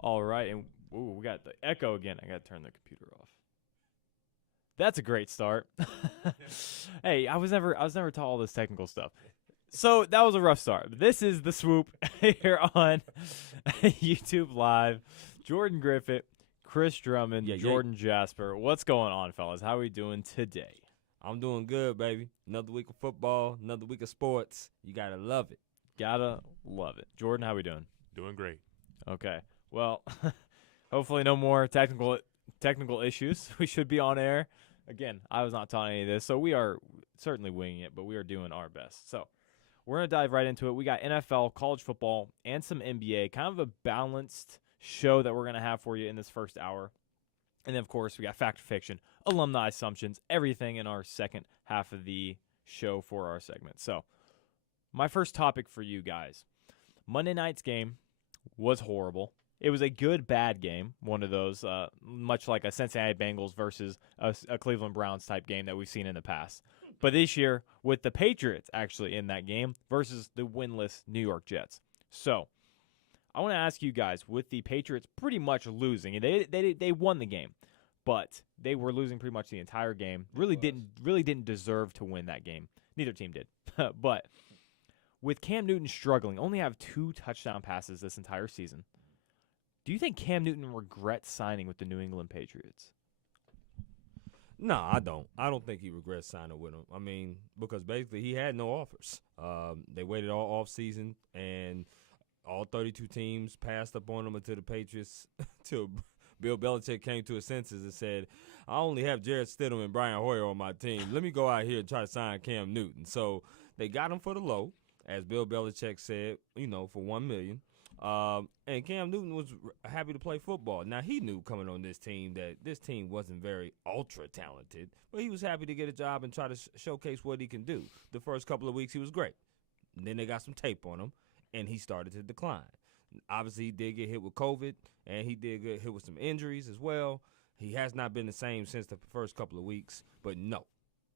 All right, and we got the echo again. I got to turn the computer off. That's a great start. Hey, I was never taught all this technical stuff. So that was a rough start. This is the Swoop here on YouTube Live. Jordan Griffitt, Chris Drummond, Jordan Jasper. What's going on, fellas? How are we doing today? I'm doing good, baby. Another week of football, another week of sports. You gotta love it. Gotta love it. Jordan, how we doing? Doing great. Okay. Well, hopefully no more technical issues. We should be on air. Again, I was not taught any of this, so we are certainly winging it, but we are doing our best. So we're going to dive right into it. We got NFL, college football, and some NBA. Kind of a balanced show that we're going to have for you in this first hour. And then, of course, we got fact or fiction, alumni assumptions, everything in our second half of the show for our segment. So my first topic for you guys. Monday night's game was horrible. It was a good, bad game, one of those, much like a Cincinnati Bengals versus a Cleveland Browns type game that we've seen in the past. But this year, with the Patriots actually in that game versus the winless New York Jets. So I want to ask you guys, with the Patriots pretty much losing, and they won the game, but they were losing pretty much the entire game. Really didn't deserve to win that game. Neither team did. But with Cam Newton struggling, only have 2 touchdown passes this entire season. Do you think Cam Newton regrets signing with the New England Patriots? No, I don't. I don't think he regrets signing with them. I mean, because basically he had no offers. They waited all offseason, and all 32 teams passed up on him until the Patriots, till Bill Belichick came to his senses and said, I only have Jarrett Stidham and Brian Hoyer on my team. Let me go out here and try to sign Cam Newton. So they got him for the low, as Bill Belichick said, for $1 million. And Cam Newton was happy to play football. Now, he knew coming on this team that this team wasn't very ultra-talented, but he was happy to get a job and try to showcase what he can do. The first couple of weeks, he was great. And then they got some tape on him, and he started to decline. Obviously, he did get hit with COVID, and he did get hit with some injuries as well. He has not been the same since the first couple of weeks, but no.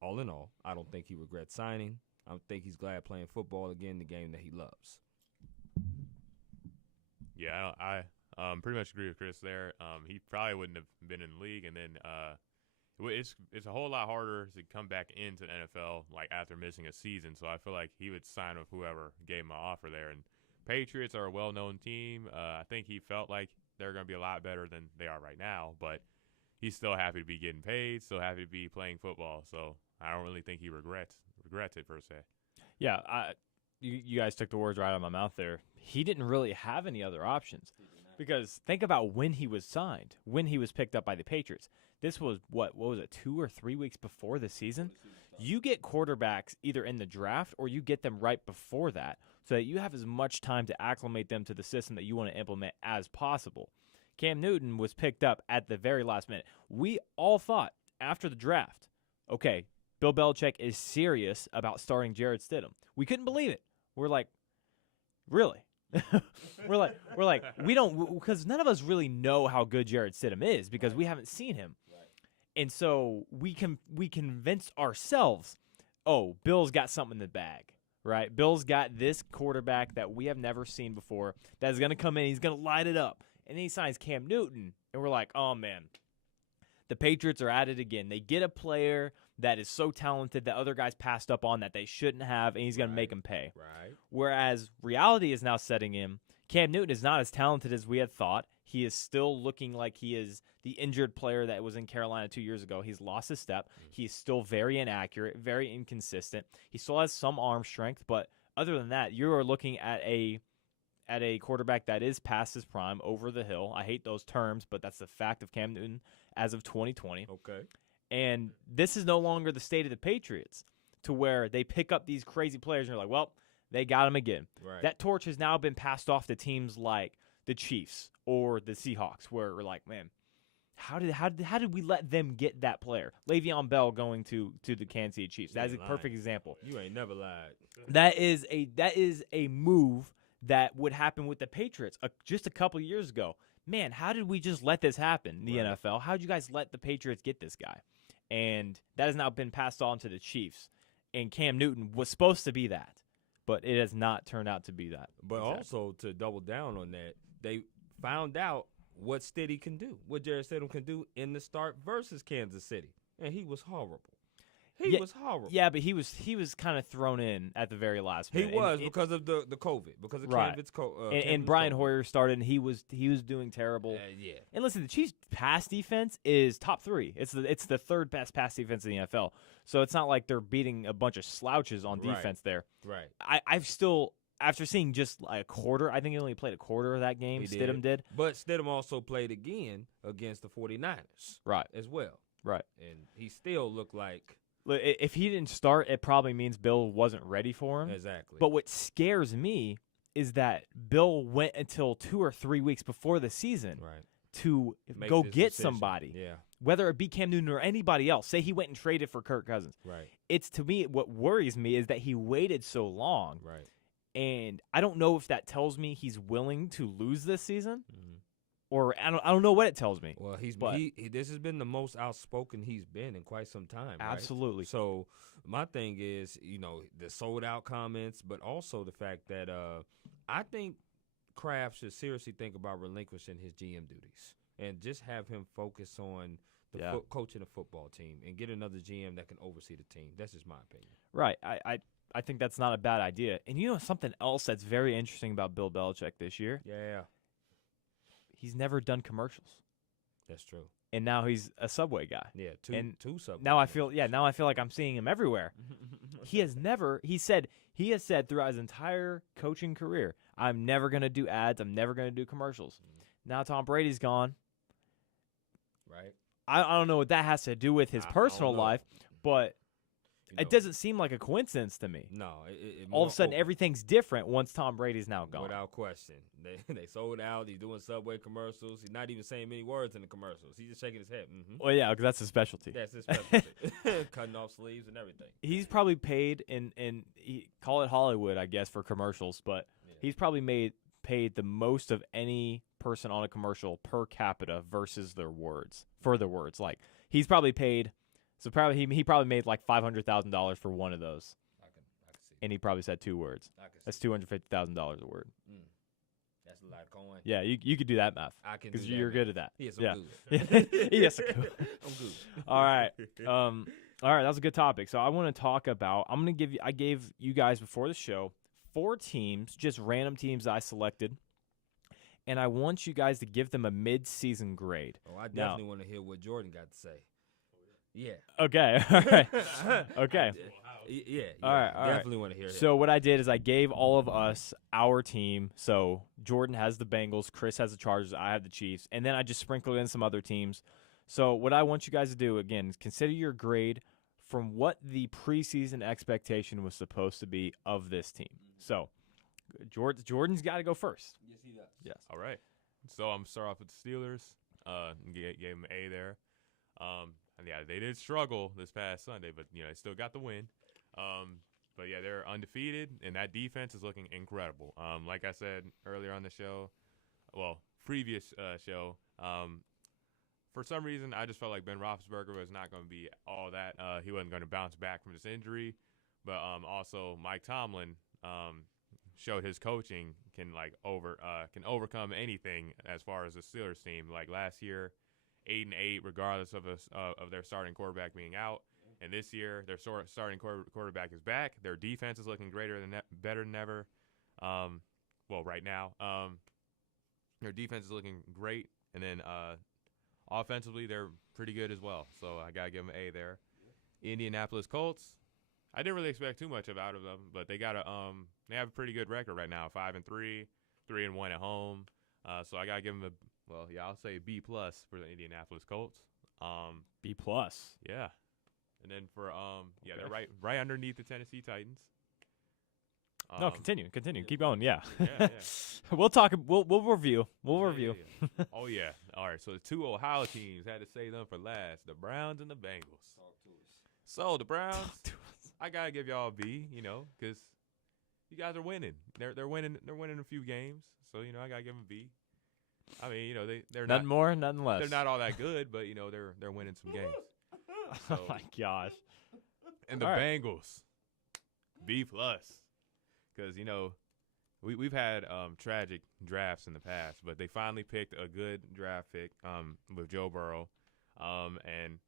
All in all, I don't think he regrets signing. I think he's glad playing football again, the game that he loves. Yeah, I pretty much agree with Chris there. He probably wouldn't have been in the league, and then it's a whole lot harder to come back into the NFL like after missing a season. So I feel like he would sign with whoever gave him an offer there. And Patriots are a well-known team. I think he felt like they're going to be a lot better than they are right now, but he's still happy to be getting paid, still happy to be playing football. So I don't really think he regrets it per se. Yeah, You guys took the words right out of my mouth there. He didn't really have any other options because think about when he was signed, when he was picked up by the Patriots. This was, what was it, 2 or 3 weeks before the season? You get quarterbacks either in the draft or you get them right before that so that you have as much time to acclimate them to the system that you want to implement as possible. Cam Newton was picked up at the very last minute. We all thought after the draft, okay, Bill Belichick is serious about starting Jarrett Stidham. We couldn't believe it. We're like, really? we're like, we don't, because none of us really know how good Jarrett Stidham is because we haven't seen him. Right. And so we convinced ourselves, oh, Bill's got something in the bag, right? Bill's got this quarterback that we have never seen before that is going to come in, he's going to light it up. And then he signs Cam Newton, and we're like, oh, man. The Patriots are at it again. They get a player that is so talented that other guys passed up on that they shouldn't have, and he's going to make them pay. Right. Whereas reality is now setting in. Cam Newton is not as talented as we had thought. He is still looking like he is the injured player that was in Carolina 2 years ago. He's lost his step. He's still very inaccurate, very inconsistent. He still has some arm strength, but other than that, you are looking at a quarterback that is past his prime, over the hill. I hate those terms, but that's the fact of Cam Newton as of 2020. Okay. And this is no longer the state of the Patriots to where they pick up these crazy players and you're like, well, they got him again. Right. That torch has now been passed off to teams like the Chiefs or the Seahawks where we're like, man, how did we let them get that player? Le'Veon Bell going to the Kansas City Chiefs. That is a perfect example. You ain't never lied. That is a move that would happen with the Patriots just a couple years ago. Man, how did we just let this happen in the NFL? How did you guys let the Patriots get this guy? And that has now been passed on to the Chiefs. And Cam Newton was supposed to be that, but it has not turned out to be that. But also to double down on that, they found out what Stiddy can do, what Jared Stidham can do in the start versus Kansas City, and he was horrible. He was horrible. Yeah, but he was kind of thrown in at the very last minute. He was because of the COVID, because of Canvas and Brian Hoyer started, and he was doing terrible. Yeah. And listen, the Chiefs' pass defense is top 3. It's the third best pass defense in the NFL. So it's not like they're beating a bunch of slouches on defense there. Right. I've still, after seeing just like a quarter, I think he only played a quarter of that game. Stidham did. But Stidham also played again against the 49ers. Right. As well. Right. And he still looked like. If he didn't start, it probably means Bill wasn't ready for him. Exactly. But what scares me is that Bill went until 2 or 3 weeks before the season to go get decision. Somebody. Yeah. Whether it be Cam Newton or anybody else. Say he went and traded for Kirk Cousins. Right. It's, to me, what worries me is that he waited so long. Right. And I don't know if that tells me he's willing to lose this season. Mm-hmm. Or I don't know what it tells me. Well, this has been the most outspoken he's been in quite some time. Absolutely. Right? So my thing is, the sold out comments, but also the fact that I think Kraft should seriously think about relinquishing his GM duties and just have him focus on coaching a football team and get another GM that can oversee the team. That's just my opinion. Right. I think that's not a bad idea. And something else that's very interesting about Bill Belichick this year? Yeah. He's never done commercials. That's true. And now he's a Subway guy. Yeah, two Subway. Now I feel like I'm seeing him everywhere. He has said throughout his entire coaching career, I'm never going to do ads, I'm never going to do commercials. Now Tom Brady's gone. Right. I don't know what that has to do with his personal life, but it doesn't seem like a coincidence to me. No. All of a sudden, everything's different once Tom Brady's now gone. Without question. They sold out. He's doing Subway commercials. He's not even saying many words in the commercials. He's just shaking his head. Mm-hmm. Well, yeah, because that's his specialty. That's his specialty. Cutting off sleeves and everything. He's probably paid, call it Hollywood, I guess, for commercials, but he's probably paid the most of any person on a commercial per capita versus their words. Like, he's probably paid... So he probably made like $500,000 for one of those. I can see. And he probably said 2 words. That's $250,000 a word. That's a lot of coin. Yeah, you could do that math. I can because you're good at that. Yes, I'm good. Yes, I'm good. All right. All right, that was a good topic. So I want to talk about. I gave you guys before the show 4 teams, just random teams I selected, and I want you guys to give them a mid-season grade. Oh, I definitely want to hear what Jordan got to say. Yeah. Okay. All right. Okay. Yeah. All right. Definitely want to hear it. So what I did is I gave all of us our team. So Jordan has the Bengals, Chris has the Chargers, I have the Chiefs, and then I just sprinkled in some other teams. So what I want you guys to do, again, is consider your grade from what the preseason expectation was supposed to be of this team. So Jordan's got to go first. Yes, he does. Yes. All right. So I'm start off with the Steelers. Gave them an A there. Yeah, they did struggle this past Sunday, but they still got the win. But yeah, they're undefeated, and that defense is looking incredible. Like I said earlier on the show, previous show, for some reason I just felt like Ben Roethlisberger was not going to be all that. He wasn't going to bounce back from this injury, but also Mike Tomlin showed his coaching can overcome anything as far as the Steelers team. Like last year, 8-8, regardless of their starting quarterback being out. And this year, their starting quarterback is back. Their defense is looking better than ever. Right now, their defense is looking great. And then offensively, they're pretty good as well. So I gotta give them an A there. Indianapolis Colts. I didn't really expect too much out of them, but they have a pretty good record right now, 5-3, 3-1 at home. So I gotta give them I'll say B+ for the Indianapolis Colts. B+. Yeah. And then for they're right underneath the Tennessee Titans. No, continue. Keep going. Yeah. Yeah. We'll talk. We'll review. Review. Yeah. Oh yeah. All right. So the 2 Ohio teams, had to save them for last: the Browns and the Bengals. Talk to us. So the Browns, I gotta give y'all a B. Because you guys are winning. They're winning. They're winning a few games. So I gotta give them a B. I mean, they're nothing more, nothing less. They're not all that good, but they're winning some games. So, oh my gosh! And the Bengals, B+, because we've had tragic drafts in the past, but they finally picked a good draft pick with Joe Burrow, and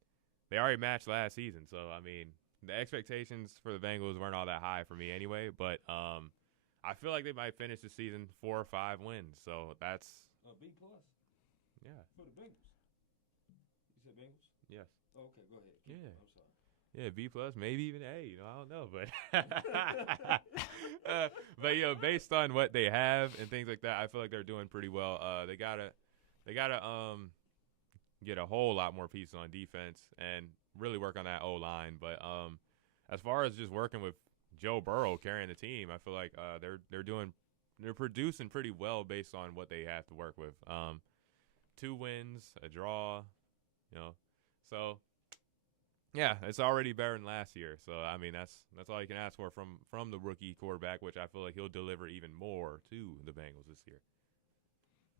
they already matched last season. So I mean, the expectations for the Bengals weren't all that high for me anyway. But I feel like they might finish the season 4 or 5 wins. So that's B plus. Yeah. For the Bengals. You said Bengals? Yes. Oh, okay, go ahead. Yeah. I'm sorry. Yeah, B plus, maybe even A. I don't know, but based on what they have and things like that, I feel like they're doing pretty well. They gotta get a whole lot more pieces on defense and really work on that O line. But as far as just working with Joe Burrow carrying the team, I feel like they're producing pretty well based on what they have to work with. 2 wins, a draw, so. Yeah, it's already better than last year. So I mean, that's all you can ask for from the rookie quarterback, which I feel like he'll deliver even more to the Bengals this year.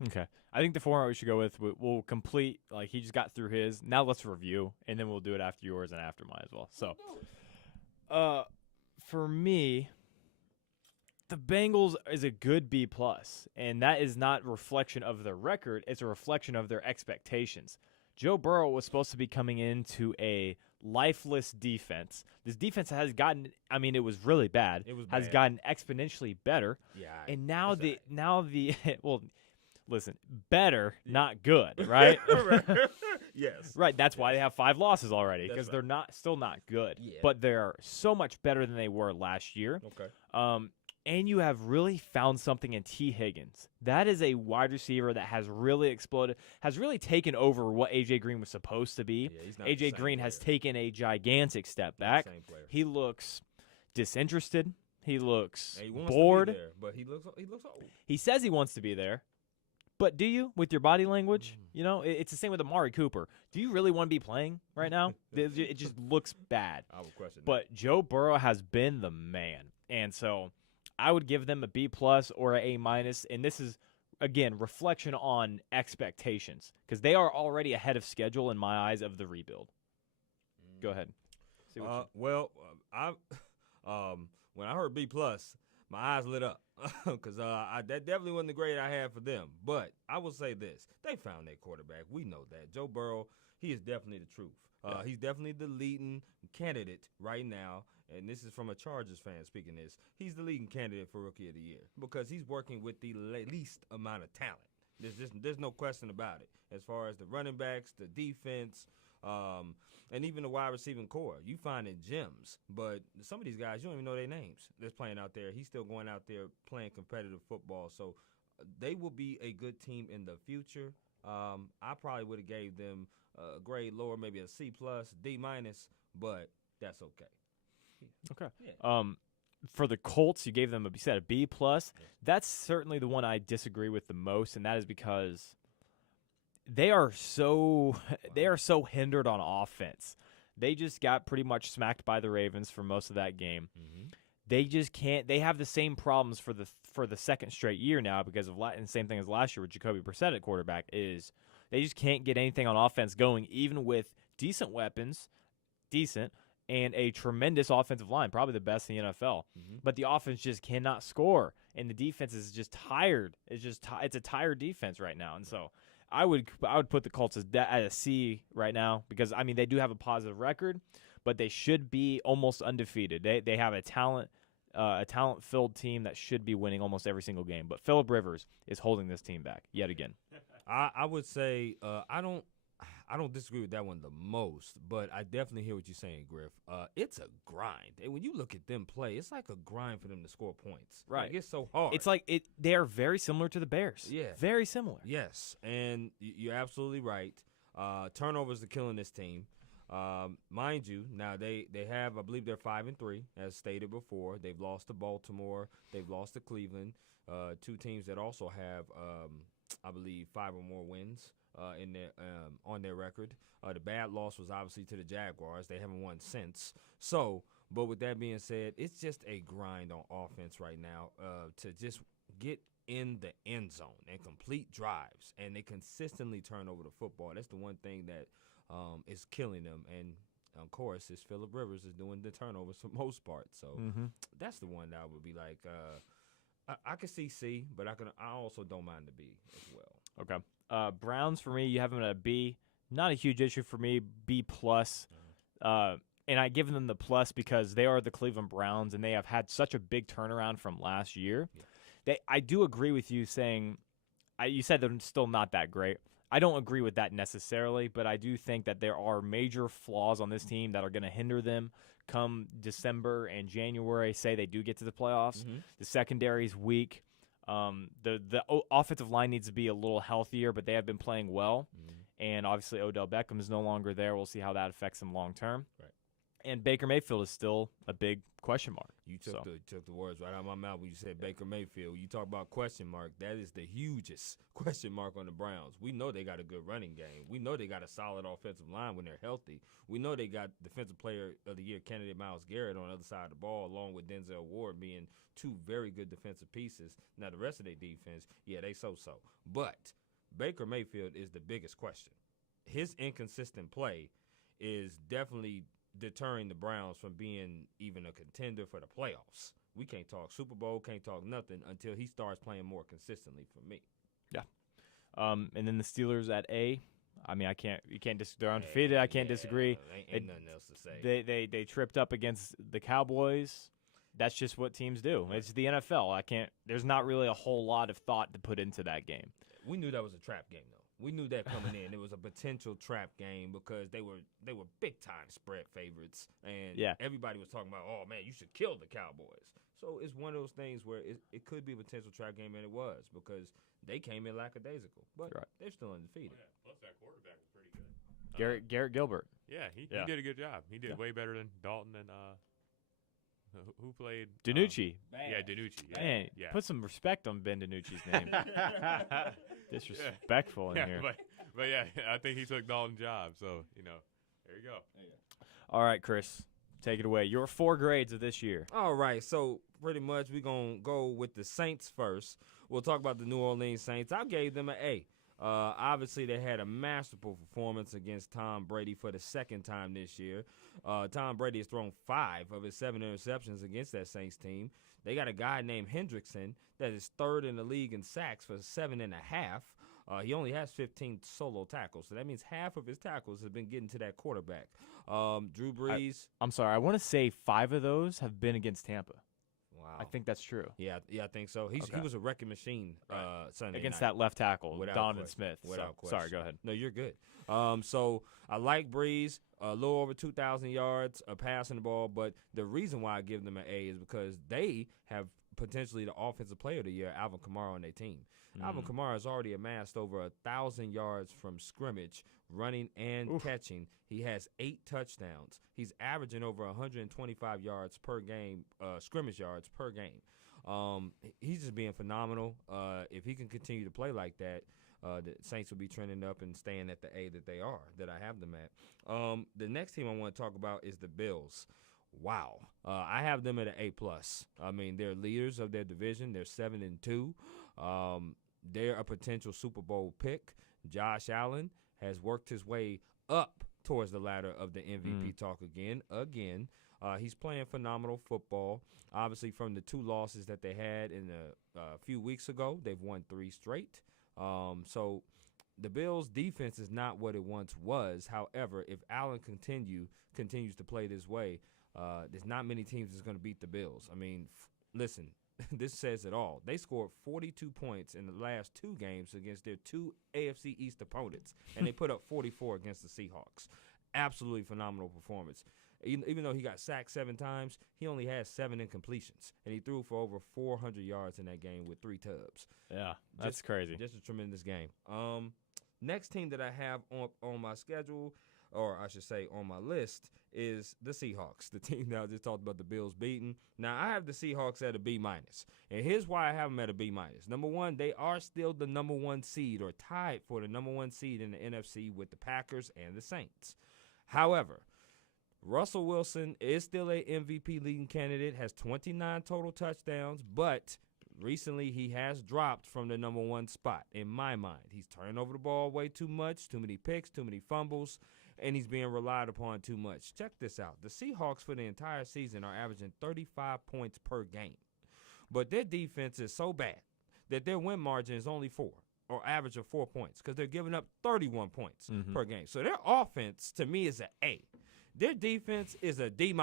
Okay. I think the format we should go with, we'll complete, like, he just got through his. Now let's review, and then we'll do it after yours and after mine as well. So, for me, the Bengals is a good B+, and that is not a reflection of their record. It's a reflection of their expectations. Joe Burrow was supposed to be coming into a lifeless defense. This defense has gotten, I mean, it was really bad. It was has bad. gotten exponentially better. Yeah. And now well, listen, better, not good, right? Yes. Right, that's why they have 5 losses already, That's because right. they're still not good. Yeah. But they're so much better than they were last year. Okay. And you have really found something in T. Higgins. That is a wide receiver that has really exploded, has really taken over what A.J. Green was supposed to be. Yeah, he's not A.J. the same Green has player. taken a gigantic step Not the back. same player. He looks disinterested. He looks He wants bored. to be there, but he looks old. He says he wants to be there. But do you, with your body language? It's the same with Amari Cooper. Do you really want to be playing right now? It just looks bad. I would question that. But Joe Burrow has been the man. And so I would give them a B+ or a A-. And this is, again, reflection on expectations, because they are already ahead of schedule in my eyes of the rebuild. Go ahead. See what when I heard B+, my eyes lit up because that definitely wasn't the grade I had for them. But I will say this. They found their quarterback. We know that. Joe Burrow, he is definitely the truth. He's definitely the leading candidate right now, and this is from a Chargers fan speaking this. He's the leading candidate for Rookie of the Year because he's working with the least amount of talent. There's no question about it. As far as the running backs, the defense, and even the wide receiving core, you finding gems. But some of these guys, you don't even know their names. They're playing out there. He's still going out there playing competitive football. So they will be a good team in the future. I probably would have gave them a grade lower, maybe a C+, D-, but that's okay. Okay. Yeah. For the Colts, you gave them you said a B+. That's certainly the one I disagree with the most, and that is because they are so hindered on offense. They just got pretty much smacked by the Ravens for most of that game. Mm-hmm. They just can't. They have the same problems for the second straight year now because of and same thing as last year with Jacoby Brissett at quarterback is they just can't get anything on offense going, even with decent weapons, and a tremendous offensive line, probably the best in the NFL. Mm-hmm. But the offense just cannot score, and the defense is just tired. It's a tired defense right now, and so I would put the Colts at a C right now because I mean they do have a positive record, but they should be almost undefeated. They have a talent-filled team that should be winning almost every single game. But Phillip Rivers is holding this team back yet again. I would say I don't disagree with that one the most, but I definitely hear what you're saying, Griff. It's a grind. And when you look at them play, it's like a grind for them to score points. Right. Like, it's so hard. It's like they are very similar to the Bears. Yeah. Very similar. Yes, and you're absolutely right. Turnovers are killing this team. Mind you, now they have, I believe they're 5-3, as stated before. They've lost to Baltimore. They've lost to Cleveland, 2 teams that also have, I believe, 5 or more wins in their on their record. The bad loss was obviously to the Jaguars. They haven't won since. So, but with that being said, it's just a grind on offense right now to just get in the end zone and complete drives, and they consistently turn over the football. That's the one thing that is killing them, and of course, is Phillip Rivers is doing the turnovers for the most part. So that's the one that I would be like, I can see C, but I also don't mind the B as well. Okay. Browns for me, you have them at a B. Not a huge issue for me. B plus. And I give them the plus because they are the Cleveland Browns and they have had such a big turnaround from last year. Yeah. I do agree with you saying, you said they're still not that great. I don't agree with that necessarily, but I do think that there are major flaws on this team that are going to hinder them come December and January. Say they do get to the playoffs. Mm-hmm. The secondary's weak. The offensive line needs to be a little healthier, but they have been playing well. Mm-hmm. And obviously Odell Beckham is no longer there. We'll see how that affects him long term. Right. And Baker Mayfield is still a big question mark. You took the words right out of my mouth when you said Baker Mayfield. You talk about question mark. That is the hugest question mark on the Browns. We know they got a good running game. We know they got a solid offensive line when they're healthy. We know they got Defensive Player of the Year candidate Myles Garrett on the other side of the ball, along with Denzel Ward being two very good defensive pieces. Now, the rest of their defense, yeah, they so-so. But Baker Mayfield is the biggest question. His inconsistent play is definitely deterring the Browns from being even a contender for the playoffs. We can't talk Super Bowl, can't talk nothing until he starts playing more consistently for me. Yeah. And then the Steelers at A. I mean, you can't they're undefeated. I can't disagree. Ain't nothing else to say. They tripped up against the Cowboys. That's just what teams do. It's the NFL. There's not really a whole lot of thought to put into that game. We knew that was a trap game though. We knew that coming in. It was a potential trap game because they were big time spread favorites, and everybody was talking about, oh man, you should kill the Cowboys. So it's one of those things where it could be a potential trap game, and it was because they came in lackadaisical, but they're still undefeated. Oh, yeah. Plus that quarterback was pretty good. Garrett Gilbert. Yeah, he did a good job. He did way better than Dalton and who played DiNucci. DiNucci. Yeah. Man, yeah. Put some respect on Ben DiNucci's name. Disrespectful in here. But yeah, I think he took Dalton's job. So, there you go. All right, Chris, take it away. Your 4 grades of this year. All right, so pretty much we're going to go with the Saints first. We'll talk about the New Orleans Saints. I gave them an A. Obviously, they had a masterful performance against Tom Brady for the second time this year. Tom Brady has thrown 5 of his 7 interceptions against that Saints team. They got a guy named Hendrickson that is 3rd in the league in sacks for 7.5. He only has 15 solo tackles, so that means half of his tackles have been getting to that quarterback. Drew Brees. I'm sorry. I want to say 5 of those have been against Tampa. Wow. I think that's true. Yeah, I think so. He was a wrecking machine Sunday against night. that left tackle, Donovan question. Smith. Without question. Sorry, go ahead. No, you're good. So I like Brees, a little over 2,000 yards passing the ball, but the reason why I give them an A is because they have potentially the offensive player of the year, Alvin Kamara, on their team. Alvin Kamara has already amassed over 1,000 yards from scrimmage, running and catching. He has 8 touchdowns. He's averaging over 125 yards per game, scrimmage yards per game. He's just being phenomenal. If he can continue to play like that, the Saints will be trending up and staying at the A that they are, that I have them at. The next team I want to talk about is the Bills. Wow. I have them at an A+. I mean, they're leaders of their division. They're 7-2. They're a potential Super Bowl pick. Josh Allen has worked his way up towards the ladder of the MVP talk again. He's playing phenomenal football. Obviously, from the 2 losses that they had in a few weeks ago, they've won 3 straight. So the Bills' defense is not what it once was. However, if Allen continues to play this way, there's not many teams that's going to beat the Bills. I mean, listen, this says it all. They scored 42 points in the last 2 games against their 2 AFC East opponents, and they put up 44 against the Seahawks. Absolutely phenomenal performance. Even though he got sacked 7 times, he only had 7 incompletions, and he threw for over 400 yards in that game with 3 tubs. Yeah, that's crazy. Just a tremendous game. Next team that I have on my schedule, or I should say on my list, is the Seahawks, the team that I just talked about, the Bills beating. Now, I have the Seahawks at a B-, and here's why I have them at a B-. Number one, they are still the number 1 seed, or tied for the number 1 seed in the NFC with the Packers and the Saints. However, Russell Wilson is still a MVP leading candidate, has 29 total touchdowns, but recently he has dropped from the number 1 spot in my mind. He's turning over the ball way too much, too many picks, too many fumbles, and he's being relied upon too much. Check this out. The Seahawks for the entire season are averaging 35 points per game. but their defense is so bad that their win margin is only 4 or average of 4 points because they're giving up 31 points per game. So their offense, to me, is an A. Their defense is a D-.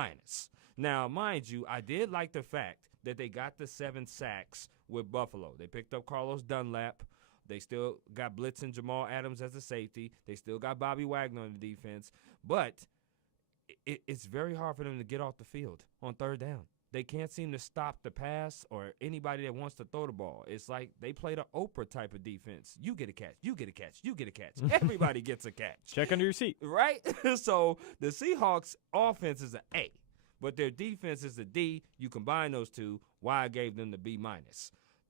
Now, mind you, I did like the fact that they got the 7 sacks with Buffalo. They picked up Carlos Dunlap. They still got Blitz and Jamal Adams as a safety. They still got Bobby Wagner on the defense. But it's very hard for them to get off the field on third down. They can't seem to stop the pass or anybody that wants to throw the ball. It's like they play the Oprah type of defense. You get a catch, you get a catch, you get a catch. Everybody gets a catch. Check under your seat. Right? So the Seahawks offense is an A, but their defense is a D. You combine those two, why I gave them the B-.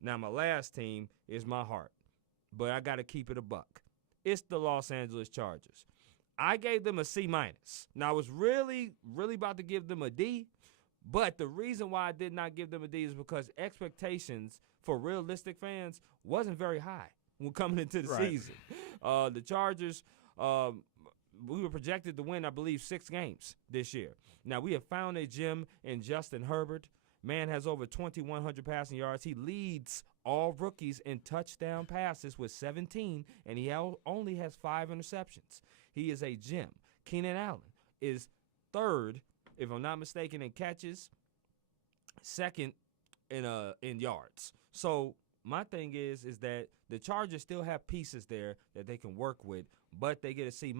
Now my last team is my heart, but I got to keep it a buck. It's the Los Angeles Chargers. I gave them a C-. Now I was really, really about to give them a D, but the reason why I did not give them a D is because expectations for realistic fans wasn't very high when coming into the season. The Chargers, we were projected to win, I believe, 6 games this year. Now, we have found a gem in Justin Herbert. Man has over 2,100 passing yards. He leads all rookies in touchdown passes with 17, and he only has 5 interceptions. He is a gem. Keenan Allen is third, if I'm not mistaken, in catches, second in yards. So my thing is that the Chargers still have pieces there that they can work with, but they get a C-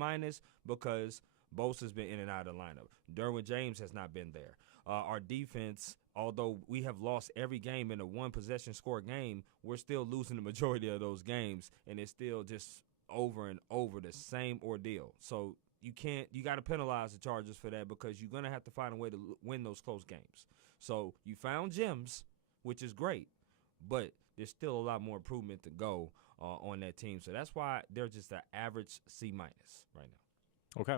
because Bosa's been in and out of the lineup. Derwin James has not been there. Our defense, although we have lost every game in a one-possession score game, we're still losing the majority of those games, and it's still just over and over the same ordeal. So you got to penalize the Chargers for that because you're going to have to find a way to win those close games. So you found gems, which is great, but there's still a lot more improvement to go on that team. So that's why they're just an average C- right now. Okay.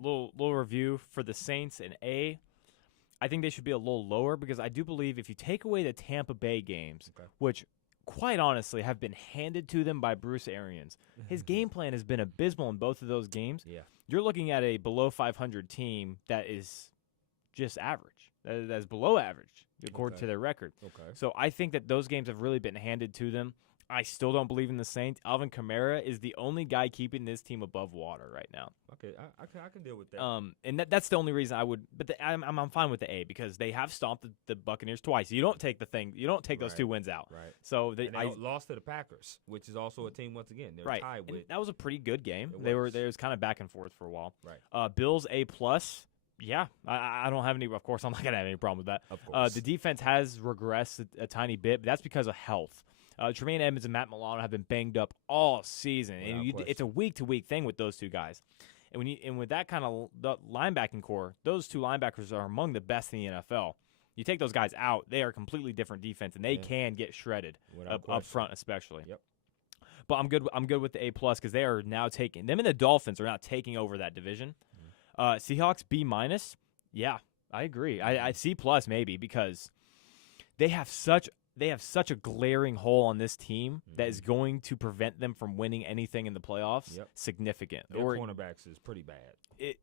Little review for the Saints in A. I think they should be a little lower because I do believe if you take away the Tampa Bay games, which quite honestly have been handed to them by Bruce Arians, his game plan has been abysmal in both of those games. Yeah. You're looking at a below 500 team that is just average. That is below average according to their record. Okay. So I think that those games have really been handed to them. I still don't believe in the Saints. Alvin Kamara is the only guy keeping this team above water right now. Okay, I can deal with that. And that's the only reason I would. But I'm fine with the A because they have stomped the Buccaneers twice. You don't take those 2 wins out. Right. So they lost to the Packers, which is also a team once again they're tied with. And that was a pretty good game. They was kind of back and forth for a while. Right. Bills A+. Yeah, I don't have any. Of course, I'm not gonna have any problem with that. Of course. The defense has regressed a tiny bit, but that's because of health. Tremaine Edmonds and Matt Milano have been banged up all season, and it's a week-to-week thing with those 2 guys. And with that kind of the linebacking core, those 2 linebackers are among the best in the NFL. You take those guys out, they are a completely different defense, and they can get shredded up front, especially. Yep. But I'm good with the A+ because they are now taking them, and the Dolphins are now taking over that division. Seahawks B-. Yeah, I agree. I C+ maybe because they have such a glaring hole on this team that is going to prevent them from winning anything in the playoffs. Significant. Their cornerbacks is pretty bad.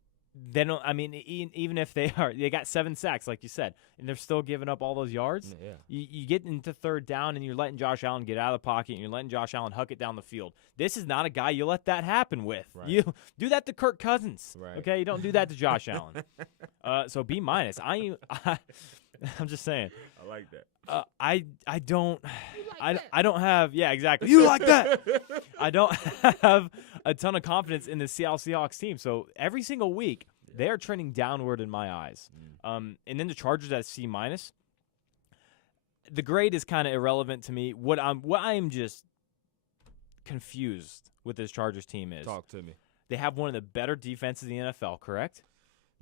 Even if they got 7 sacks, like you said, and they're still giving up all those yards. Yeah. You get into third down and you're letting Josh Allen get out of the pocket and you're letting Josh Allen huck it down the field. This is not a guy you let that happen with. Right. You do that to Kirk Cousins. Right. Okay, you don't do that to Josh Allen. So B-. I'm just saying. I like that. I don't have exactly. You like that? I don't have a ton of confidence in the Seattle Seahawks team. So every single week they are trending downward in my eyes. And then the Chargers at C-. The grade is kind of irrelevant to me. What I am just confused with this Chargers team is talk to me. They have one of the better defenses in the NFL, correct?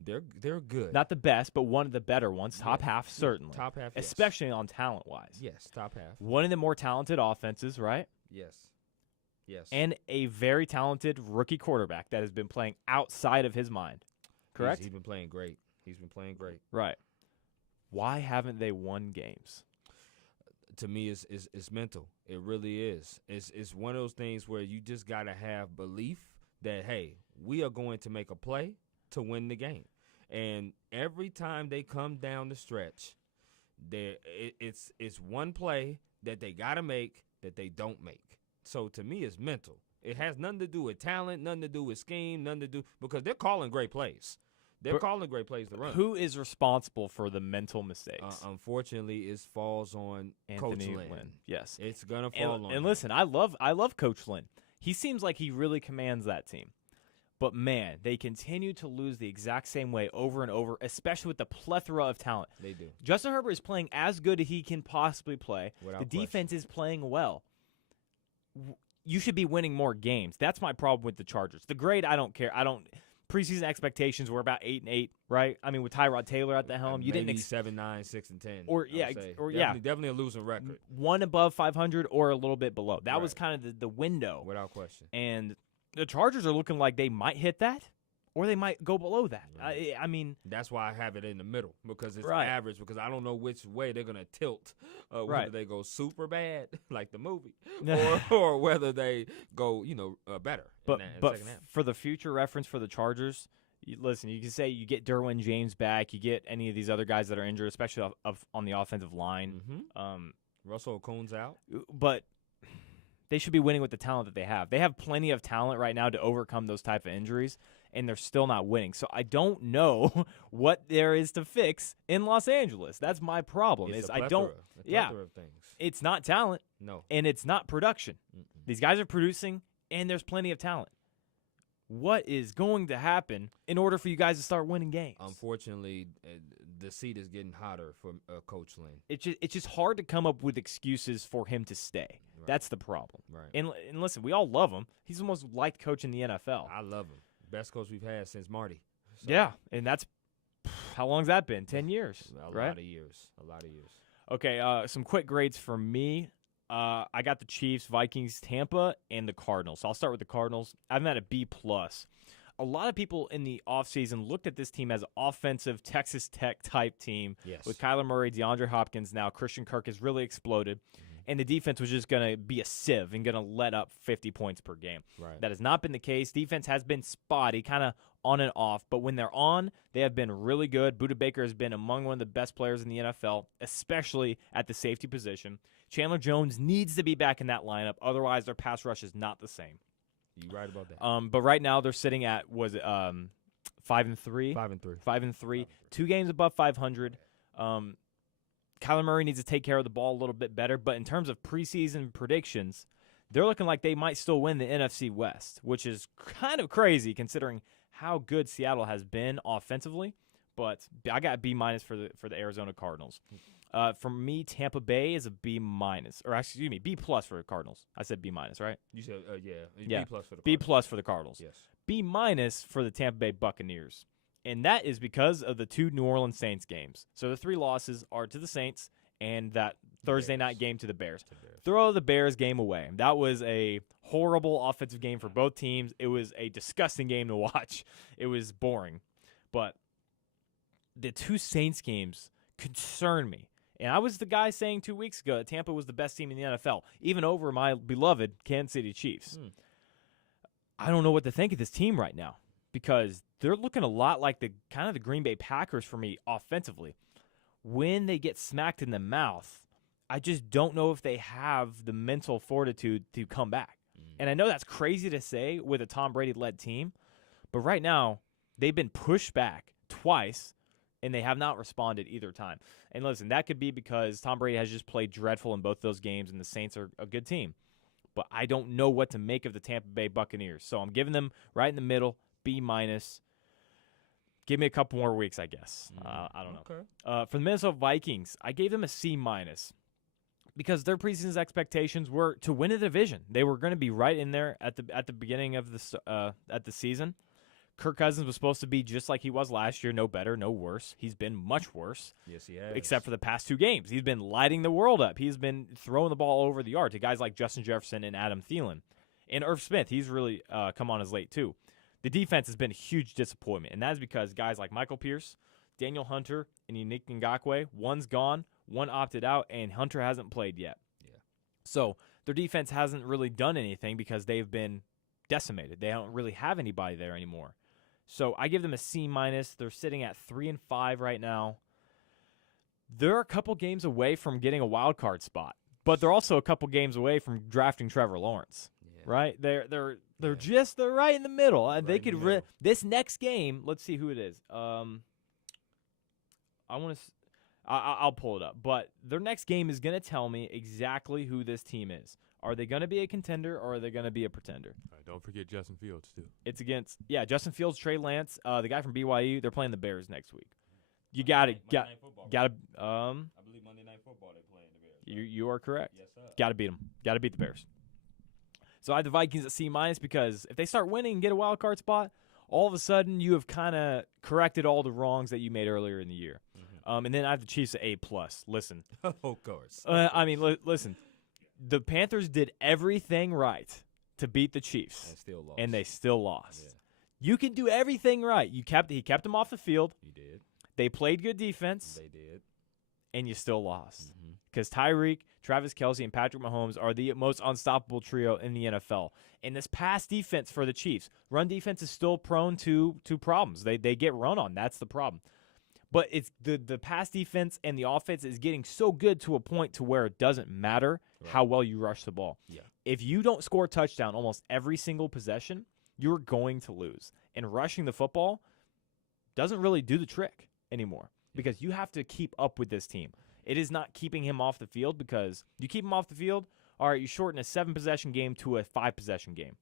They're good. Not the best, but one of the better ones. Top half, certainly. Top half, yes. Especially on talent-wise. Yes, top half. One of the more talented offenses, right? Yes. And a very talented rookie quarterback that has been playing outside of his mind, correct? He's been playing great. Right. Why haven't they won games? To me, it's mental. It really is. It's one of those things where you just got to have belief that, hey, we are going to make a play to win the game. And every time they come down the stretch, It's one play that they got to make that they don't make. So to me, it's mental. It has nothing to do with talent, nothing to do with scheme, nothing to do because they're calling great plays. They're calling great plays to run. Who is responsible for the mental mistakes? Unfortunately, it falls on Anthony Coach Lynn. Yes, it's gonna fall on. And him. listen, I love Coach Lynn. He seems like he really commands that team. But man, they continue to lose the exact same way over and over, especially with the plethora of talent. They do. Justin Herbert is playing as good as he can possibly play. Without the defense question. is playing well. You should be winning more games. That's my problem with the Chargers. The grade, I don't care. Preseason expectations were about 8-8, right? I mean, with Tyrod Taylor at the helm, you maybe didn't 7-9, 6-10. or definitely a losing record. one above 500 or a little bit below. That was Right. kind of the window. Without question. And the Chargers are looking like they might hit that, or they might go below that. Right. I mean, That's why I have it in the middle because it's Right. average. Because I don't know which way they're gonna tilt. Whether Right. they go super bad like the movie, Yeah. or whether they go better. but in the but second half. for the future reference for the Chargers, listen, you can say you get Derwin James back, you get any of these other guys that are injured, especially on the offensive line. Mm-hmm. Russell Coon's out. But they should be winning with the talent that they have. They have plenty of talent right now to overcome those type of injuries, and they're still not winning. So I don't know what there is to fix in Los Angeles. That's my problem. It's Is a I don't. plethora Yeah, of things. it's not talent, No. and it's not production. Mm-mm. These guys are producing, and there's plenty of talent. What is going to happen in order for you guys to start winning games? Unfortunately, the seat is getting hotter for Coach Lynn. It's just hard to come up with excuses for him to stay. Right. That's the problem. Right. And listen, we all love him. He's the most liked coach in the NFL. I love him. Best coach we've had since Marty. So, Yeah, and that's how long's that been? 10 years, a right? lot of years. Okay, some quick grades for me. I got the Chiefs, Vikings, Tampa, and the Cardinals. So I'll start with the Cardinals. I've had a B+. A lot of people in the offseason looked at this team as an offensive Texas Tech type team Yes. with Kyler Murray, DeAndre Hopkins. Now Christian Kirk has really exploded, and the defense was just going to be a sieve and going to let up 50 points per game. Right. That has not been the case. Defense has been spotty, kind of on and off, but when they're on, they have been really good. Buda Baker has been among one of the best players in the NFL, especially at the safety position. Chandler Jones needs to be back in that lineup, otherwise their pass rush is not the same. You right about that. But right now they're sitting at 5-3. 5-3. 5-3. 2 games above 500. Kyler Murray needs to take care of the ball a little bit better, but in terms of preseason predictions, they're looking like they might still win the NFC West, which is kind of crazy considering how good Seattle has been offensively. But I got B- for the Arizona Cardinals. For me, Tampa Bay is a B-, or excuse me, B+ for the Cardinals. I said B-, right? You said Yeah. B+ for the B+ Cardinals. for the Cardinals. Yes. B- for the Tampa Bay Buccaneers. And that is because of the 2 New Orleans Saints games. So the 3 losses are to the Saints and that Thursday night game to the Bears. Throw the Bears game away. That was a horrible offensive game for both teams. It was a disgusting game to watch. It was boring. But the 2 Saints games concern me. And I was the guy saying 2 weeks ago that Tampa was the best team in the NFL, even over my beloved Kansas City Chiefs. I don't know what to think of this team right now because they're looking a lot like the Green Bay Packers for me offensively. When they get smacked in the mouth, I just don't know if they have the mental fortitude to come back. And I know that's crazy to say with a Tom Brady-led team, but right now they've been pushed back twice, and they have not responded either time. And listen, that could be because Tom Brady has just played dreadful in both those games, and the Saints are a good team. But I don't know what to make of the Tampa Bay Buccaneers. So I'm giving them right in the middle, B-. Give me a couple more weeks, I guess. I don't know. Okay. For the Minnesota Vikings, I gave them a C- because their preseason expectations were to win a division. They were going to be right in there at the beginning of the season. Kirk Cousins was supposed to be just like he was last year, no better, no worse. He's been much worse. Yes, he has. Except for the past 2 games. He's been lighting the world up. He's been throwing the ball over the yard to guys like Justin Jefferson and Adam Thielen. And Irv Smith, he's really come on as late too. The defense has been a huge disappointment, and that is because guys like Michael Pierce, Daniel Hunter, and Yannick Ngakoue, one's gone, one opted out, and Hunter hasn't played yet. Yeah. So their defense hasn't really done anything because they've been decimated. They don't really have anybody there anymore. So I give them a C-. They're sitting at 3-5 right now. they're a couple games away from getting a wild card spot, but they're also a couple games away from drafting Trevor Lawrence. Yeah. Right? They're Yeah. they're right in the middle. Right They in the could middle. this next game. Let's see who it is. I'll pull it up. But their next game is going to tell me exactly who this team is. Are they going to be a contender or are they going to be a pretender? Don't forget Justin Fields too. It's against Justin Fields, Trey Lance, the guy from BYU. They're playing the Bears next week. You got to. I believe Monday Night Football they're playing the Bears. You are correct. Yes, sir. Got to beat them. Got to beat the Bears. So I have the Vikings at C- because if they start winning and get a wild card spot, all of a sudden you have kind of corrected all the wrongs that you made earlier in the year. And then I have the Chiefs at A+. Listen. Of course. Listen. The Panthers did everything right to beat the Chiefs. And they still lost. Yeah. You can do everything right. He kept them off the field. He did. They played good defense. They did. And you still lost. Because Tyreek, Travis Kelce, and Patrick Mahomes are the most unstoppable trio in the NFL. And this pass defense for the Chiefs, run defense is still prone to problems. They get run on. That's the problem. But it's the pass defense and the offense is getting so good to a point to where it doesn't matter how well you rush the ball. Yeah. If you don't score a touchdown almost every single possession, you're going to lose. And rushing the football doesn't really do the trick anymore because you have to keep up with this team. It is not keeping him off the field because you keep him off the field, all right, you shorten a 7-possession game to a 5-possession game.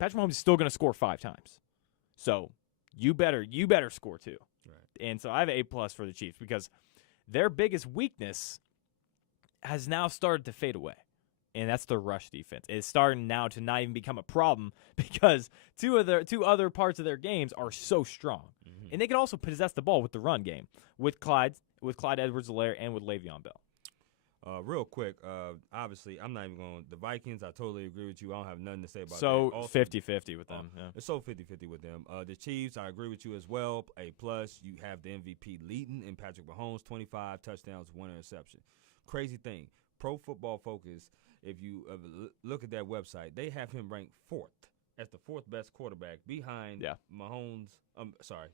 Patrick Mahomes is still going to score 5 times. So you better score 2. Right. And so I have an A+ for the Chiefs because their biggest weakness has now started to fade away. And that's their rush defense. It's starting now to not even become a problem because two other parts of their games are so strong. And they can also possess the ball with the run game with Clyde Edwards-Helaire and with Le'Veon Bell. Real quick, obviously, I'm not even going – the Vikings, I totally agree with you. I don't have nothing to say about that. So 50-50 with them. Yeah. It's so 50-50 with them. The Chiefs, I agree with you as well. A+, you have the MVP leading in Patrick Mahomes, 25 touchdowns, 1 interception. Crazy thing, Pro Football Focus, if you look at that website, they have him ranked 4th as the 4th best quarterback behind Mahomes –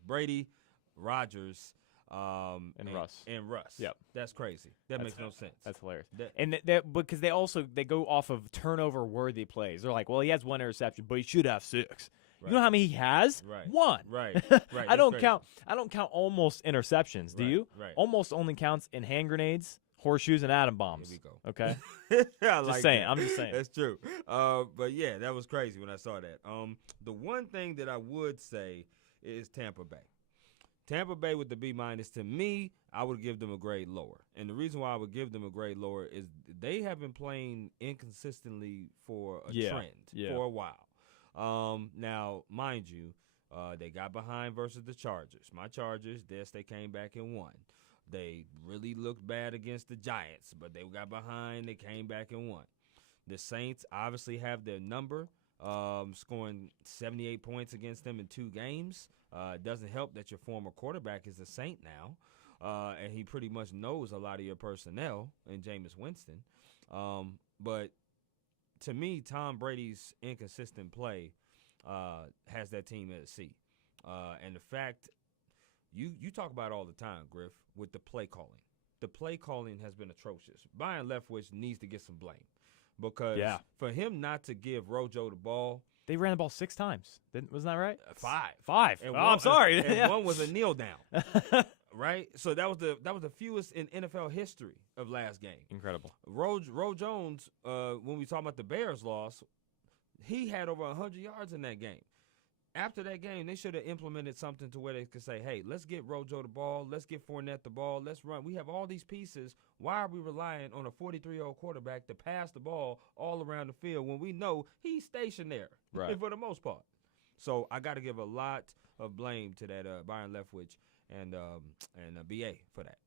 Brady, Rodgers, and Russ. And Russ. Yep. That's crazy. That makes no sense. That's hilarious. And because they go off of turnover-worthy plays. They're like, well, he has 1 interception, but he should have 6. Right. You know how many he has? Right. 1. Right. I don't count almost interceptions. Do you? Right. Almost only counts in hand grenades, horseshoes, and atom bombs. Here we go. Okay. I'm just saying. That's true. But yeah, that was crazy when I saw that. The one thing that I would say is Tampa Bay. Tampa Bay with the B-, to me, I would give them a grade lower. And the reason why I would give them a grade lower is they have been playing inconsistently for a trend for a while. Now, mind you, they got behind versus the Chargers. My Chargers, they came back and won. They really looked bad against the Giants, but they got behind, they came back and won. The Saints obviously have their number, scoring 78 points against them in 2 games. It doesn't help that your former quarterback is a Saint now, and he pretty much knows a lot of your personnel in Jameis Winston. But to me, Tom Brady's inconsistent play has that team at a C. And the fact you talk about it all the time, Griff, with the play calling. The play calling has been atrocious. Byron Leftwich needs to get some blame because for him not to give Rojo the ball. They ran the ball 6 times. Wasn't that right? 5. And I'm sorry. And one was a kneel down. Right? So that was the fewest in NFL history of last game. Incredible. Ro Jones, when we talk about the Bears loss, he had over 100 yards in that game. After that game, they should have implemented something to where they could say, hey, let's get Rojo the ball. Let's get Fournette the ball. Let's run. We have all these pieces. Why are we relying on a 43-year-old quarterback to pass the ball all around the field when we know he's stationed there for the most part? So I got to give a lot of blame to that Byron Leftwich and BA for that.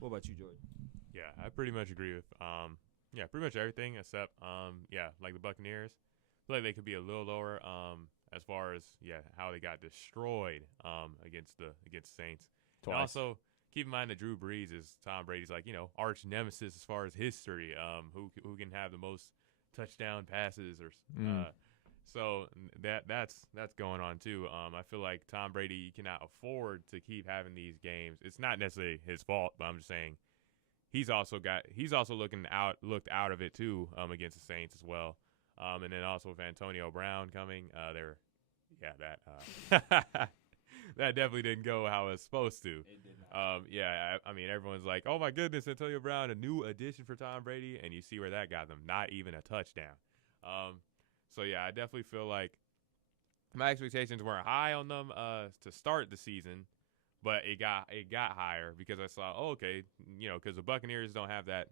What about you, Jordan? Yeah, I pretty much agree with pretty much everything except like the Buccaneers. I feel like they could be a little lower as far as how they got destroyed against Saints. Twice. And also keep in mind that Drew Brees is Tom Brady's arch nemesis as far as history. Who can have the most touchdown passes or so that's going on too. I feel like Tom Brady cannot afford to keep having these games. It's not necessarily his fault, but I'm just saying he's also looked out of it too against the Saints as well. And then also with Antonio Brown coming, that definitely didn't go how it was supposed to. It did not. I mean, everyone's like, oh my goodness, Antonio Brown, a new addition for Tom Brady, and you see where that got them, not even a touchdown. So I definitely feel like my expectations weren't high on them to start the season, but it got higher because I saw, because the Buccaneers don't have that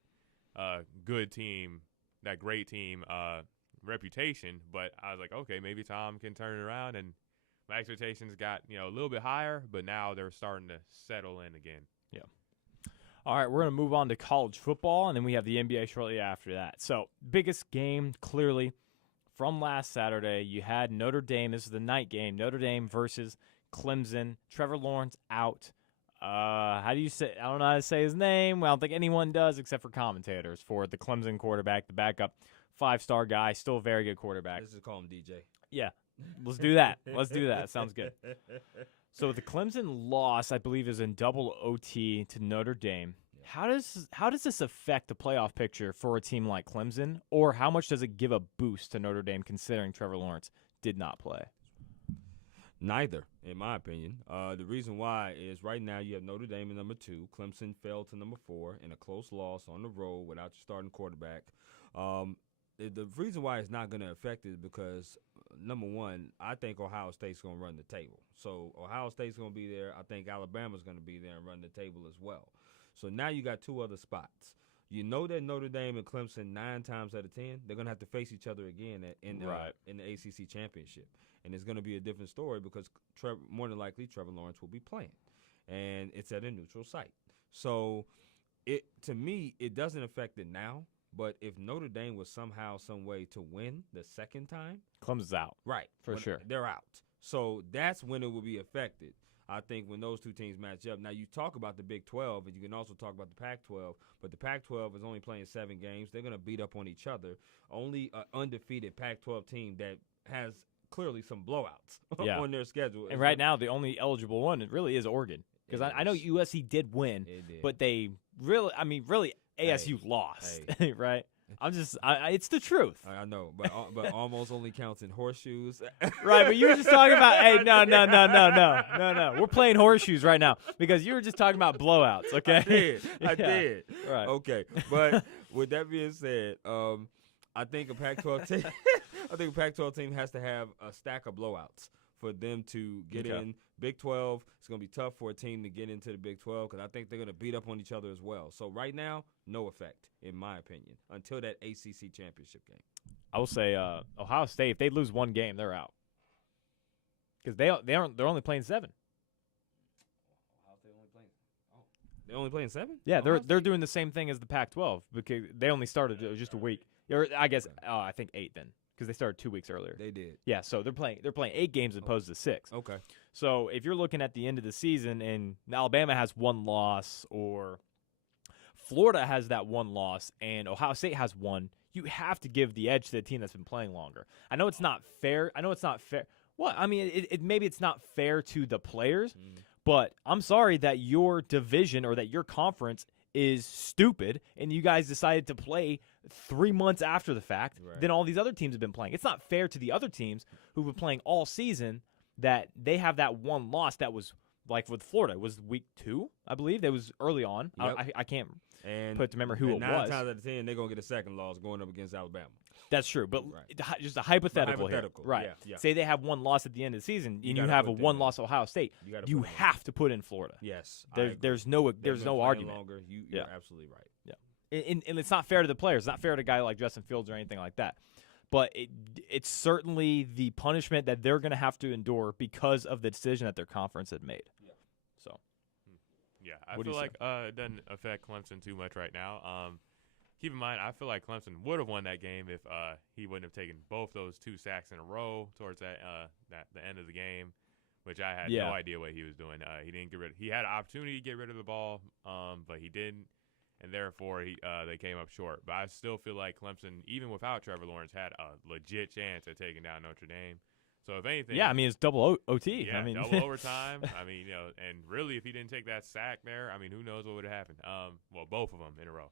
good team, that great team reputation, but I was like, okay, maybe Tom can turn it around, and my expectations got a little bit higher, but now they're starting to settle in again. Yeah. All right, we're going to move on to college football, and then we have the NBA shortly after that. So, biggest game, clearly, from last Saturday, you had Notre Dame. This is the night game. Notre Dame versus Clemson. Trevor Lawrence out. How do you say? I don't know how to say his name. Well, I don't think anyone does except for commentators for the Clemson quarterback, the backup 5-star guy, still a very good quarterback. Let's just call him DJ. Yeah, let's do that. Let's do that. Sounds good. So the Clemson loss, I believe, is in double OT to Notre Dame. Yeah. How does this affect the playoff picture for a team like Clemson, or how much does it give a boost to Notre Dame considering Trevor Lawrence did not play? Neither, in my opinion. The reason why is right now you have Notre Dame at number 2. Clemson fell to number 4 in a close loss on the road without your starting quarterback. The reason why it's not going to affect it is because, number one, I think Ohio State's going to run the table. So Ohio State's going to be there. I think Alabama's going to be there and run the table as well. So now you got 2 other spots. You know that Notre Dame and Clemson 9 times out of 10, they're going to have to face each other again in the ACC championship. And it's going to be a different story because more than likely Trevor Lawrence will be playing. And it's at a neutral site. So to me, it doesn't affect it now. But if Notre Dame was somehow, some way to win the second time, Clemson's out. Right. For sure. They're out. So that's when it will be affected. I think when those 2 teams match up. Now, you talk about the Big 12, and you can also talk about the Pac-12, but the Pac-12 is only playing 7 games. They're going to beat up on each other. Only an undefeated Pac-12 team that has clearly some blowouts on their schedule. And right now, the only eligible one, it really is Oregon. Because I know USC did win, but they really, ASU lost, hey. right? It's the truth. I know, but almost only counts in horseshoes. Right, but you were just talking about, no. We're playing horseshoes right now because you were just talking about blowouts, okay? I did. Right. Okay, but with that being said, I think a Pac-12 team has to have a stack of blowouts for them to get in. Big 12, it's going to be tough for a team to get into the Big 12 because I think they're going to beat up on each other as well. So right now, no effect, in my opinion, until that ACC championship game. I will say Ohio State, if they lose 1 game, they're out because they're only playing 7. Ohio State they're only playing 7? Yeah, they're doing the same thing as the Pac-12 because they only started just a week. Or I guess I think 8 then. Because they started 2 weeks earlier. They did. Yeah, so they're playing 8 games as opposed to 6. Okay. So if you're looking at the end of the season and Alabama has 1 loss or Florida has that 1 loss and Ohio State has 1, you have to give the edge to the team that's been playing longer. I know it's not fair. Well, I mean, maybe it's not fair to the players, but I'm sorry that your division or that your conference is stupid and you guys decided to play 3 months after the fact than all these other teams have been playing. It's not fair to the other teams who've been playing all season that they have that 1 loss that was like with Florida. It was week 2, I believe. That was early on. Yep. I can't put to remember who it 9 was. 9 times out of 10, they're going to get a second loss going up against Alabama. That's true, but just a hypothetical here. Right. Yeah. Say they have 1 loss at the end of the season and you have a 1-loss Ohio State. You have to put in Florida. Yes. There's no argument. Longer. You're absolutely right. Yeah. And it's not fair to the players. It's not fair to a guy like Justin Fields or anything like that. But it's certainly the punishment that they're going to have to endure because of the decision that their conference had made. Yeah. So. Yeah, I feel like it doesn't affect Clemson too much right now. Keep in mind, I feel like Clemson would have won that game if he wouldn't have taken both those 2 sacks in a row towards the end of the game, which I had no idea what he was doing. He didn't get rid. He had an opportunity to get rid of the ball, but he didn't. And therefore, they came up short. But I still feel like Clemson, even without Trevor Lawrence, had a legit chance at taking down Notre Dame. So if anything, Yeah, I mean, it's double OT. yeah, I mean, double overtime. I mean, and really, if he didn't take that sack there, I mean, who knows what would have happened? Well, both of them in a row.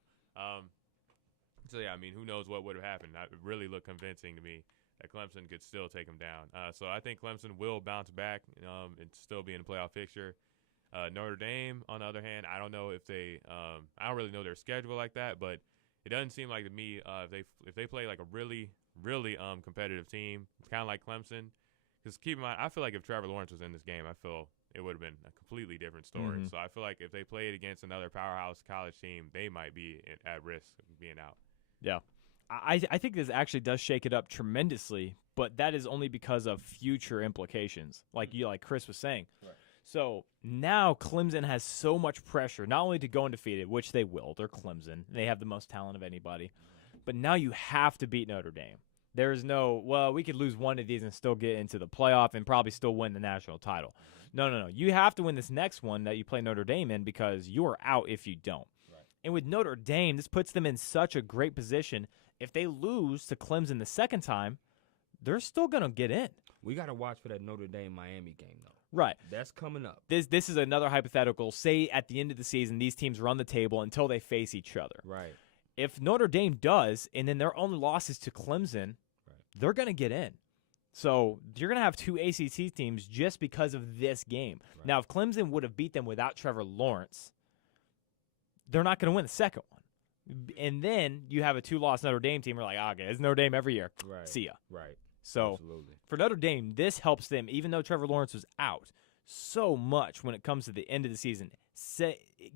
So yeah, I mean, who knows what would have happened? It really looked convincing to me that Clemson could still take him down. So I think Clemson will bounce back and still be in the playoff picture. Notre Dame, on the other hand, I don't know if they. I don't really know their schedule like that, but it doesn't seem like to me if they play like a really competitive team, it's kind of like Clemson. Because keep in mind, I feel like if Trevor Lawrence was in this game, I feel it would have been a completely different story. Mm-hmm. So I feel like if they played against another powerhouse college team, they might be at risk of being out. Yeah. I think this actually does shake it up tremendously, but that is only because of future implications, like Chris was saying. Right. So now Clemson has so much pressure, not only to go undefeated, which they will. They're Clemson. They have the most talent of anybody. But now you have to beat Notre Dame. There's no, well, we could lose one of these and still get into the playoff and probably still win the national title. No. You have to win this next one that you play Notre Dame in because you are out if you don't. Right. And with Notre Dame, this puts them in such a great position. If they lose to Clemson the second time, they're still going to get in. We got to watch for that Notre Dame-Miami game, though. Right. That's coming up. This is another hypothetical. Say at the end of the season, these teams run the table until they face each other. Right. If Notre Dame does, and then their only loss is to Clemson, they're going to get in. So you're going to have two ACC teams just because of this game. Right. Now, if Clemson would have beat them without Trevor Lawrence, they're not going to win the second one. And then you have a two-loss Notre Dame team. We're like, okay, it's Notre Dame every year. Right. See ya. Right. So Absolutely. for Notre Dame, this helps them, even though Trevor Lawrence was out, so much when it comes to the end of the season,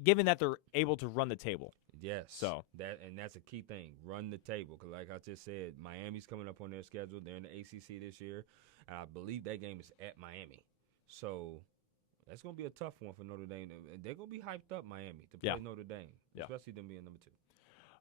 given that they're able to run the table. Yes. So that's a key thing. Run the table. Because like I just said, Miami's coming up on their schedule. They're in the ACC this year. And I believe that game is at Miami. So that's going to be a tough one for Notre Dame. They're going to be hyped up, Miami, to play Notre Dame, especially them being number 2.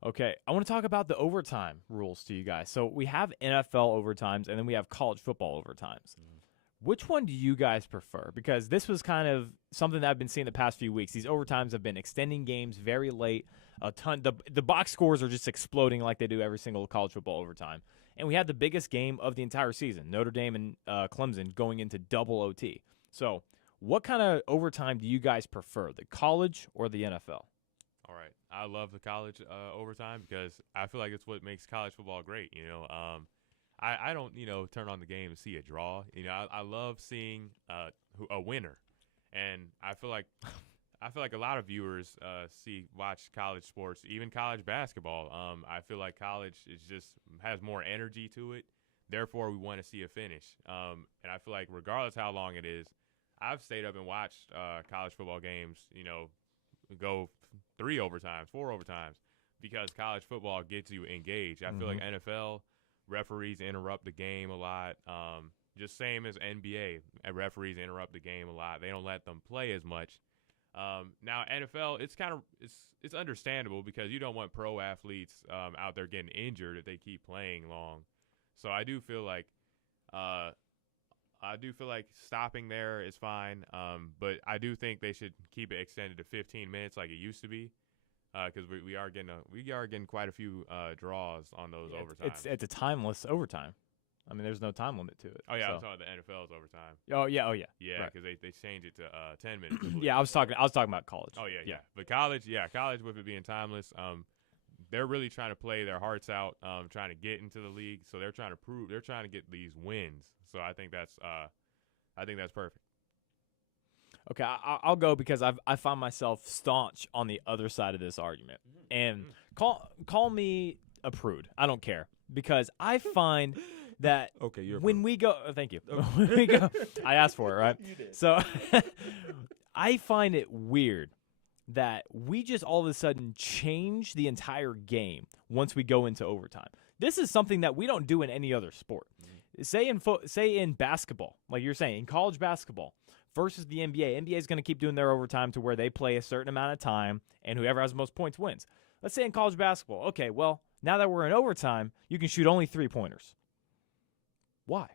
Okay, I want to talk about the overtime rules to you guys. So we have NFL overtimes, and then we have college football overtimes. Mm-hmm. Which one do you guys prefer? Because this was kind of something that I've been seeing the past few weeks. These overtimes have been extending games very late. A ton. The box scores are just exploding like they do every single college football overtime. And we had the biggest game of the entire season, Notre Dame and Clemson, going into double OT. So what kind of overtime do you guys prefer, the college or the NFL? All right. I love the college overtime because I feel like it's what makes college football great. I don't, turn on the game and see a draw. I love seeing a winner, and I feel like a lot of viewers watch college sports, even college basketball. I feel like college has more energy to it. Therefore, we want to see a finish. And I feel like regardless how long it is, I've stayed up and watched college football games. Go 3 overtimes, 4 overtimes, because college football gets you engaged. I feel like NFL referees interrupt the game a lot. Just same as NBA, referees interrupt the game a lot. They don't let them play as much. Now NFL, it's understandable because you don't want pro athletes out there getting injured if they keep playing long. So I do feel like stopping there is fine, but I do think they should keep it extended to 15 minutes like it used to be, because we are getting quite a few draws on those overtimes. It's a timeless overtime. I mean, there's no time limit to it. Oh yeah, so. I was talking about the NFL's overtime. Oh yeah. Yeah, because they changed it to 10 minutes. Yeah, I was talking about college. Oh yeah. But college with it being timeless, they're really trying to play their hearts out, trying to get into the league. So they're trying to get these wins. So I think that's perfect. Okay, I'll go because I find myself staunch on the other side of this argument, and call me a prude. I don't care because I find that when we go, thank you. When we go, I asked for it, right? You did. So I find it weird that we just all of a sudden change the entire game once we go into overtime. This is something that we don't do in any other sport. Say in basketball, like you're saying, in college basketball versus the NBA. NBA is going to keep doing their overtime to where they play a certain amount of time, and whoever has the most points wins. Let's say in college basketball, okay, well, now that we're in overtime, you can shoot only 3-pointers. Why?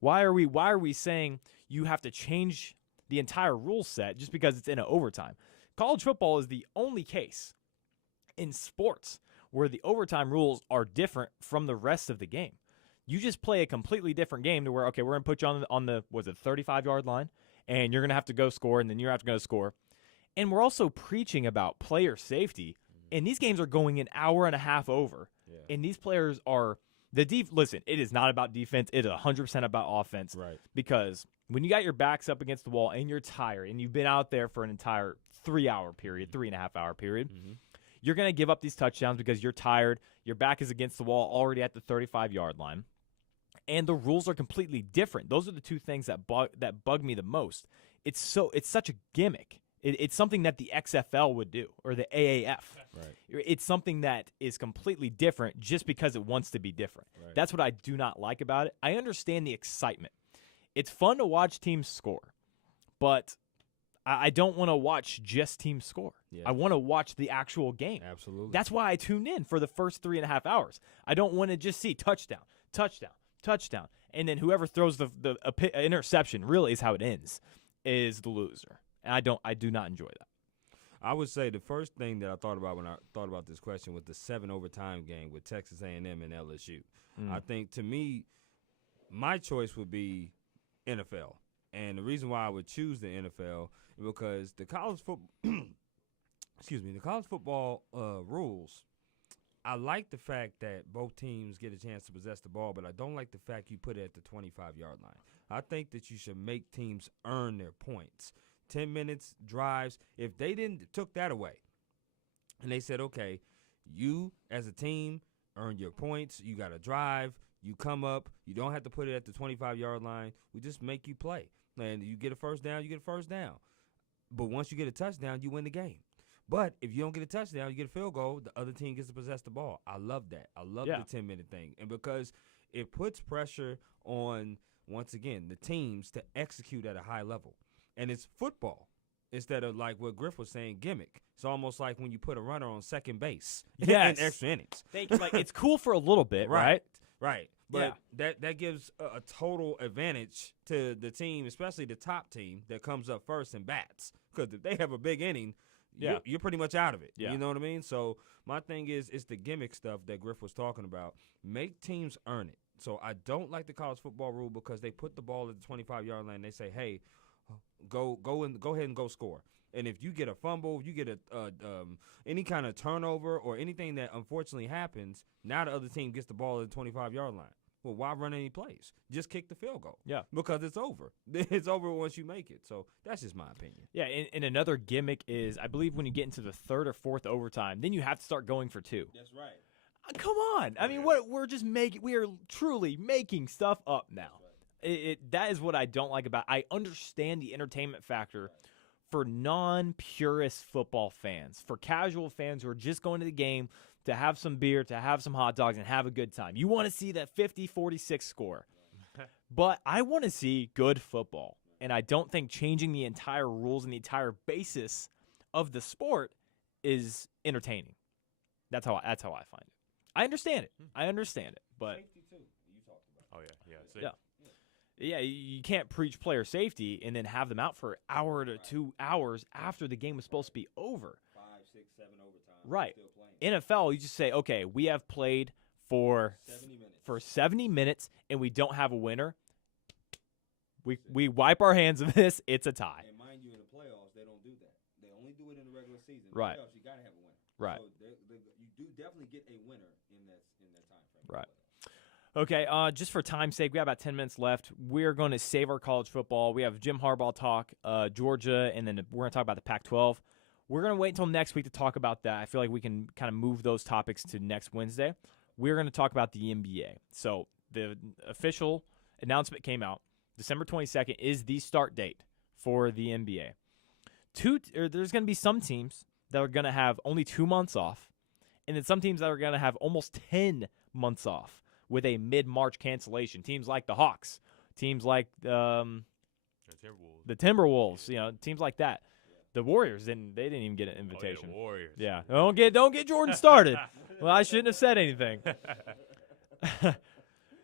Why are we saying you have to change the entire rule set just because it's in an overtime? College football is the only case in sports where the overtime rules are different from the rest of the game. You just play a completely different game to where, okay, we're going to put you on the 35-yard line, and you're going to have to go score, and then you're going to have to go score. And we're also preaching about player safety, and these games are going an hour and a half over. Yeah. And these players are listen, it is not about defense. It is 100% about offense. Right. Because when you got your backs up against the wall and you're tired and you've been out there for an entire 3-hour period, 3.5-hour period, you're going to give up these touchdowns because you're tired. Your back is against the wall already at the 35-yard line. And the rules are completely different. Those are the two things that bug me the most. It's such a gimmick. It's something that the XFL would do or the AAF. Right. It's something that is completely different just because it wants to be different. Right. That's what I do not like about it. I understand the excitement. It's fun to watch teams score, but I don't want to watch just teams score. Yeah. I want to watch the actual game. Absolutely. That's why I tune in for the first 3.5 hours. I don't want to just see touchdown, and then whoever throws the interception really is how it ends, is the loser. And I do not enjoy that. I would say the first thing that I thought about when I thought about this question was the 7 overtime game with Texas A&M and LSU. I think, to me, my choice would be NFL. And the reason why I would choose the NFL is because the college football rules, I like the fact that both teams get a chance to possess the ball, but I don't like the fact you put it at the 25-yard line. I think that you should make teams earn their points. 10 minutes, drives. If they took that away and they said, okay, you as a team earn your points, you got to drive, you come up, you don't have to put it at the 25-yard line. We just make you play. And you get a first down, you get a first down. But once you get a touchdown, you win the game. But if you don't get a touchdown, you get a field goal, the other team gets to possess the ball. I love that. I love the 10-minute thing. And because it puts pressure on, once again, the teams to execute at a high level. And it's football instead of, like what Griff was saying, gimmick. It's almost like when you put a runner on second base in extra innings. It's cool for a little bit, right? Right. But that gives a total advantage to the team, especially the top team that comes up first and bats. Because if they have a big inning, you're pretty much out of it. Yeah. You know what I mean? So my thing is, it's the gimmick stuff that Griff was talking about. Make teams earn it. So I don't like the college football rule because they put the ball at the 25-yard line and they say, hey, go ahead and go score. And if you get a fumble, you get any kind of turnover or anything that unfortunately happens, now the other team gets the ball at the 25-yard line. Well, why run any plays? Just kick the field goal. Yeah. Because it's over. It's over once you make it. So that's just my opinion. Yeah, and another gimmick is, I believe when you get into the third or fourth overtime, then you have to start going for 2. That's right. Come on. I mean, we are truly making stuff up now. That is what I don't like about it. I understand the entertainment factor for non-purist football fans, for casual fans who are just going to the game to have some beer, to have some hot dogs, and have a good time. You want to see that 50-46 score. But I want to see good football, and I don't think changing the entire rules and the entire basis of the sport is entertaining. That's how I find it. I understand it. But safety too. You talked about. Oh yeah. Yeah, you can't preach player safety and then have them out for an hour to 2 hours after the game was supposed to be over. 5, 6, 7 overtime. Right. NFL, you just say, okay, we have played for 70 minutes and we don't have a winner. We wipe our hands of this. It's a tie. And mind you, in the playoffs, they don't do that. They only do it in the regular season. Right. In the playoffs, you got to have a winner. Right. So you do definitely get a winner in that time frame. Right. Okay, just for time's sake, we have about 10 minutes left. We're going to save our college football. We have Jim Harbaugh talk, Georgia, and then we're going to talk about the Pac-12. We're going to wait until next week to talk about that. I feel like we can kind of move those topics to next Wednesday. We're going to talk about the NBA. So the official announcement came out. December 22nd is the start date for the NBA. There's going to be some teams that are going to have only 2 months off, and then some teams that are going to have almost 10 months off with a mid-March cancellation. Teams like the Hawks, teams like the Timberwolves, teams like that. The Warriors they didn't even get an invitation. Oh, yeah, Warriors. Yeah, don't get Jordan started. Well, I shouldn't have said anything.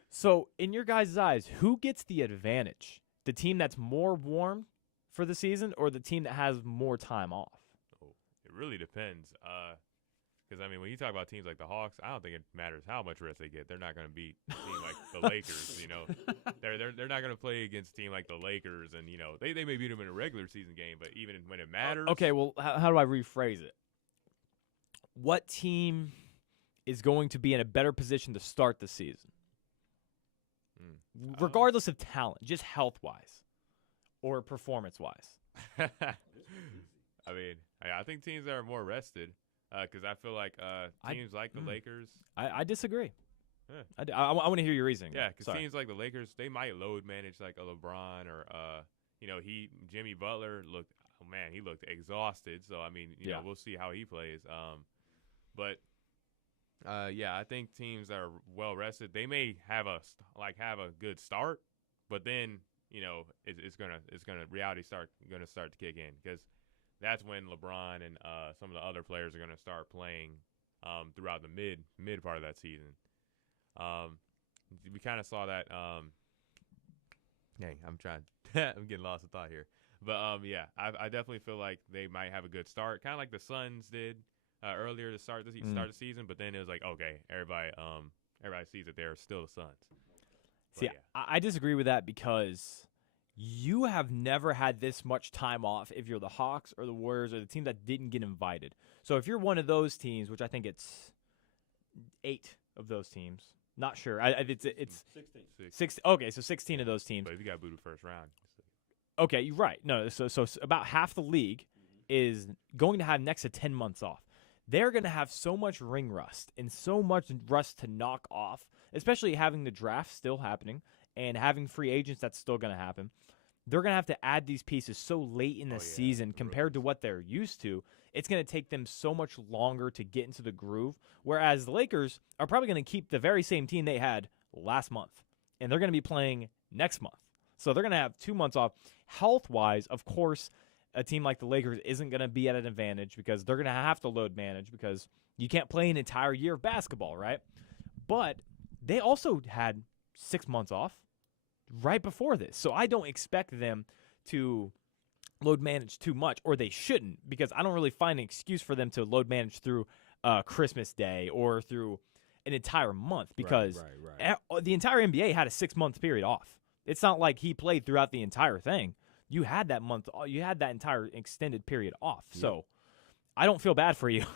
So, in your guys' eyes, who gets the advantage? The team that's more warm for the season, or the team that has more time off? Oh, it really depends. Because, I mean, when you talk about teams like the Hawks, I don't think it matters how much rest they get. They're not going to beat a team like the Lakers, you know. They're not going to play against a team like the Lakers, and, you know, they may beat them in a regular season game, but even when it matters. Okay, well, how do I rephrase it? What team is going to be in a better position to start the season? Regardless of talent, just health-wise or performance-wise. I mean, I think teams that are more rested, because I feel like teams like the Lakers. I disagree. Yeah. I want to hear your reasoning. Yeah, because teams like the Lakers, they might load manage like a LeBron or, you know, Jimmy Butler looked, oh man, he looked exhausted. So, I mean, you know, we'll see how he plays. But yeah, I think teams that are well rested, they may have a good start, but then, you know, it's gonna reality gonna start to kick in, because that's when LeBron and some of the other players are gonna start playing throughout the mid part of that season. We kind of saw that. Dang, I'm getting lost in thought here. But yeah, I definitely feel like they might have a good start, kind of like the Suns did earlier to start the season. But then it was like, okay, everybody sees that they're still the Suns. See, yeah. I disagree with that, because you have never had this much time off if you're the Hawks or the Warriors or the team that didn't get invited. So if you're one of those teams, which I think it's 8 of those teams, not sure. It's 16. Okay, so 16 of those teams. But if you got booted first round. Okay, you're right. No, so about half the league is going to have next to 10 months off. They're going to have so much ring rust and so much rust to knock off, especially having the draft still happening and having free agents that's still going to happen. They're going to have to add these pieces so late in the season compared to what they're used to. It's going to take them so much longer to get into the groove, whereas the Lakers are probably going to keep the very same team they had last month, and they're going to be playing next month. So they're going to have 2 months off. Health-wise, of course, a team like the Lakers isn't going to be at an advantage because they're going to have to load manage, because you can't play an entire year of basketball, right? But they also had 6 months off right before this. So I don't expect them to load manage too much, or they shouldn't, because I don't really find an excuse for them to load manage through Christmas Day or through an entire month, because the entire NBA had a 6-month period off. It's not like he played throughout the entire thing. You had that entire extended period off. Yep. So I don't feel bad for you.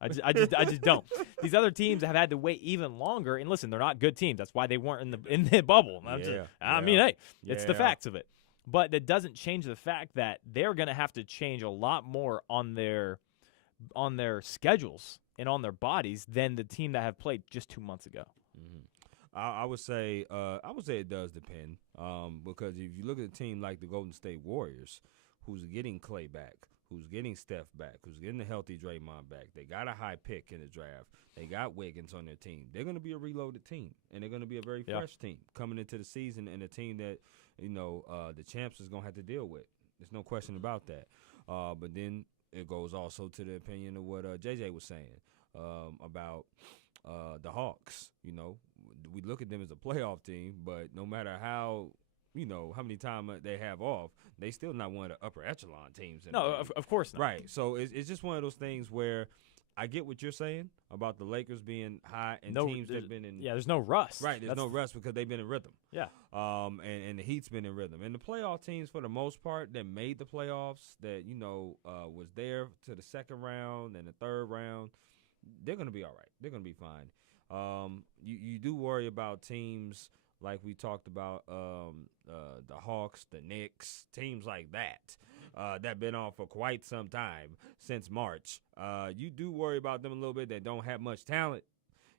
I just don't. These other teams have had to wait even longer. And listen, they're not good teams. That's why they weren't in the bubble. I mean, hey, it's the facts of it. But that doesn't change the fact that they're going to have to change a lot more on their schedules and on their bodies than the team that have played just 2 months ago. Mm-hmm. I would say it does depend, because if you look at a team like the Golden State Warriors, who's getting Clay back, who's getting Steph back, who's getting a healthy Draymond back, they got a high pick in the draft, they got Wiggins on their team. They're going to be a reloaded team, and they're going to be a very fresh team coming into the season, and a team that, you know, the champs is going to have to deal with. There's no question about that. But then it goes also to the opinion of what JJ was saying about the Hawks. You know, we look at them as a playoff team, but no matter how many times they have off, they still not one of the upper echelon teams. Of course not. Right. So it's just one of those things where I get what you're saying about the Lakers being high and teams that have been in. Yeah, there's no rust. Right, there's no rust because they've been in rhythm. Yeah. And the Heat's been in rhythm. And the playoff teams, for the most part, that made the playoffs, that, was there to the second round and the third round, they're going to be all right. They're going to be fine. You do worry about teams like we talked about, the Hawks, the Knicks, teams like that been on for quite some time, since March. You do worry about them a little bit, that don't have much talent.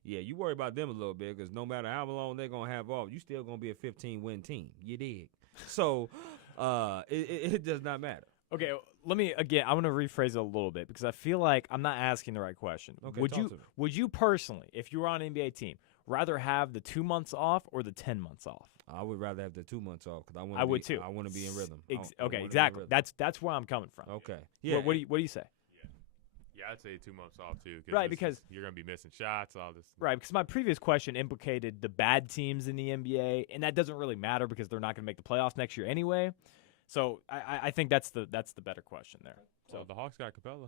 Yeah, you worry about them a little bit, because no matter how long they're going to have off, you still going to be a 15-win team. You dig? So it does not matter. Okay, I'm going to rephrase it a little bit, because I feel like I'm not asking the right question. Okay, would you personally, if you were on an NBA team, rather have the 2 months off or the 10 months off? I would rather have the 2 months off, because I would too. I want to be in rhythm. Okay, exactly. That's where I'm coming from. Okay. Yeah. What do you say? Yeah, I'd say 2 months off too. Right, because you're gonna be missing shots, all this. Right, because my previous question implicated the bad teams in the NBA, and that doesn't really matter because they're not going to make the playoffs next year anyway. So I think that's the better question there. So the Hawks got Capella.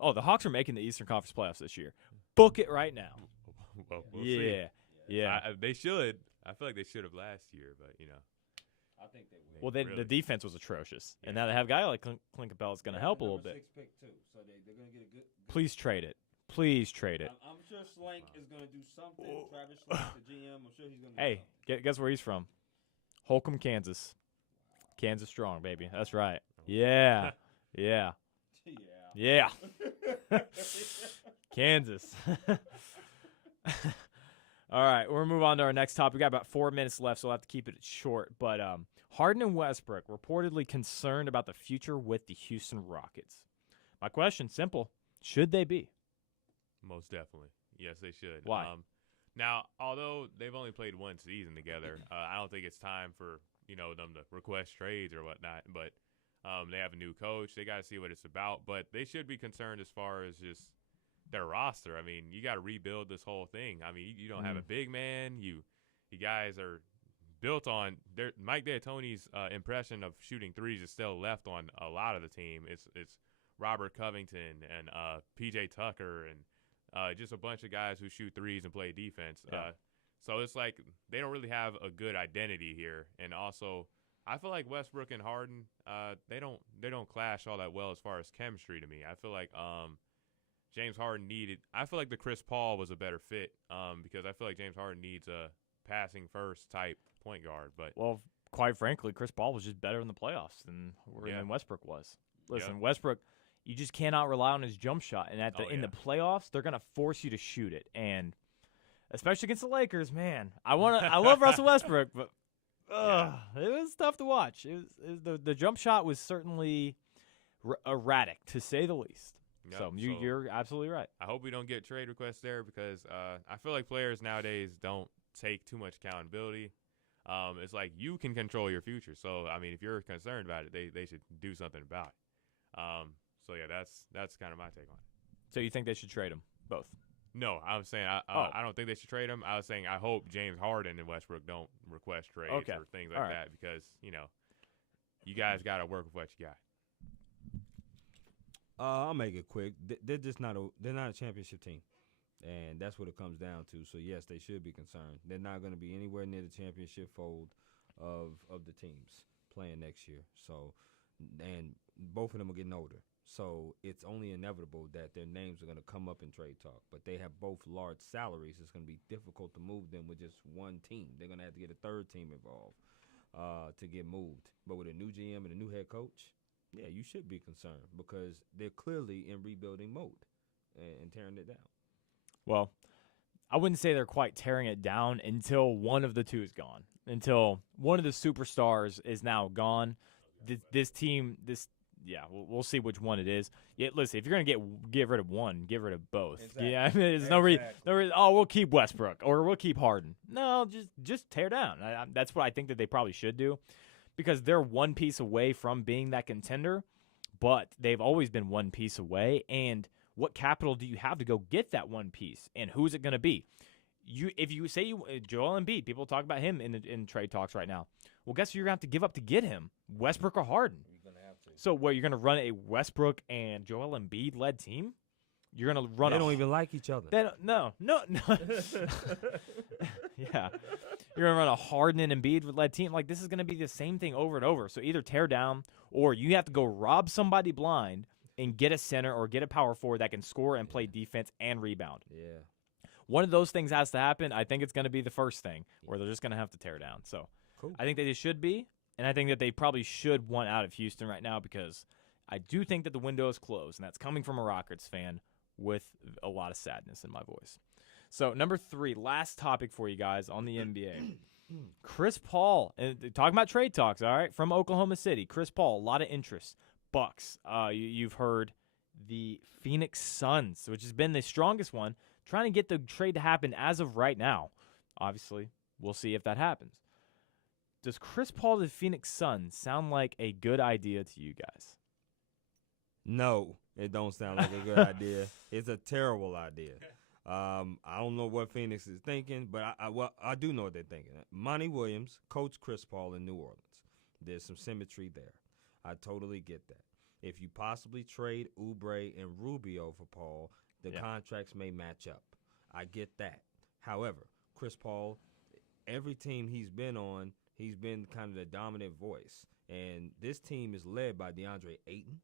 Oh, the Hawks are making the Eastern Conference playoffs this year. Book it right now. Well, we'll see. Yeah. They should. I feel like they should have last year, but I think they will. Well, Really? the defense was atrocious, and now they have a guy like Clint Capella that's going to help a little bit. 6 pick too, so they're going to get a good. Please trade it. Please trade it. I'm sure Slank is going to do something. Travis Slank, the GM, I'm sure he's going to. Do Hey, something. guess where he's from? Holcomb, Kansas. Kansas strong, baby. That's right. Yeah. Yeah. Yeah. Kansas. All right, we're going to move on to our next topic. We got about 4 minutes left, so we'll have to keep it short. But Harden and Westbrook reportedly concerned about the future with the Houston Rockets. My question, simple. Should they be? most definitely. Yes, they should. Why? Now, although they've only played one season together, I don't think it's time for them to request trades or whatnot. But they have a new coach. They got to see what it's about. But they should be concerned as far as just their roster. I mean, you got to rebuild this whole thing. I mean, you don't have a big man. You guys are built on Mike D'Antoni's impression of shooting threes is still left on a lot of the team. It's Robert Covington and PJ Tucker and just a bunch of guys who shoot threes and play defense. Yeah. So it's like they don't really have a good identity here. And also, I feel like Westbrook and Harden, they don't clash all that well as far as chemistry to me. I feel like James Harden I feel like the Chris Paul was a better fit because I feel like James Harden needs a passing first type point guard. But Well, quite frankly, Chris Paul was just better in the playoffs than Westbrook was. Listen, Westbrook, you just cannot rely on his jump shot. And in the playoffs, they're going to force you to shoot it. And especially against the Lakers, man, I love Russell Westbrook, but it was tough to watch. The jump shot was certainly erratic, to say the least. Yep, So you're absolutely right. I hope we don't get trade requests there because I feel like players nowadays don't take too much accountability. It's like you can control your future. So, I mean, if you're concerned about it, they should do something about it. So, yeah, that's kind of my take on it. So you think they should trade him, both? No, I was saying I don't think they should trade him. I was saying I hope James Harden and Westbrook don't request trades or things like that because, you guys got to work with what you got. I'll make it quick. They're just not a championship team, and that's what it comes down to. So yes, they should be concerned. They're not going to be anywhere near the championship fold of the teams playing next year. So, and both of them are getting older. So it's only inevitable that their names are going to come up in trade talk. But they have both large salaries. It's going to be difficult to move them with just one team. They're going to have to get a third team involved to get moved. But with a new GM and a new head coach, yeah, you should be concerned because they're clearly in rebuilding mode and tearing it down. Well, I wouldn't say they're quite tearing it down until one of the two is gone. Until one of the superstars is now gone. This team, we'll see which one it is. Yeah, listen, if you're gonna get rid of one, get rid of both. Exactly. Yeah, I mean, there's no reason. Oh, we'll keep Westbrook or we'll keep Harden. No, just tear down. That's what I think that they probably should do. Because they're one piece away from being that contender, but they've always been one piece away. And what capital do you have to go get that one piece? And who's it going to be? If you say Joel Embiid, people talk about him in trade talks right now. Well, guess who you're going to have to give up to get him? Westbrook or Harden? You're going to have to. So what, you're going to run a Westbrook and Joel Embiid-led team? You're going to run They don't even like each other. No. Yeah. You're going to run a Harden and Embiid-led team. Like, this is going to be the same thing over and over. So either tear down or you have to go rob somebody blind and get a center or get a power forward that can score and play defense and rebound. Yeah. One of those things has to happen. I think it's going to be the first thing where they're just going to have to tear down. So cool. I think that they should be, and I think that they probably should want out of Houston right now because I do think that the window is closed, and that's coming from a Rockets fan with a lot of sadness in my voice. So, number 3, last topic for you guys on the NBA. Chris Paul, and talking about trade talks, all right, from Oklahoma City. Chris Paul, a lot of interest. Bucks, you've heard the Phoenix Suns, which has been the strongest one, trying to get the trade to happen as of right now. Obviously, we'll see if that happens. Does Chris Paul to the Phoenix Suns sound like a good idea to you guys? No, it don't sound like a good idea. It's a terrible idea. I don't know what Phoenix is thinking, but I do know what they're thinking. Monty Williams coached Chris Paul in New Orleans. There's some symmetry there. I totally get that. if you possibly trade Oubre and Rubio for Paul, the contracts may match up. I get that. However, Chris Paul, every team he's been on, he's been kind of the dominant voice. And this team is led by DeAndre Ayton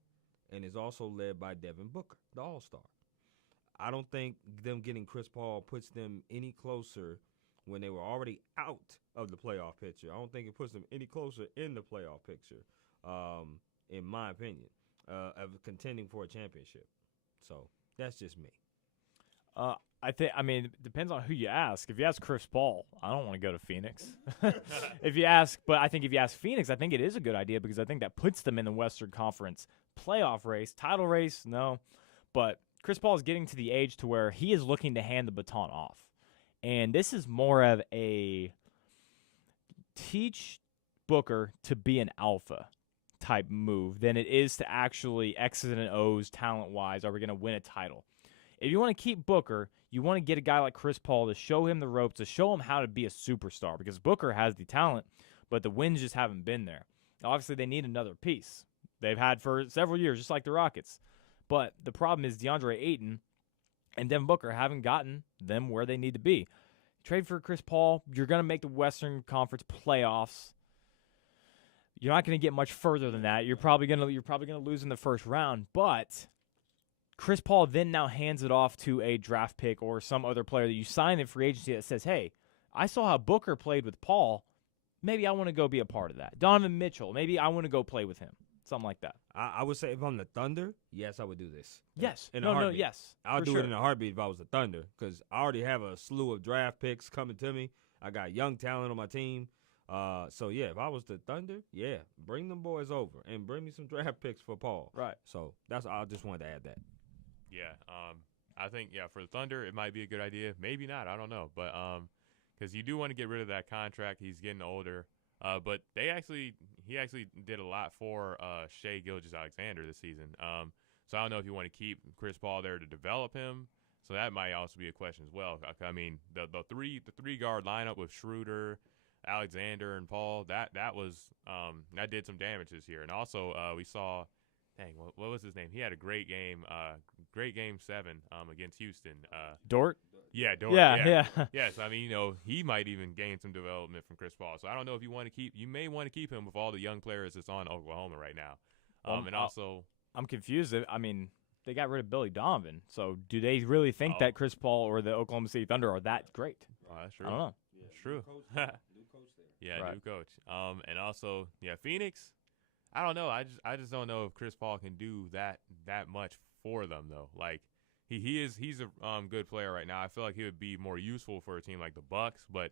and is also led by Devin Booker, the All-Star. I don't think them getting Chris Paul puts them any closer when they were already out of the playoff picture. I don't think it puts them any closer in the playoff picture, in my opinion, of contending for a championship. So that's just me. I mean, it depends on who you ask. If you ask Chris Paul, I don't want to go to Phoenix. But I think if you ask Phoenix, I think it is a good idea because I think that puts them in the Western Conference playoff race. Title race, no. But Chris Paul is getting to the age to where he is looking to hand the baton off. And this is more of a teach Booker to be an alpha type move than it is to actually X's and O's talent-wise, are we going to win a title? If you want to keep Booker, you want to get a guy like Chris Paul to show him the ropes, to show him how to be a superstar, because Booker has the talent, but the wins just haven't been there. Obviously, they need another piece. They've had for several years, just like the Rockets. But the problem is DeAndre Ayton and Devin Booker haven't gotten them where they need to be. Trade for Chris Paul, you're going to make the Western Conference playoffs. You're not going to get much further than that. You're probably going to lose in the first round, but Chris Paul then now hands it off to a draft pick or some other player that you sign in free agency that says, hey, I saw how Booker played with Paul. Maybe I want to go be a part of that. Donovan Mitchell, maybe I want to go play with him. Something like that. I would say if I'm the Thunder, yes, I would do this. Yes. In a heartbeat. Yes. I would do it in a heartbeat if I was the Thunder because I already have a slew of draft picks coming to me. I got young talent on my team. So, yeah, if I was the Thunder, yeah, bring them boys over and bring me some draft picks for Paul. Right. So I just wanted to add that. Yeah, I think for the Thunder it might be a good idea. Maybe not. I don't know, but because you do want to get rid of that contract. He's getting older. But he actually did a lot for Shai Gilgeous-Alexander this season. So I don't know if you want to keep Chris Paul there to develop him. So that might also be a question as well. I mean, the three guard lineup with Schroeder, Alexander, and Paul that did some damage this year. And also we saw. Dang, what was his name? He had a great game 7 against Houston. Dort? Yeah, Dort. Yeah. Yes, I mean, he might even gain some development from Chris Paul. So I don't know if you may want to keep him with all the young players that's on Oklahoma right now. And also, I'm confused. I mean, they got rid of Billy Donovan. So do they really think that Chris Paul or the Oklahoma City Thunder are that great? Oh, that's true. I don't know. Yeah, that's true. New coach there. Yeah, right. New coach. And also, Phoenix. I don't know. I just don't know if Chris Paul can do that much for them though. Like he's a good player right now. I feel like he would be more useful for a team like the Bucks, but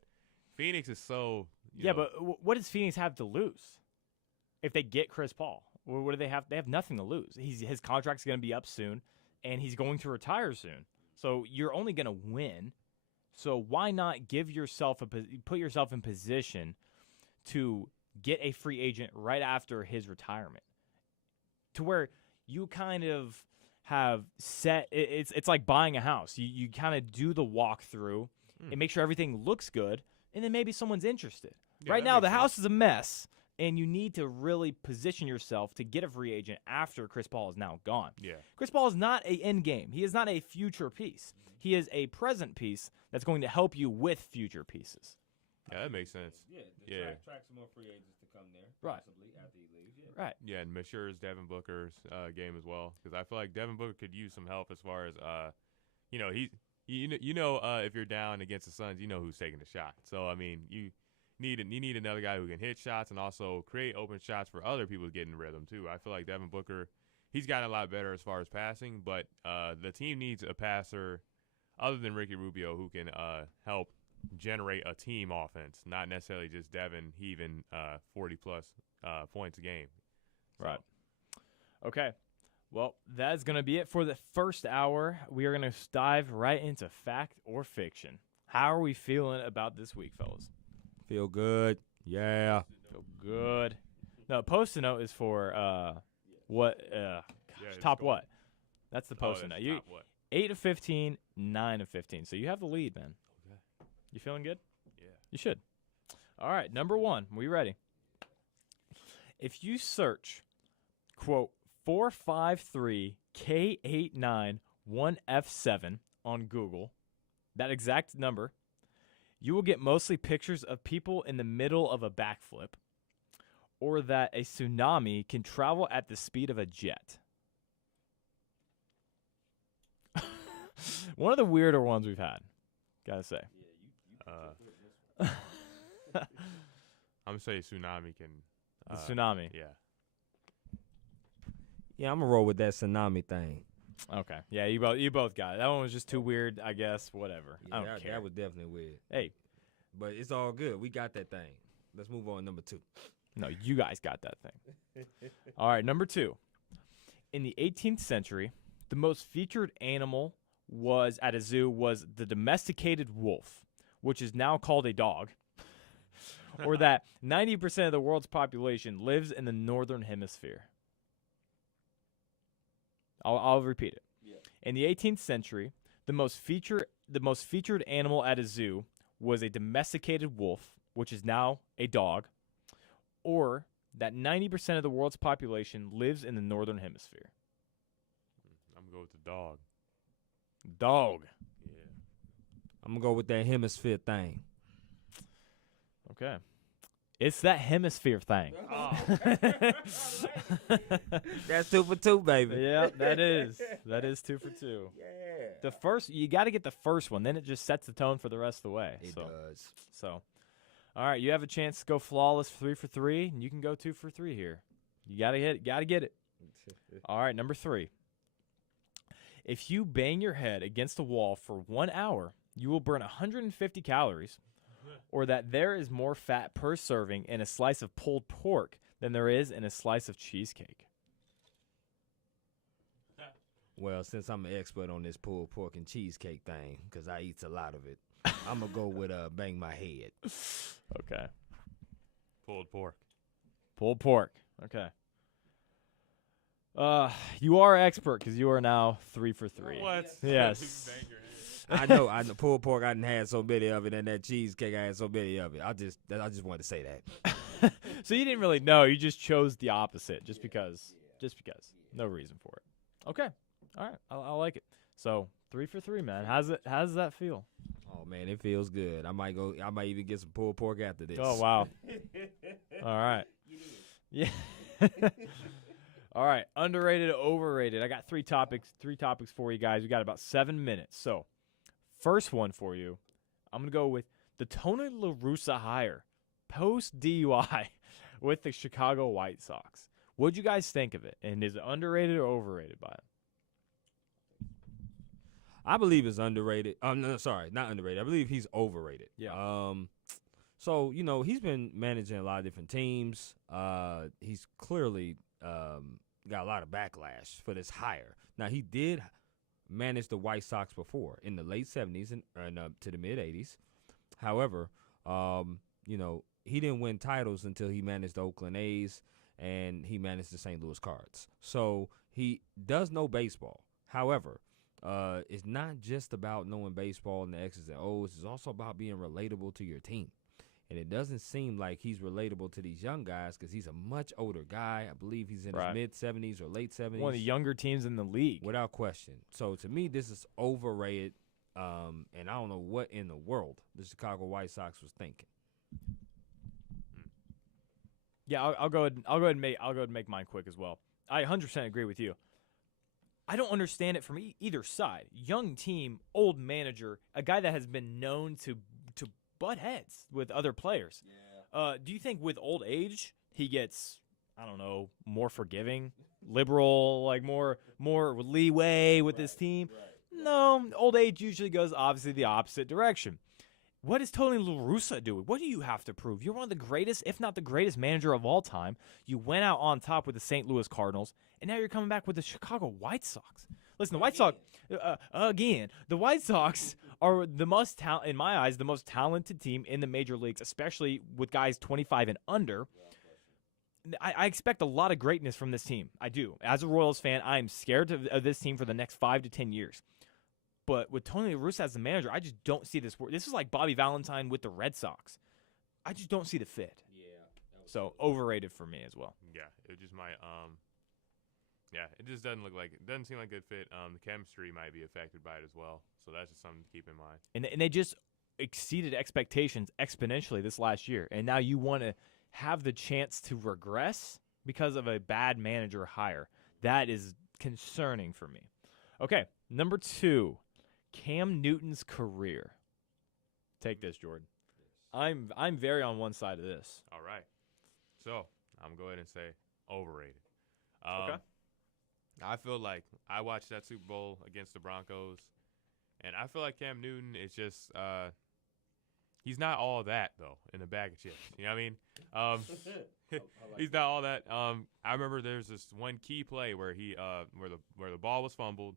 Phoenix is so but what does Phoenix have to lose if they get Chris Paul? What do they have? They have nothing to lose. His contract's going to be up soon, and he's going to retire soon. So you're only going to win. So why not put yourself in position to get a free agent right after his retirement, to where you kind of have set it's like buying a house. You kind of do the walkthrough and make sure everything looks good, and then maybe someone's interested. Right now the house is a mess, and you need to really position yourself to get a free agent after Chris Paul is now gone. Yeah. Chris Paul is not an end game. He is not a future piece. He is a present piece that's going to help you with future pieces. Yeah, that makes sense. Track some more free agents to come there, possibly after he leaves. Yeah. Right. Yeah, and Mashure's Devin Booker's game as well, because I feel like Devin Booker could use some help as far as if you're down against the Suns, you know who's taking the shot. So I mean, you need another guy who can hit shots and also create open shots for other people to get in rhythm too. I feel like Devin Booker, he's gotten a lot better as far as passing, but the team needs a passer other than Ricky Rubio who can help generate a team offense, not necessarily just Devin heaving 40-plus points a game. So. Right. Okay. Well, that's going to be it for the first hour. We are going to dive right into fact or fiction. How are we feeling about this week, fellas? Feel good. Yeah. Feel good. No, Post-it note is for what? Top what? That's the Post-it note. You 8 of 15, 9 of 15. So you have the lead, man. You feeling good? Yeah. You should. All right, number one. We ready? If you search, quote, 453K891F7 on Google, that exact number, you will get mostly pictures of people in the middle of a backflip, or that a tsunami can travel at the speed of a jet. One of the weirder ones we've had, gotta say. I'm gonna say tsunami can. The tsunami. Yeah. Yeah, I'm gonna roll with that tsunami thing. Okay. Yeah, you both got it. That one was just too weird, I guess. Whatever. Yeah, I don't care. That was definitely weird. Hey. But it's all good. We got that thing. Let's move on to number 2. No, you guys got that thing. All right, number 2. In the 18th century, the most featured animal at a zoo was the domesticated wolf, which is now called a dog, or that 90% of the world's population lives in the northern hemisphere. I'll repeat it. Yeah. In the 18th century, the most featured animal at a zoo was a domesticated wolf, which is now a dog, or that 90% of the world's population lives in the northern hemisphere. I'm gonna go with the dog. Dog. Yeah. I'm gonna go with that hemisphere thing. Okay. It's that hemisphere thing. Oh. That's 2 for 2, baby. Yeah, that is. That is 2 for 2. Yeah. You got to get the first one, then it just sets the tone for the rest of the way. It does. So, all right, you have a chance to go flawless 3 for 3, and you can go 2 for 3 here. You got to get it. All right, number 3. If you bang your head against a wall for 1 hour, you will burn 150 calories, or that there is more fat per serving in a slice of pulled pork than there is in a slice of cheesecake. Well, since I'm an expert on this pulled pork and cheesecake thing, because I eat a lot of it, I'm going to go with bang my head. Okay. Pulled pork. Pulled pork. Okay. You are expert because you are now 3 for 3. What? Yes. I know pulled pork. I didn't have so many of it, and that cheesecake I had so many of it. I just wanted to say that. So you didn't really know. You just chose the opposite, just because. Just because. No reason for it. Okay. All right. I like it. So 3 for 3, man. How does that feel? Oh man, it feels good. I might even get some pulled pork after this. Oh wow. All right. Yeah. All right. Underrated, overrated. I got 3 topics for you guys. We got about 7 minutes. So, first one for you, I'm going to go with the Tony La Russa hire post DUI with the Chicago White Sox. What'd you guys think of it? And is it underrated or overrated by him? I believe it's underrated. No, sorry, not underrated. I believe he's overrated. Yeah. So, he's been managing a lot of different teams. He's clearly got a lot of backlash for this hire. Now, he did manage the White Sox before in the late 70s and to the mid 80s. However, he didn't win titles until he managed the Oakland A's and he managed the St. Louis Cards. So he does know baseball. However, it's not just about knowing baseball and the X's and O's. It's also about being relatable to your team. And it doesn't seem like he's relatable to these young guys because he's a much older guy. I believe he's in his mid-70s or late 70s. One of the younger teams in the league. Without question. So, to me, this is overrated, and I don't know what in the world the Chicago White Sox was thinking. Yeah, I'll go ahead and make mine quick as well. I 100% agree with you. I don't understand it from either side. Young team, old manager, a guy that has been known to butt heads with other players. Yeah. Do you think with old age he gets, I don't know, more forgiving, liberal, like more leeway with his team? Right. No, old age usually goes obviously the opposite direction. What is Tony La Russa doing? What do you have to prove? You're one of the greatest, if not the greatest manager of all time. You went out on top with the St. Louis Cardinals, and now you're coming back with the Chicago White Sox. Listen, the White Sox, the White Sox are in my eyes, the most talented team in the major leagues, especially with guys 25 and under. I expect a lot of greatness from this team. I do. As a Royals fan, I am scared of this team for the next 5 to 10 years. But with Tony La Russa as the manager, I just don't see this work. This is like Bobby Valentine with the Red Sox. I just don't see the fit. Yeah. So overrated for me as well. Yeah, it just might Yeah, it just doesn't seem like a good fit. The chemistry might be affected by it as well, so that's just something to keep in mind. And they just exceeded expectations exponentially this last year, and now you want to have the chance to regress because of a bad manager hire. That is concerning for me. Okay, number 2, Cam Newton's career. Take this, Jordan. I'm very on one side of this. All right, so I'm gonna go ahead and say overrated. Okay. I feel like I watched that Super Bowl against the Broncos, and I feel like Cam Newton is just he's not all that though in the bag of chips. You know what I mean? He's not all that. I remember there's this one key play where he where the ball was fumbled,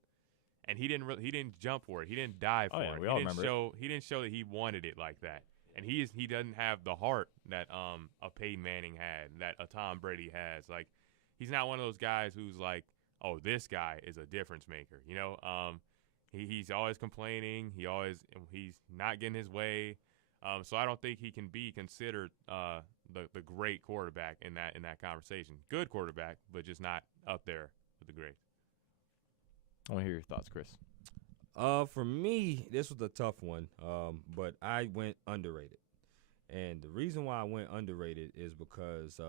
and he didn't jump for it. He didn't dive for it. We all remember He didn't show that he wanted it like that. And he doesn't have the heart that a Peyton Manning had, that a Tom Brady has. Like, he's not one of those guys who's like, oh, this guy is a difference maker. You know, he's always complaining. He's not getting his way. So I don't think he can be considered the great quarterback in that conversation. Good quarterback, but just not up there with the greats. I want to hear your thoughts, Chris. For me, this was a tough one, but I went underrated. And the reason why I went underrated is because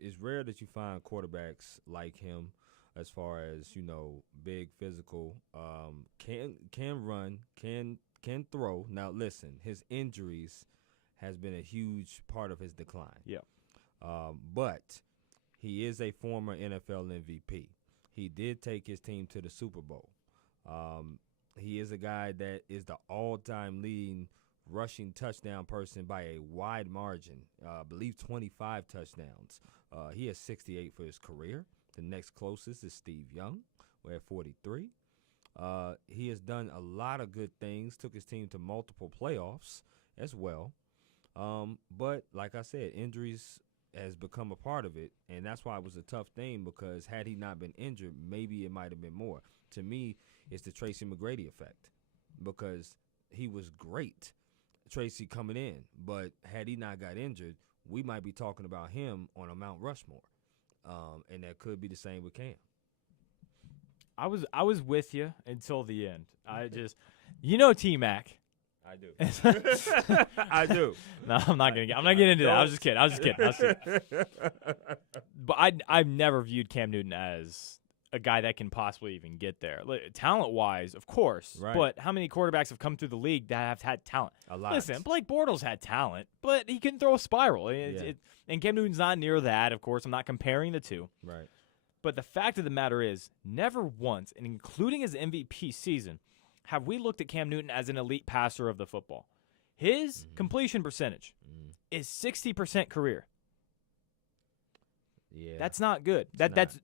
it's rare that you find quarterbacks like him, as far as, big, physical, can run, can throw. Now, listen, his injuries has been a huge part of his decline. Yeah. But he is a former NFL MVP. He did take his team to the Super Bowl. He is a guy that is the all-time leading rushing touchdown person by a wide margin. I believe 25 touchdowns. He has 68 for his career. The next closest is Steve Young, who had 43. He has done a lot of good things, took his team to multiple playoffs as well. But like I said, injuries has become a part of it, and that's why it was a tough thing, because had he not been injured, maybe it might have been more. To me, it's the Tracy McGrady effect, because he was great, Tracy, coming in, but had he not got injured, we might be talking about him on a Mount Rushmore, and that could be the same with Cam. I was with you until the end. I just, T-Mac. I do. I do. No, I'm not getting into that. I was just kidding. But I've never viewed Cam Newton as a guy that can possibly even get there. Talent-wise, of course. Right. But how many quarterbacks have come through the league that have had talent? A lot. Listen, Blake Bortles had talent, but he couldn't throw a spiral. And Cam Newton's not near that, of course. I'm not comparing the two. Right. But the fact of the matter is, never once, and including his MVP season, have we looked at Cam Newton as an elite passer of the football. His completion percentage is 60% career. Yeah. That's not good.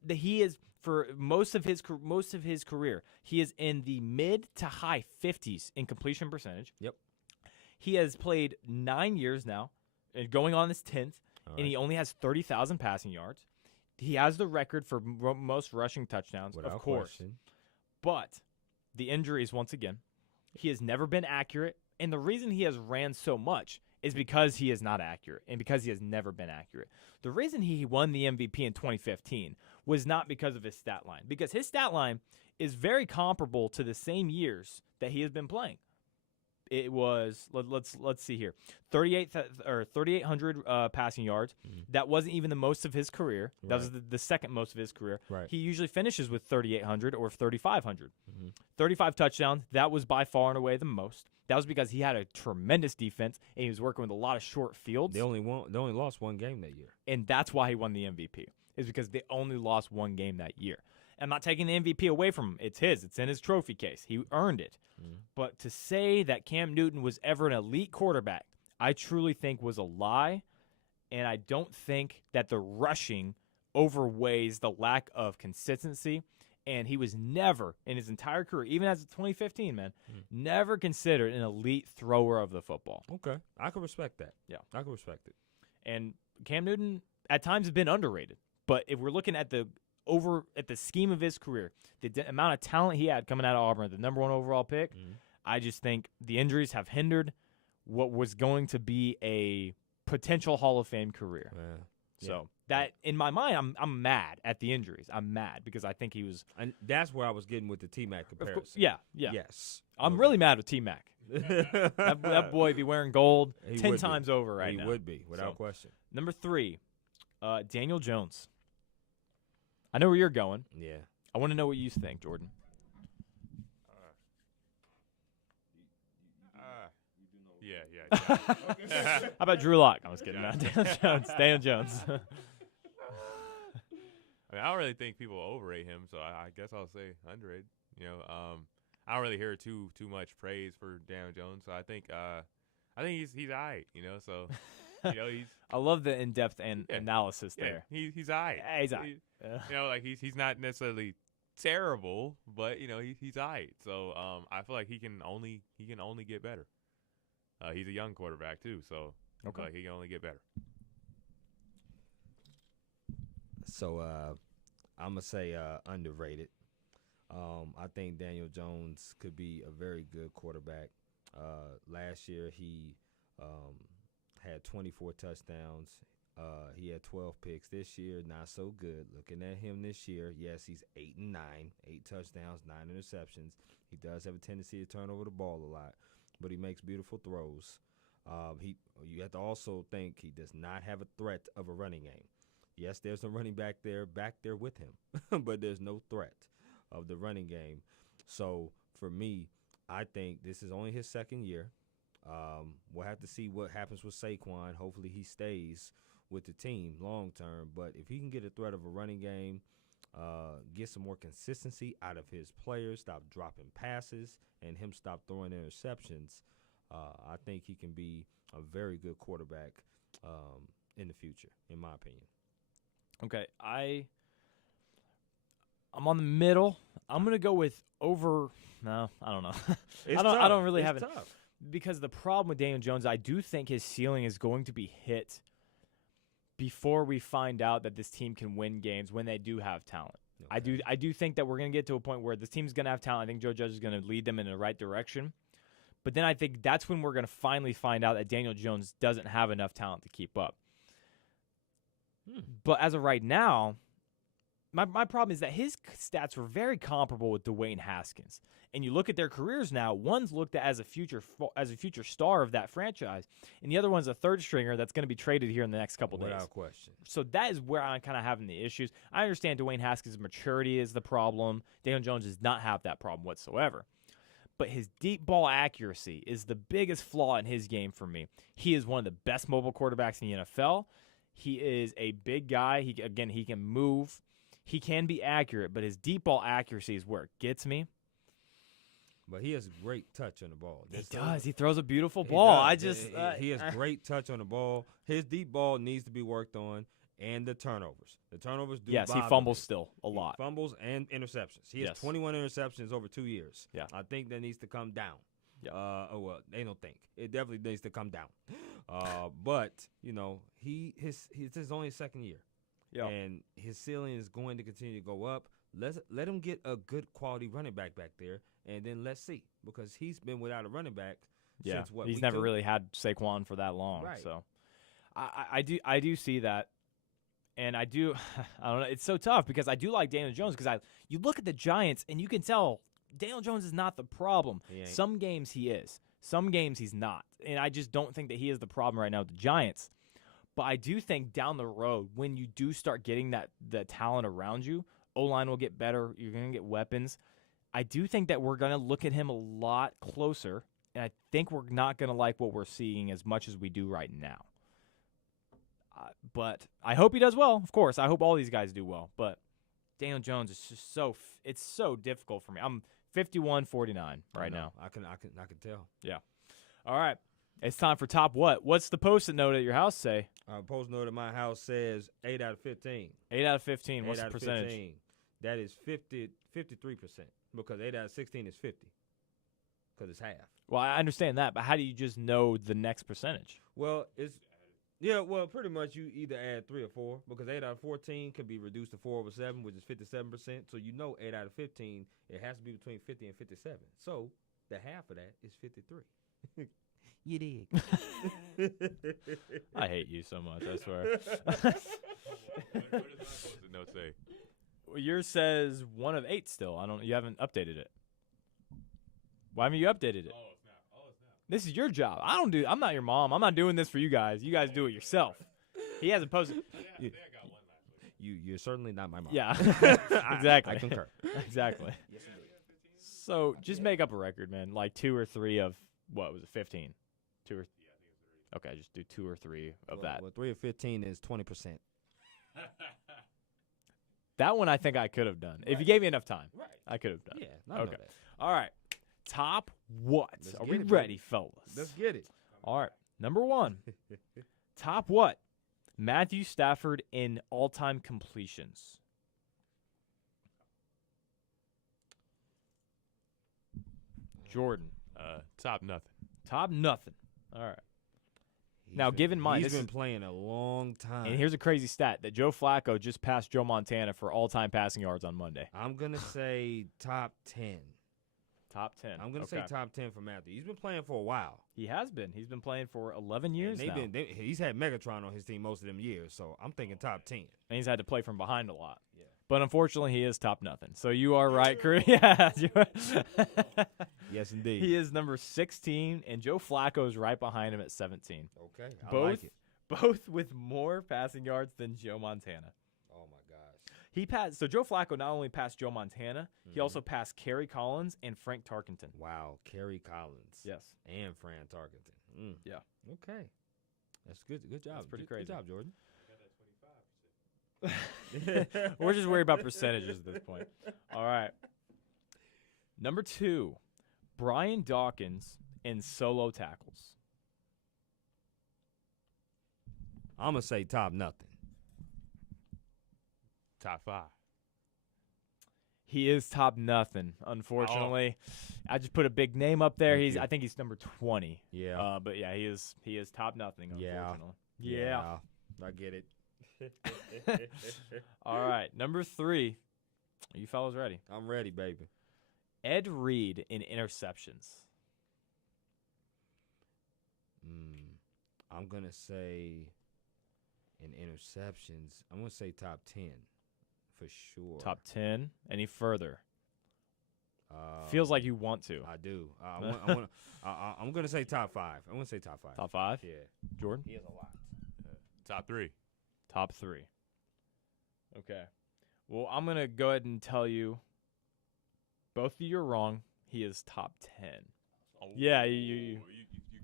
He is, for most of his career, he is in the mid to high 50s in completion percentage. Yep. He has played 9 years now, and going on his 10th, and he only has 30,000 passing yards. He has the record for most rushing touchdowns, Without of course. question. But the injuries, once again, he has never been accurate. And the reason he has ran so much is because he is not accurate and because he has never been accurate. The reason he won the MVP in 2015 was not because of his stat line, because his stat line is very comparable to the same years that he has been playing. It was, let's see here, 3,800 passing yards. That wasn't even the most of his career. Right. That was the second most of his career. Right. He usually finishes with 3,800 or 3,500. 35 touchdowns, that was by far and away the most. That was because he had a tremendous defense, and he was working with a lot of short fields. They only lost one game that year. And that's why he won the MVP, is because they only lost one game that year. I'm not taking the MVP away from him. It's his. It's in his trophy case. He earned it. But to say that Cam Newton was ever an elite quarterback, I truly think was a lie, and I don't think that the rushing overweighs the lack of consistency. And he was never, in his entire career, even as 2015, man, never considered an elite thrower of the football. Okay. I can respect that. Yeah. I can respect it. And Cam Newton, at times, has been underrated. But if we're looking at the scheme of his career, the amount of talent he had coming out of Auburn, the number 1 overall pick, I just think the injuries have hindered what was going to be a potential Hall of Fame career. So that in my mind, I'm mad at the injuries. I'm mad because I think he was. And that's where I was getting with the T-Mac comparison. Yeah. Yes. I'm really mad with T-Mac. that boy be wearing gold He 10 would be. times over right now. He would be, without question. Number 3, Daniel Jones. I know where you're going. Yeah. I want to know what you think, Jordan. Yeah. How about Drew Lock? I was kidding. No, Daniel Jones. I mean, I don't really think people overrate him, so I guess I'll say underrated. I don't really hear too much praise for Daniel Jones, so I think he's alright. So he's. I love the in-depth analysis there. He's alright. Yeah, he's alright. He's not necessarily terrible, but he's alright. So I feel like he can only get better. He's a young quarterback too, so I feel like he can only get better. So I'm gonna say underrated. I think Daniel Jones could be a very good quarterback. Last year he had 24 touchdowns. He had 12 picks. This year, not so good. Looking at him this year, yes, he's 8-9, 8 touchdowns, 9 interceptions. He does have a tendency to turn over the ball a lot, but he makes beautiful throws. You have to also think he does not have a threat of a running game. Yes, there's a running back there with him, but there's no threat of the running game. So for me, I think this is only his second year. We'll have to see what happens with Saquon. Hopefully he stays with the team long term. But if he can get a threat of a running game, get some more consistency out of his players, stop dropping passes, and him stop throwing interceptions, I think he can be a very good quarterback in the future, in my opinion. Okay, I'm on the middle. I'm gonna go with over. No, I don't know. I don't really have it because the problem with Daniel Jones, I do think his ceiling is going to be hit before we find out that this team can win games when they do have talent. Okay. I do think that we're gonna get to a point where this team's gonna have talent. I think Joe Judge is gonna lead them in the right direction. But then I think that's when we're gonna finally find out that Daniel Jones doesn't have enough talent to keep up. But as of right now, my problem is that his stats were very comparable with Dwayne Haskins. And you look at their careers now, one's looked at as a future star of that franchise, and the other one's a third stringer that's going to be traded here in the next couple days. Without question. So that is where I'm kind of having the issues. I understand Dwayne Haskins' maturity is the problem. Daniel Jones does not have that problem whatsoever. But his deep ball accuracy is the biggest flaw in his game for me. He is one of the best mobile quarterbacks in the NFL. He is a big guy. He can move. He can be accurate, but his deep ball accuracy is where it gets me. But he has great touch on the ball. He does. He throws a beautiful ball. He has great touch on the ball. His deep ball needs to be worked on, and the turnovers. The turnovers do bother he fumbles me. still a lot. He fumbles and interceptions. He has 21 interceptions over 2 years. Yeah. I think that needs to come down. Yeah. Well, they don't think. It definitely needs to come down. But, it's his only second year. Yeah. And his ceiling is going to continue to go up. Let him get a good quality running back there, and then let's see. Because he's been without a running back since what? He's never really had Saquon for that long. Right. So I do see that. And I don't know. It's so tough because I do like Daniel Jones because you look at the Giants and you can tell Daniel Jones is not the problem. Some games he is. Some games he's not. And I just don't think that he is the problem right now with the Giants. But I do think down the road, when you do start getting the talent around you, O-line will get better. You're going to get weapons. I do think that we're going to look at him a lot closer. And I think we're not going to like what we're seeing as much as we do right now. But I hope he does well, of course. I hope all these guys do well. But Daniel Jones is just it's so difficult for me. I'm 51-49 right now. I can tell. Yeah. All right. It's time for top what? What's the post-it note at your house say? Post-it note at my house says 8 out of 15. 8 out of 15. What's the percentage? 15. That is 53% because 8 out of 16 is 50 because it's half. Well, I understand that, but how do you just know the next percentage? Well, pretty much you either add 3 or 4 because 8 out of 14 can be reduced to 4 over 7, which is 57%. So 8 out of 15, it has to be between 50 and 57. So the half of that is 53. You dig? I hate you so much, I swear. What does my post-it note say? Well, yours says 1 of 8 still. You haven't updated it. Why haven't you updated it? Oh, it's not. This is your job. I'm not your mom. I'm not doing this for you guys. You guys do it yourself. He hasn't posted. I think I got one last week. You're certainly not my mom. Yeah. Exactly. I concur. Exactly. Yes, indeed. So just make up a record, man. Like 2 or 3 of, what was it, 15? 2 or, okay, just do 2 or 3 of that. Well, 3 of 15 is 20%. That one I think I could have done. If you gave me enough time, Right. I could have done. Yeah. I know Okay. that. All right. Top what? Let's Are get we it, ready, baby. fellas? Let's get it. All right. Number 1. Top what? Matthew Stafford in all-time completions. Jordan. Top nothing. Top nothing. All right. Now, keep in mind, he's this been is- playing a long time. And here's a crazy stat that Joe Flacco just passed Joe Montana for all-time passing yards on Monday. I'm gonna say top 10. Top 10. I'm gonna Okay. say top 10 for Matthew. He's been playing for a while. He has been. He's been playing for 11 years And now. he's had Megatron on his team most of them years, so I'm thinking top 10. And he's had to play from behind a lot. Yeah. But unfortunately, he is top nothing. So you are right, Chris. Yeah. Yes, indeed. He is number 16, and Joe Flacco is right behind him at 17. Okay, I Both, like it. both with more passing yards than Joe Montana. Oh my gosh. He passed. So Joe Flacco not only passed Joe Montana, he Mhm. also passed Kerry Collins and Frank Tarkenton. Wow, Kerry Collins. Yes. And Fran Tarkenton. Mm. Yeah. Okay. That's good. Good job. That's pretty Good crazy. job, Jordan. We're just worried about percentages at this point. All right. Number 2, Brian Dawkins in solo tackles. I'm gonna say top nothing. Top 5. He is top nothing, unfortunately. I just put a big name up there. Thank you. I think he's number 20. Yeah. But yeah, he is top nothing, Yeah. unfortunately. Yeah. I get it. All right. Number 3. Are you fellas ready? I'm ready, baby. Ed Reed in interceptions. I'm gonna say in interceptions. I'm gonna say top 10 for sure. Top 10. Any further? Feels like you want to. I do. I'm gonna say top 5. I'm gonna say top 5. Top 5? Yeah. Jordan? He has a lot. Top 3. Top 3. Okay. Well, I'm going to go ahead and tell you both of you are wrong. He is top 10. Oh, Yeah, you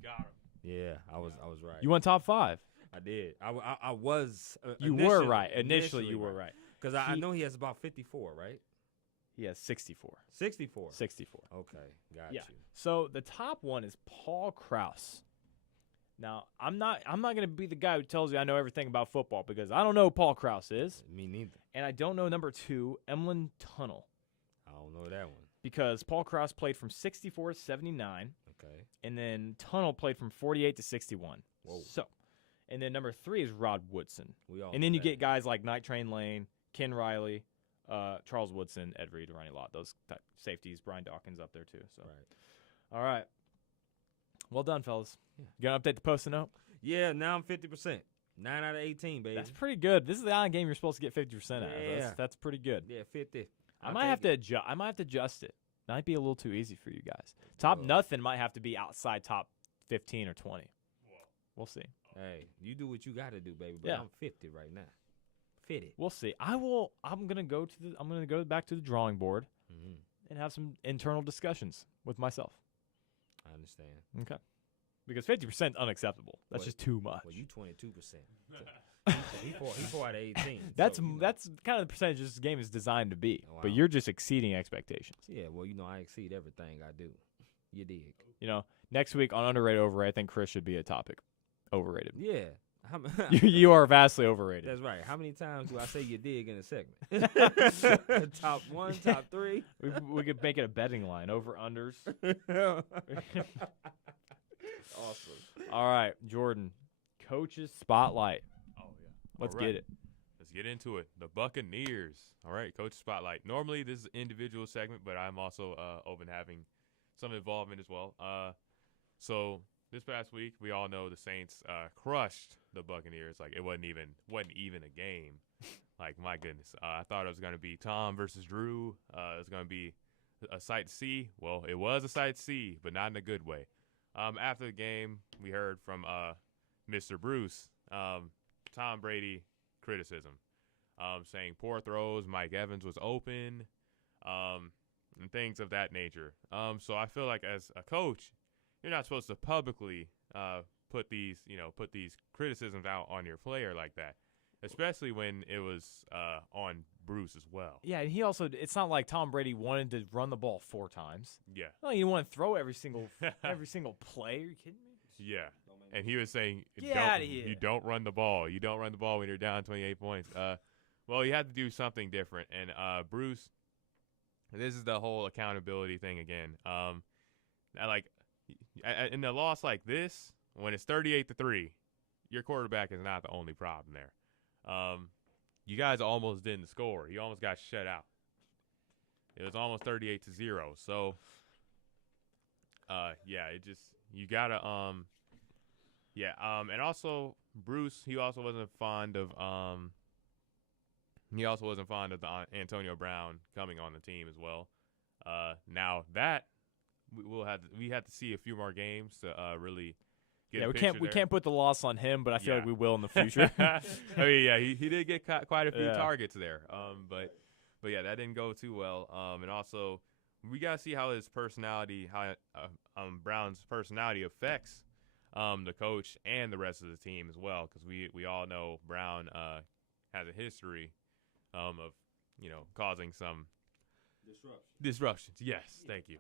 got him. Yeah, I was right. You went top 5. I did. I was. You were right. Initially, you were right. Because I He- know he has about 54, right? He has 64. 64. 64. Okay, got Yeah. you. So the top one is Paul Krause. Now, I'm not going to be the guy who tells you I know everything about football because I don't know who Paul Krause is, Me neither. and I don't know number 2, Emlyn Tunnel, I don't know that one. because Paul Krause played from 64 to 79. Okay. And then Tunnel played from 48 to 61. Whoa. So, and then number 3 is Rod Woodson. We all. And know then you that. get guys like Night Train Lane, Ken Riley, Charles Woodson, Ed Reed, Ronnie Lott. Those safeties. Brian Dawkins up there too. So, Right. all right. Well done, fellas. Yeah. You gonna update the post-it note? Yeah, now I'm 50%. 9 out of 18, baby. That's pretty good. This is the kind of game you're supposed to get 50% out of. Yeah. That's pretty good. Yeah, 50. I might have to adjust. I might have to adjust it. Might be a little too easy for you guys. Top Well. nothing might have to be outside top 15 or 20. We'll see. Hey, you do what you got to do, baby. But Yeah. I'm 50 right now. 50. We'll see. I'm gonna go back to the drawing board Mm-hmm. and have some internal discussions with myself. I understand. Okay. Because 50% is unacceptable. That's Well- just too much. Well, you 22%. he 4 out of 18. That's so, you know. that's kind of the percentage this game is designed to be. Wow. But you're just exceeding expectations. Yeah, well, I exceed everything I do. You dig? Next week on underrated overrated, I think Chris should be a topic. Overrated. Yeah. you are vastly overrated. That's right. How many times do I say you dig in a segment? Top 1, top 3. We could make it a betting line. Over unders. Awesome. All right, Jordan. Coach's spotlight. Oh, yeah. Let's All right. get it. Let's get into it. The Buccaneers. All right, Coach Spotlight. Normally, this is an individual segment, but I'm also open to having some involvement as well. So this past week, we all know the Saints crushed the Buccaneers. Like, it wasn't even a game. Like, my goodness. I thought it was going to be Tom versus Drew. It was going to be a sight to see. Well, it was a sight to see, but not in a good way. After the game, we heard from Mr. Bruce, Tom Brady criticism, saying poor throws, Mike Evans was open, and things of that nature. So I feel like as a coach, you're not supposed to publicly put these criticisms out on your player like that, especially when it was on Bruce as well. Yeah, and he also, it's not like Tom Brady wanted to run the ball 4 times. Yeah. No, you want to throw every single play. Are you kidding me? Yeah. And he was saying, Get outta here. You don't run the ball. You don't run the ball when you're down 28 points. Well, you had to do something different. And Bruce, this is the whole accountability thing again. In a loss like this, when it's 38-3, your quarterback is not the only problem there. You guys almost didn't score. You almost got shut out. It was almost 38-0. So, you gotta, and also Bruce, he also wasn't fond of the Antonio Brown coming on the team as well. Now that we have to see a few more games to really. We can't put the loss on him, but I feel like we will in the future. I mean, yeah, he did get quite a few targets there. But yeah, that didn't go too well. And also, we gotta see how his personality, Brown's personality affects the coach and the rest of the team as well, because we all know Brown has a history of causing some disruptions. Yes, thank you.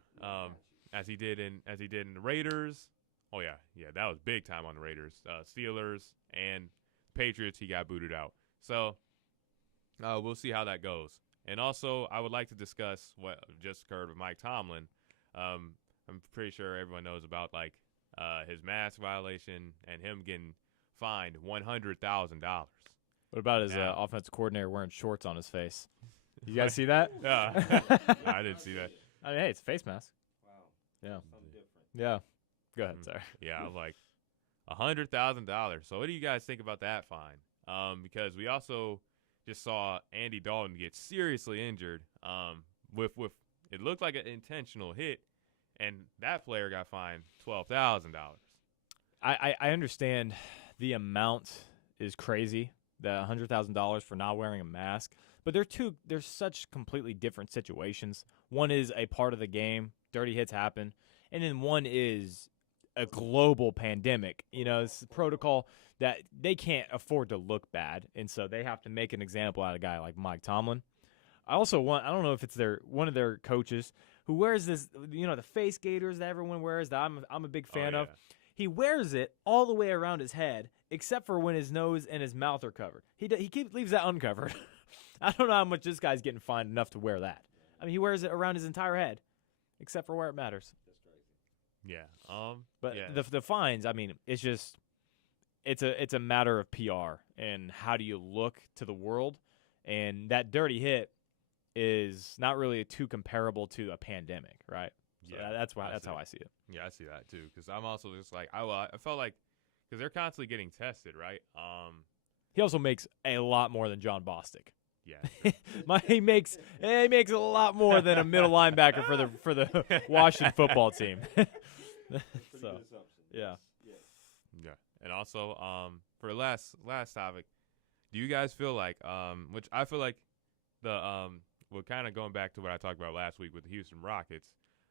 As he did in the Raiders. Oh, yeah, that was big time on the Raiders. Steelers and Patriots, he got booted out. So we'll see how that goes. And also, I would like to discuss what just occurred with Mike Tomlin. I'm pretty sure everyone knows about, his mask violation and him getting fined $100,000. What about his offensive coordinator wearing shorts on his face? You guys see that? Yeah. I didn't see that. I mean, hey, it's a face mask. Wow. Yeah. Something different. Yeah. Go ahead, sorry. Yeah, like $100,000. So what do you guys think about that fine? Because we also just saw Andy Dalton get seriously injured. With it looked like an intentional hit, and that player got fined $12,000. I understand the amount is crazy, the $100,000 for not wearing a mask, but they're such completely different situations. One is a part of the game, dirty hits happen, and then one is a global pandemic. It's a protocol that they can't afford to look bad, and so they have to make an example out of a guy like Mike Tomlin. I don't know if it's one of their coaches who wears this, the face gaiters that everyone wears that I'm a big fan of. He wears it all the way around his head, except for when his nose and his mouth are covered. He leaves that uncovered. I don't know how much this guy's getting fined enough to wear that. I mean, he wears it around his entire head, except for where it matters. Yeah. But the fines, I mean, it's just it's a matter of PR and how do you look to the world, and that dirty hit is not really too comparable to a pandemic, right? So Yeah, that's how I see it. Yeah, I see that too. Because I'm also just like I felt like because they're constantly getting tested, right? He also makes a lot more than John Bostic. Yeah. He makes a lot more than a middle linebacker for the Washington football team. So, yeah. Yeah. And also, for the last topic, do you guys feel like, which I feel like we're kind of going back to what I talked about last week with the Houston Rockets.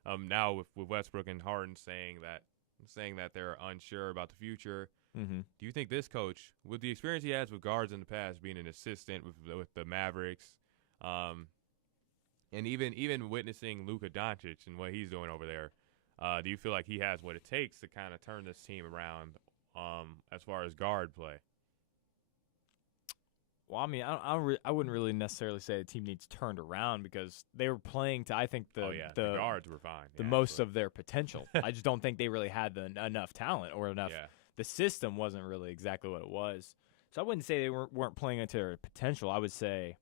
Now with Westbrook and Harden saying that they're unsure about the future. Mm-hmm. Do you think this coach, with the experience he has with guards in the past, being an assistant with the Mavericks, and even witnessing Luka Doncic and what he's doing over there, do you feel like he has what it takes to kind of turn this team around as far as guard play? Well, I mean, I wouldn't really necessarily say the team needs turned around because they were playing to, I think, the guards were fine. The most of their potential. I just don't think they really had enough talent or enough. Yeah. The system wasn't really exactly what it was. So I wouldn't say they weren't playing into their potential. I would say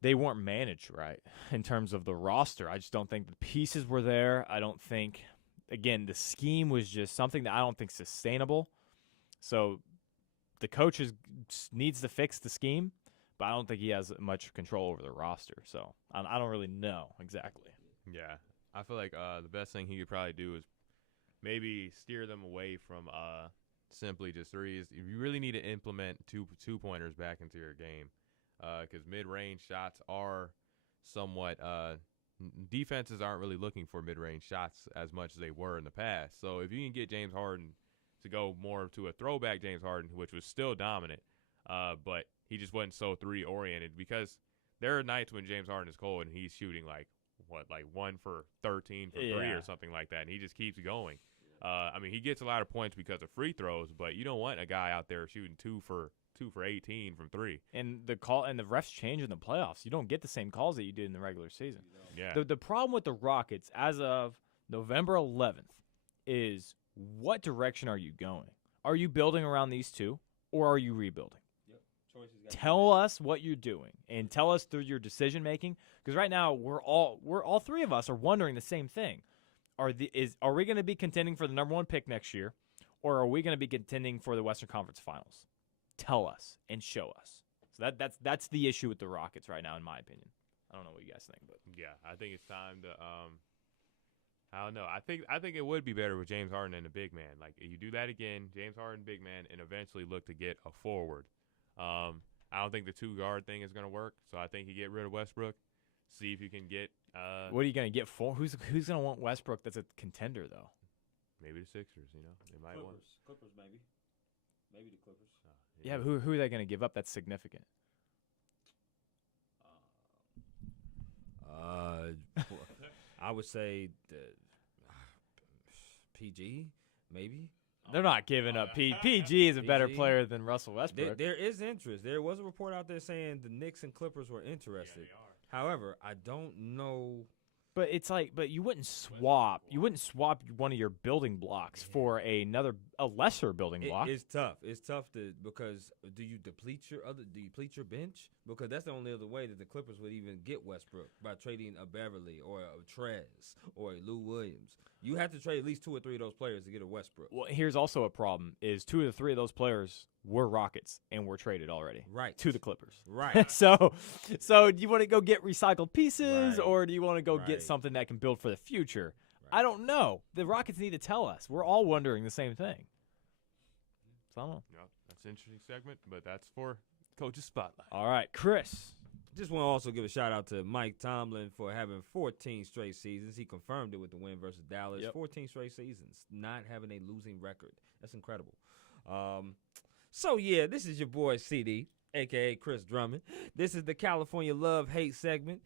they weren't managed right in terms of the roster. I just don't think the pieces were there. I don't think again, the scheme was just something that I don't think is sustainable. So the coach needs to fix the scheme, but I don't think he has much control over the roster. So I don't really know exactly. Yeah, I feel like the best thing he could probably do is maybe steer them away from simply just threes. You really need to implement two-pointers back into your game because mid-range shots are somewhat defenses aren't really looking for mid-range shots as much as they were in the past. So if you can get James Harden to go more to a throwback James Harden, which was still dominant, but he just wasn't so three-oriented because there are nights when James Harden is cold and he's shooting like 1 for 13 for 3 or something like that, and he just keeps going. I mean, he gets a lot of points because of free throws, but you don't want a guy out there shooting 2 for 18 from 3. And the refs change in the playoffs. You don't get the same calls that you did in the regular season. Yeah. The problem with the Rockets as of November 11th is what direction are you going? Are you building around these two, or are you rebuilding? Tell us what you're doing, and tell us through your decision making. Because right now we're all three of us are wondering the same thing: are we going to be contending for the number 1 pick next year, or are we going to be contending for the Western Conference Finals? Tell us and show us. So that's the issue with the Rockets right now, in my opinion. I don't know what you guys think, but Yeah, I think it's time to I don't know. I think it would be better with James Harden and a big man. Like you do that again, James Harden, big man, and eventually look to get a forward. I don't think the 2-guard thing is going to work, so I think you get rid of Westbrook. See if you can get. What are you going to get for? Who's going to want Westbrook? That's a contender, though. Maybe the Sixers. They might want Clippers, maybe the Clippers. Yeah, but who are they going to give up? That's significant. I would say PG, maybe. They're not giving up. PG is a better player than Russell Westbrook. There is interest. There was a report out there saying the Knicks and Clippers were interested. Yeah, However, I don't know. But it's like, but you wouldn't swap. You wouldn't swap one of your building blocks for a lesser building block. It's tough. It's tough because do you deplete your bench? Because that's the only other way that the Clippers would even get Westbrook, by trading a Beverly or a Trez or a Lou Williams. You have to trade at least 2 or 3 of those players to get a Westbrook. Well, here's also a problem: is 2 of the 3 of those players were Rockets and were traded already, right, to the Clippers. Right. So do you want to go get recycled pieces, Right. or do you want to go get Right. something that can build for the future? Right. I don't know. The Rockets need to tell us. We're all wondering the same thing. So I don't know. Yeah, that's an interesting segment, but that's for Coach's Spotlight. All right, Chris. Just want to also give a shout-out to Mike Tomlin for having 14 straight seasons. He confirmed it with the win versus Dallas. Yep. 14 straight seasons, not having a losing record. That's incredible. So, yeah, this is your boy CD, a.k.a. Chris Drummond. This is the California Love-Hate segment.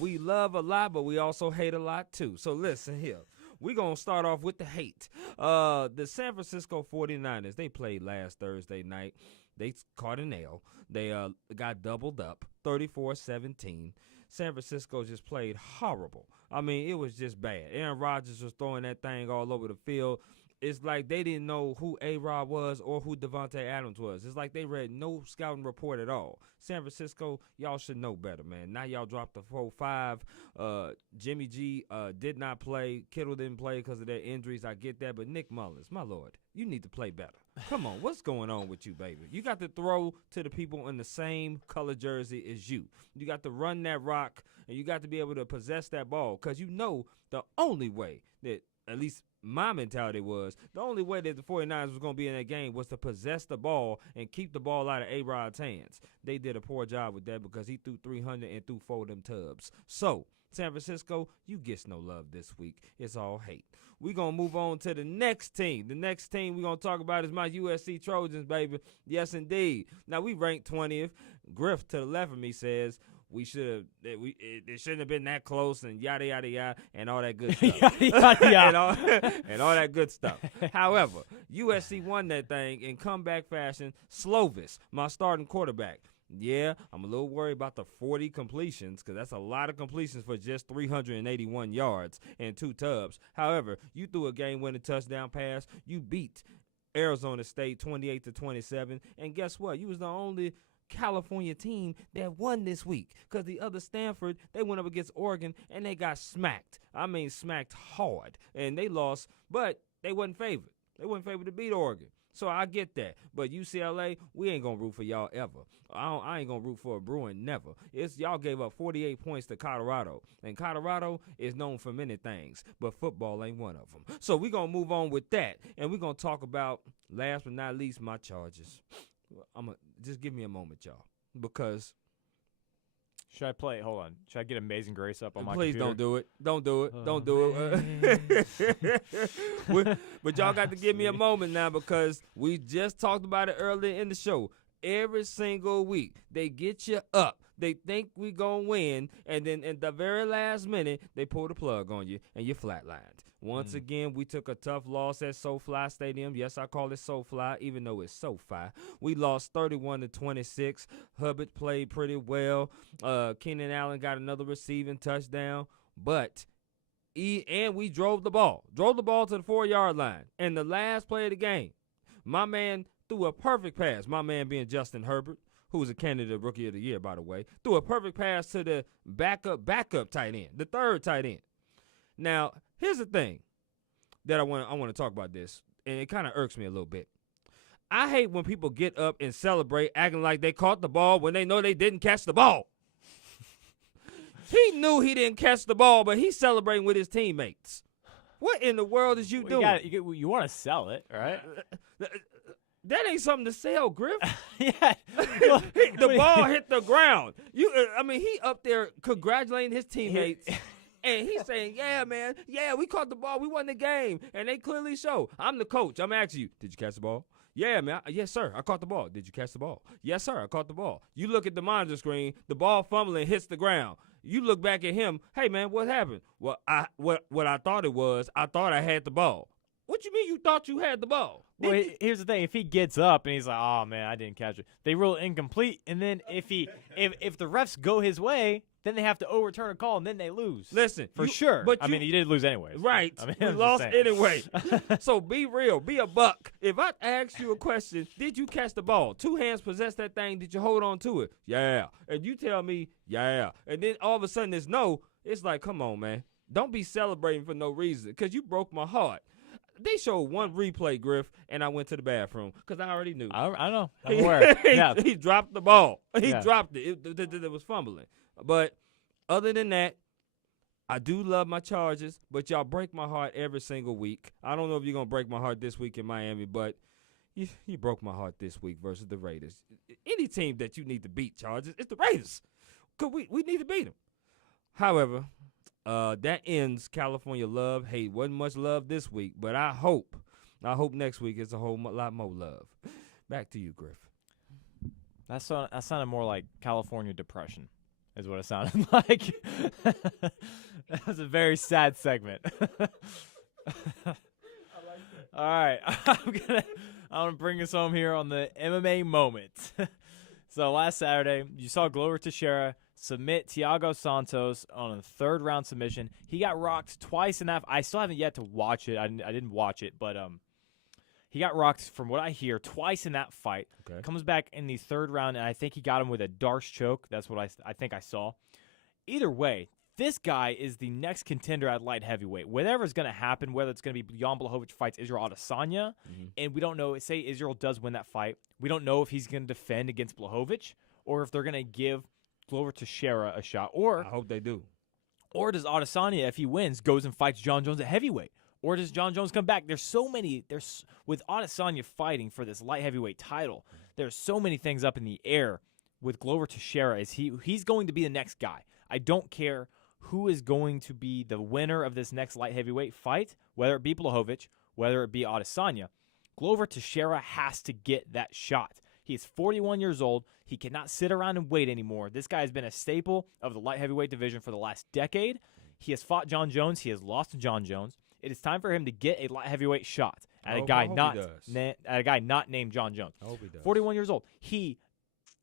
We love a lot, but we also hate a lot, too. So, listen here. We're going to start off with the hate. The San Francisco 49ers, they played last Thursday night. They caught an L. They got doubled up, 34-17. San Francisco just played horrible. I mean, it was just bad. Aaron Rodgers was throwing that thing all over the field. It's like they didn't know who A-Rod was or who Devontae Adams was. It's like they read no scouting report at all. San Francisco, y'all should know better, man. Now y'all dropped the 4-5. Jimmy G did not play. Kittle didn't play because of their injuries. I get that. But Nick Mullins, my Lord, you need to play better. Come on, what's going on with you, baby? You got to throw to the people in the same color jersey as you. You got to run that rock, and you got to be able to possess that ball, because you know the only way that, at least my mentality was, the only way that the 49ers was going to be in that game was to possess the ball and keep the ball out of A-Rod's hands. They did a poor job with that because he threw 300 and threw 4 of them tubs. So, San Francisco, you get no love this week. It's all hate. We're going to move on to the next team. The next team we're going to talk about is my USC Trojans, baby. Yes, indeed. Now, we ranked 20th. Griff to the left of me says it shouldn't have been that close, and yada, yada, yada, and all that good stuff. Yada, yada. and all that good stuff. However, USC won that thing in comeback fashion. Slovis, my starting quarterback. Yeah, I'm a little worried about the 40 completions, because that's a lot of completions for just 381 yards and 2 tubs. However, you threw a game-winning touchdown pass. You beat Arizona State 28-27, and guess what? You was the only California team that won this week, because the other Stanford, they went up against Oregon and they got smacked. I mean, smacked hard, and they lost, but they wasn't favored. They wasn't favored to beat Oregon. So I get that. But UCLA, we ain't going to root for y'all ever. I ain't going to root for a Bruin, never. Y'all gave up 48 points to Colorado. And Colorado is known for many things, but football ain't one of them. So we're going to move on with that. And we're going to talk about, last but not least, my Chargers. Just give me a moment, y'all. Because should I play? Hold on. Should I get Amazing Grace up on my please computer? don't do it. Don't do it. Don't do it. But y'all got to give me a moment now, because we just talked about it earlier in the show. Every single week, they get you up. They think we going to win, and then at the very last minute, they pull the plug on you, and you're flatlined. Once again, we took a tough loss at SoFi Stadium. Yes, I call it SoFi, even though it's SoFi. We lost 31-26. Hubbard played pretty well. Keenan Allen got another receiving touchdown. And we drove the ball. Drove the ball to the 4-yard line. And the last play of the game, my man threw a perfect pass. My man being Justin Herbert, who was a candidate Rookie of the Year, by the way, threw a perfect pass to the backup tight end, the third tight end. Now, here's the thing that I want to talk about this, and it kind of irks me a little bit. I hate when people get up and celebrate acting like they caught the ball when they know they didn't catch the ball. He knew he didn't catch the ball, but he's celebrating with his teammates. What in the world is you doing? You want to sell it, right? That ain't something to sell, Griff. Yeah. The ball hit the ground. He up there congratulating his teammates. And he's saying, yeah, man, yeah, we caught the ball. We won the game. And they clearly show. I'm the coach. I'm asking you, did you catch the ball? Yeah, man. Yes, sir. I caught the ball. Did you catch the ball? Yes, sir. I caught the ball. You look at the monitor screen, the ball fumbling hits the ground. You look back at him. Hey, man, what happened? Well, what I thought it was, I thought I had the ball. What you mean you thought you had the ball? Well, here's the thing. If he gets up and he's like, oh, man, I didn't catch it, they rule it incomplete. And then if the refs go his way, then they have to overturn a call, and then they lose. Listen. For sure. But you did lose anyways. Right. We lost anyway. So be real. Be a buck. If I ask you a question, did you catch the ball? Two hands possess that thing. Did you hold on to it? Yeah. And you tell me, yeah. And then all of a sudden it's no. It's like, come on, man. Don't be celebrating for no reason, because you broke my heart. They showed one replay, Griff, and I went to the bathroom because I already knew. I know. I'm aware. Yeah. He dropped the ball. He dropped it. It was fumbling. But other than that, I do love my Chargers, but y'all break my heart every single week. I don't know if you're going to break my heart this week in Miami, but you broke my heart this week versus the Raiders. Any team that you need to beat, Chargers, it's the Raiders, because we need to beat them. However, that ends California love. Hey, wasn't much love this week, but I hope next week it's a whole lot more love. Back to you, Griff. That sounded more like California depression, is what it sounded like. That was a very sad segment. All right, I'm gonna bring us home here on the MMA moment. So last Saturday, you saw Glover Teixeira submit Thiago Santos on a third-round submission. He got rocked twice in that. I still haven't yet to watch it. I didn't watch it, but he got rocked, from what I hear, twice in that fight. Okay. Comes back in the third round, and I think he got him with a Darce choke. That's what I think I saw. Either way, this guy is the next contender at light heavyweight. Whatever's going to happen, whether it's going to be Jan Blachowicz fights Israel Adesanya, and we don't know, say Israel does win that fight, we don't know if he's going to defend against Blachowicz or if they're going to give Glover Teixeira a shot. Or I hope they do. Or does Adesanya, if he wins, goes and fights John Jones at heavyweight? Or does John Jones come back? With Adesanya fighting for this light heavyweight title, there's so many things up in the air with Glover Teixeira. He's going to be the next guy. I don't care who is going to be the winner of this next light heavyweight fight, whether it be Blachowicz, whether it be Adesanya. Glover Teixeira has to get that shot. He is 41 years old. He cannot sit around and wait anymore. This guy has been a staple of the light heavyweight division for the last decade. He has fought John Jones. He has lost to John Jones. It is time for him to get a light heavyweight shot at a guy not named John Jones. I hope he does. 41 years old. He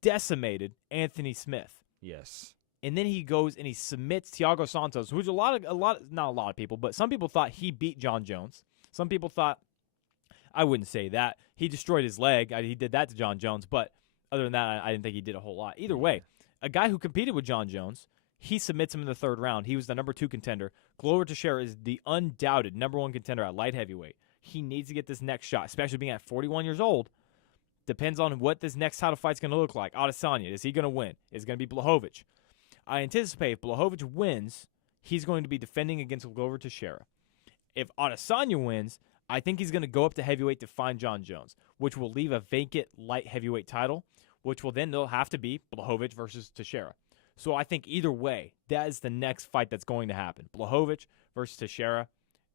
decimated Anthony Smith. Yes. And then he goes and he submits Thiago Santos, who's not a lot of people, but some people thought he beat John Jones. Some people thought, I wouldn't say that. He destroyed his leg. He did that to John Jones. But Other than that, I didn't think he did a whole lot. Either way, a guy who competed with John Jones, he submits him in the 3rd round. He was the number 2 contender. Glover Teixeira is the undoubted number 1 contender at light heavyweight. He needs to get this next shot, especially being at 41 years old. Depends on what this next title fight's going to look like. Adesanya, is he going to win? Is it going to be Blachowicz? I anticipate if Blachowicz wins, he's going to be defending against Glover Teixeira. If Adesanya wins, I think he's going to go up to heavyweight to find John Jones, which will leave a vacant light heavyweight title, which will then they'll have to be Blachowicz versus Teixeira. So I think either way, that is the next fight that's going to happen. Blachowicz versus Teixeira.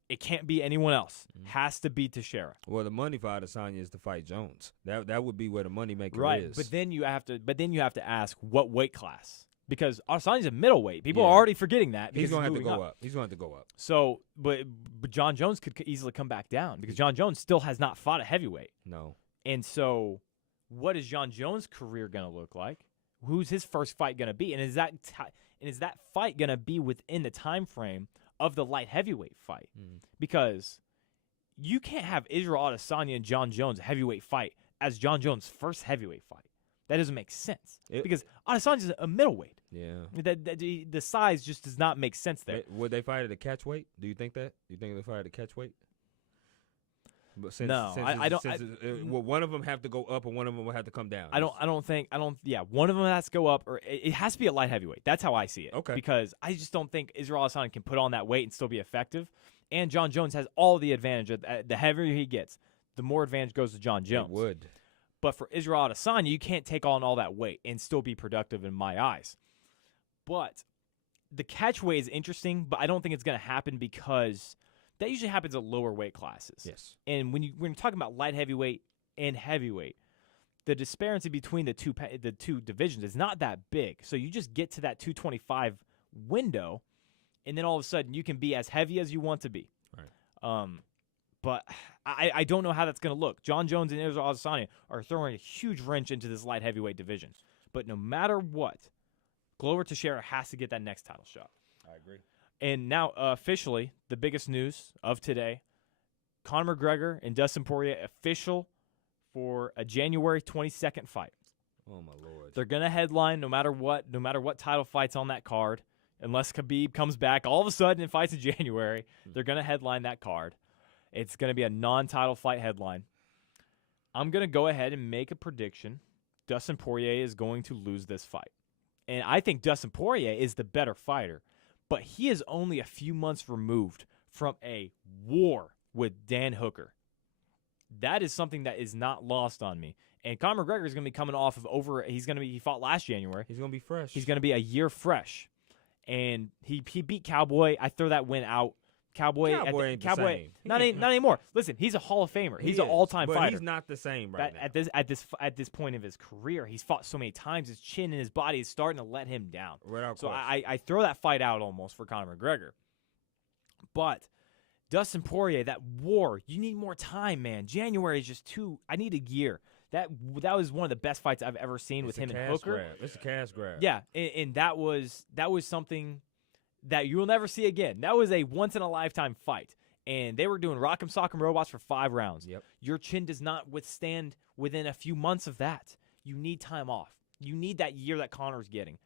It can't be anyone else. Has to be Teixeira. Well, the money for Adesanya is to fight Jones. That would be where the moneymaker Right, is. but then you have to ask what weight class, because Adesanya's a middleweight. People are already forgetting that. He's going to have to moving go up. He's going to have to go up. So, but John Jones could easily come back down because John Jones still has not fought a heavyweight. No. And so, what is John Jones' career going to look like? Who's his first fight going to be? And is that fight going to be within the time frame of the light heavyweight fight? Because you can't have Israel Adesanya and John Jones a heavyweight fight as John Jones' first heavyweight fight. That doesn't make sense because Adesanya's a middleweight. Yeah. The size just does not make sense there. Would they fight at a catch weight? Do you think that? Do you think they fight at a catch weight? But No, I don't. Will one of them have to go up, or one of them will have to come down? I don't think. Yeah, one of them has to go up, or it has to be a light heavyweight. That's how I see it. Okay. Because I just don't think Israel Adesanya can put on that weight and still be effective. And John Jones has all the advantage. The heavier he gets, the more advantage goes to John Jones. It would. But for Israel Adesanya, you can't take on all that weight and still be productive in my eyes. But the catch weight is interesting, but I don't think it's going to happen because that usually happens at lower weight classes. Yes. And when you're talking about light heavyweight and heavyweight, the disparity between the two divisions is not that big. So you just get to that 225 window, and then all of a sudden you can be as heavy as you want to be. Right. But I don't know how that's going to look. John Jones and Israel Adesanya are throwing a huge wrench into this light heavyweight division. But no matter what, Glover Teixeira has to get that next title shot. I agree. And now, officially, the biggest news of today, Conor McGregor and Dustin Poirier official for a January 22nd fight. Oh, my Lord. They're going to headline no matter what title fight's on that card. Unless Khabib comes back all of a sudden and fights in January, they're going to headline that card. It's going to be a non-title fight headline. I'm going to go ahead and make a prediction. Dustin Poirier is going to lose this fight. And I think Dustin Poirier is the better fighter. But he is only a few months removed from a war with Dan Hooker. That is something that is not lost on me. And Conor McGregor is going to be coming off of he fought last January. He's going to be fresh. He's going to be a year fresh. And he beat Cowboy. I throw that win out. Cowboy ain't the same. Not anymore. Listen, he's a Hall of Famer. He's an all-time fighter. But he's not the same right now. At this point of his career, he's fought so many times. His chin and his body is starting to let him down. So I throw that fight out almost for Conor McGregor. But Dustin Poirier, that war, you need more time, man. January is just too. I need a year. That was one of the best fights I've ever seen with him and Hooker. It's a cash grab. Yeah, and that was something that you will never see again. That was a once-in-a-lifetime fight. And they were doing Rock'em Sock'em Robots for 5 rounds. Yep. Your chin does not withstand within a few months of that. You need time off. You need that year that Conor's getting.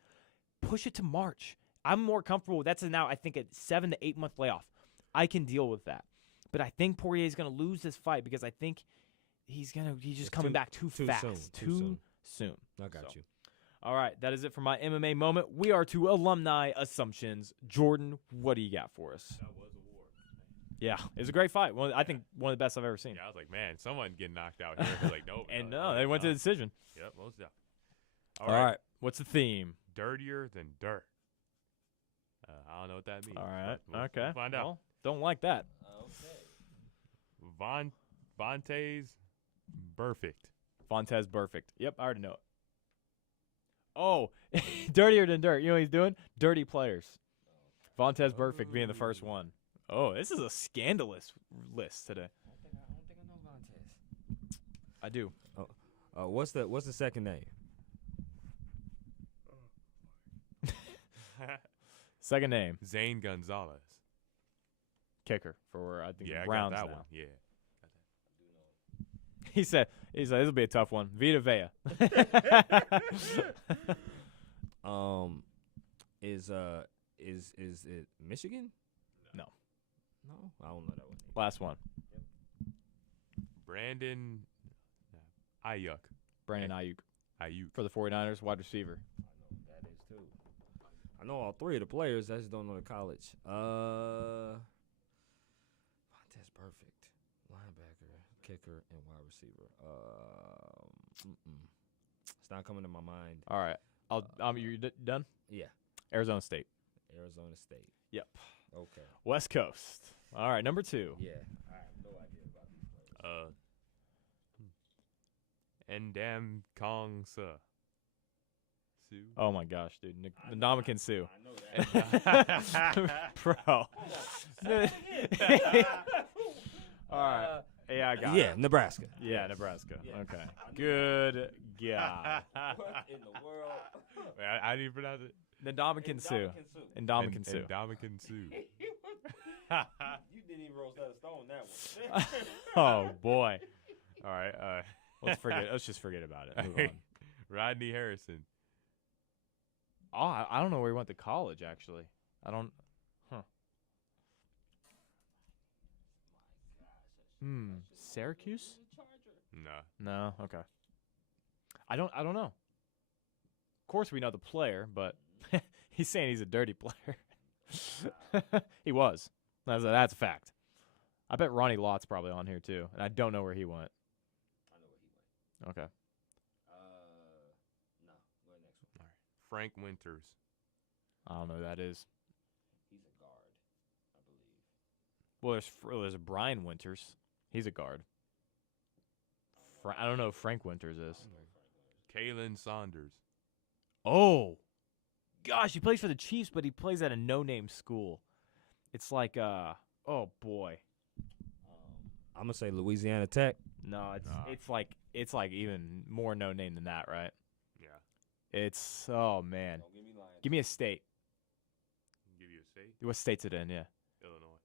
Push it to March. I'm more comfortable. That's now, I think, a 7 to 8 month layoff. I can deal with that. But I think Poirier is going to lose this fight because I think he's just coming back too fast. Too soon. I got you. All right, that is it for my MMA moment. We are to alumni assumptions. Jordan, what do you got for us? That was a war. Yeah, it was a great fight. I think one of the best I've ever seen. Yeah, I was like, man, someone getting knocked out here. I was like, nope. And no, they went to the decision. Yep, most definitely. All right, what's the theme? Dirtier than dirt. I don't know what that means. All right, we'll find out. Well, don't like that. Okay. Vontae's perfect. Vontae's perfect. Yep, I already know it. Oh, dirtier than dirt. You know what he's doing? Dirty players. Vontae's perfect being the first one. Oh, this is a scandalous list today. I don't think I know Vontae's. I do. What's the second name? Second name. Zane Gonzalez. Kicker for, I think, Yeah, Browns I got that now. one. Yeah. He said this will be a tough one. Vita Vea. Is it Michigan? No. No, I don't know that one. Last one. Brandon Ayuk. Brandon Ayuk Ayuk. for the 49ers, wide receiver. I know that is too. I know all three of the players. I just don't know the college. Montez Perfect, linebacker, kicker, and wide receiver. It's not coming to my mind. All right. You done? Yeah, Arizona State. Arizona State. Yep. Okay. West Coast. All right, number 2. Yeah, I have no idea about these players. Ndam Kong Sue. Oh my gosh, dude. Ndamukong Suh. I know that. Bro. All right. Yeah, I got it. Nebraska. Yeah, Nebraska. Yeah. Okay. Good guy. What in the world? Wait, how do you pronounce it? Ndamukong Suh. Ndamukong Suh. Ndamukong Suh. You didn't even roast that stone that one. Oh boy. All right. Let's just forget about it. Move on. Rodney Harrison. Oh, I don't know where he went to college. Actually, I don't. Huh. Syracuse? No. No. Okay. I don't know. Of course, we know the player, but he's saying he's a dirty player. He was. That's a fact. I bet Ronnie Lott's probably on here too, and I don't know where he went. I know where he went. Okay. No. Go ahead, next one. Frank Winters. I don't know who that is. He's a guard, I believe. Well, there's Brian Winters. He's a guard. I don't know who Frank Winters is. Kalen Saunders. Oh, gosh, he plays for the Chiefs, but he plays at a no-name school. It's like, oh boy, I'm gonna say Louisiana Tech. no, Nah. it's like even more no-name than that, right? Yeah. It's man, Don't give me lying. give me a state. Give you a state. What state's it in? Yeah, Illinois.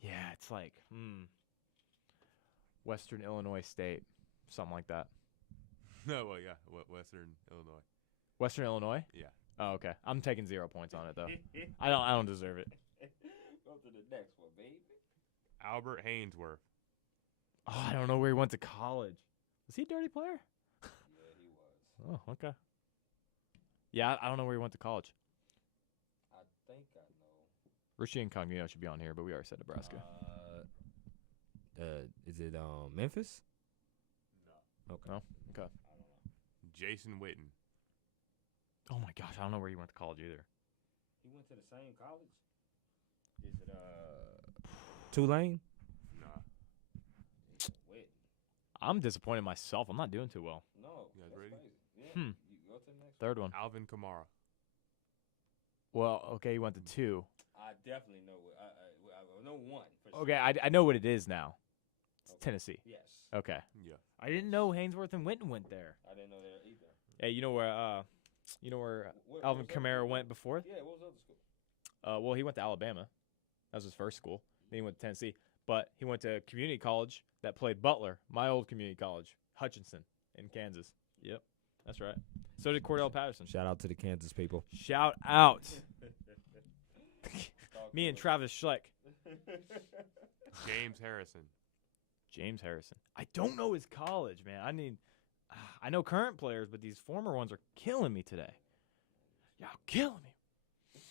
yeah, it's like Western Illinois State, something like that. No, well, yeah. Western Illinois. Western Illinois? Yeah. Oh, okay. I'm taking 0 points on it though. I don't deserve it. Go to the next one, baby. Albert Hainsworth. Oh, I don't know where he went to college. Was he a dirty player? Yeah, he was. Oh, okay. Yeah, I don't know where he went to college. I think I know. Richie Incognito should be on here, but we already said Nebraska. Is it Memphis? No. Okay. No? Okay. I don't know. Jason Witten. Oh my gosh, I don't know where he went to college either. He went to the same college. Is it Tulane? Nah. Wait. I'm disappointed in myself. I'm not doing too well. No. You guys that's ready? crazy. Yeah. Hmm. You go to the next Third one. Alvin Kamara. Well, okay, he went to 2. one. I definitely know. I know one. For sure. Okay, I know what it is now. It's Okay. Tennessee. Yes. Okay. Yeah. I didn't know Hainsworth and Winton went there. I didn't know that either. Hey, you know where What Alvin was that Kamara school? went before? Yeah. What was the other school? Well, he went to Alabama. That was his first school. Then he went to Tennessee. But he went to community college that played Butler, my old community college, Hutchinson in Kansas. Yep, that's right. So did Cordell Patterson. Shout out to the Kansas people. Shout out. Me and Travis Schleck. James Harrison. James Harrison. I don't know his college, man. I know current players, but these former ones are killing me today. Y'all killing me.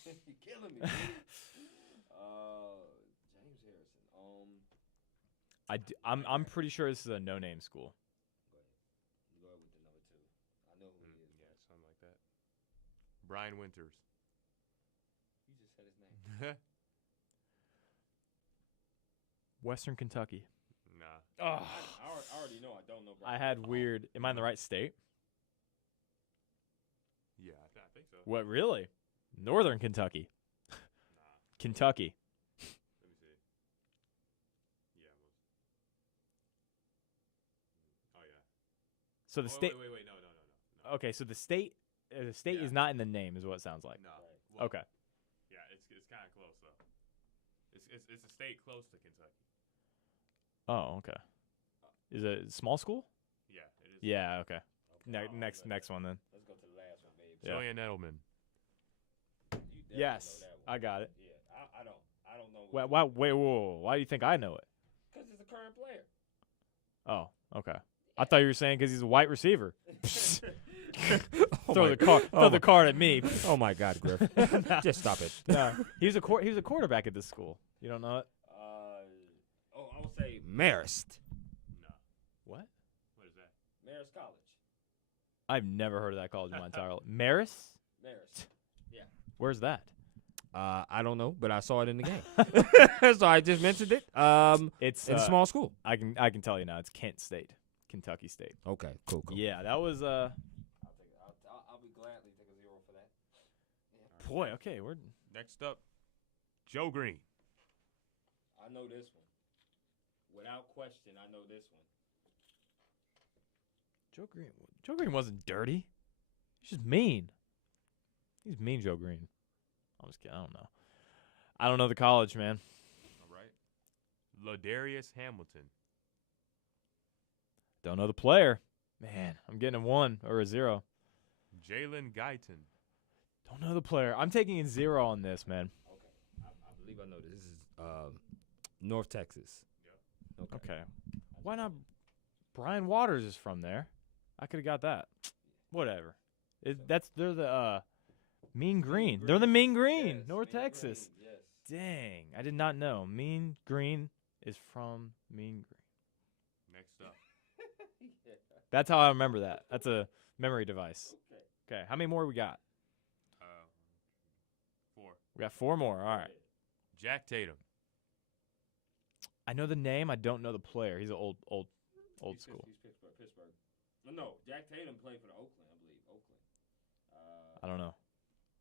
You're killing me. Dude. James Harrison. I'm pretty sure this is a no-name school. Go ahead with the number 2. I know who it is. Yeah, something like that. Brian Winters. You just said his name. Western Kentucky. Nah. Oh, I already know. I don't know. I had weird. Am I in the right state? Yeah, I think so. What, really? Northern Kentucky. Nah. Kentucky. Let me see. Yeah, almost. Oh yeah. So the state. Wait. No. Okay, so the state Yeah. is not in the name, is what it sounds like. No. Right. Well, Okay. Yeah, it's kind of close though. It's a state close to Kentucky. Oh, okay. Is it a small school? Yeah, it is. Yeah. Okay. Okay, Next one then. Let's go to the last one, baby. Yeah. Julian Edelman. You definitely Yes, know that one. I got it. Yeah, I don't know. Wait, whoa. Why do you think I know it? Because it's a current player. Oh, okay. I thought you were saying because he's a white receiver. Oh Throw my- the card at me. Oh my God, Griff. Just stop it. No, he was a quarterback at this school. You don't know it? I would say Marist. No. What? What is that? Marist College. I've never heard of that college in my entire life. Marist? Marist. Where's that? I don't know, but I saw it in the game, so I just mentioned it. It's in a small school. I can tell you now. It's Kent State, Kentucky State. Okay, cool. Yeah, that was I'll be gladly take a 0 for that. boy. Okay, we're Next up, Joe Green. I know this one. Without question, I know this one. Joe Green. Joe Green wasn't dirty. He's just mean. He's mean, Joe Green. I'm just kidding. I don't know. I don't know the college, man. All right. Ladarius Hamilton. Don't know the player. Man, I'm getting a 1 or a 0. Jalen Guyton. Don't know the player. I'm taking a 0 on this, man. Okay, I believe I know this. This is North Texas. Yep. Okay. Why not? Brian Waters is from there. I could have got that. Whatever. They're the Mean Green. They're the Mean Green, Yes, North Mean Texas. Green, yes. Dang, I did not know. Mean Green is from Mean Green. Next up. Yeah. That's how I remember that. That's a memory device. Okay. Okay, how many more we got? 4. We got 4 more. All right. Jack Tatum. I know the name. I don't know the player. He's an old school. He's Pittsburgh. No, Jack Tatum played for the Oakland, I believe. I don't know.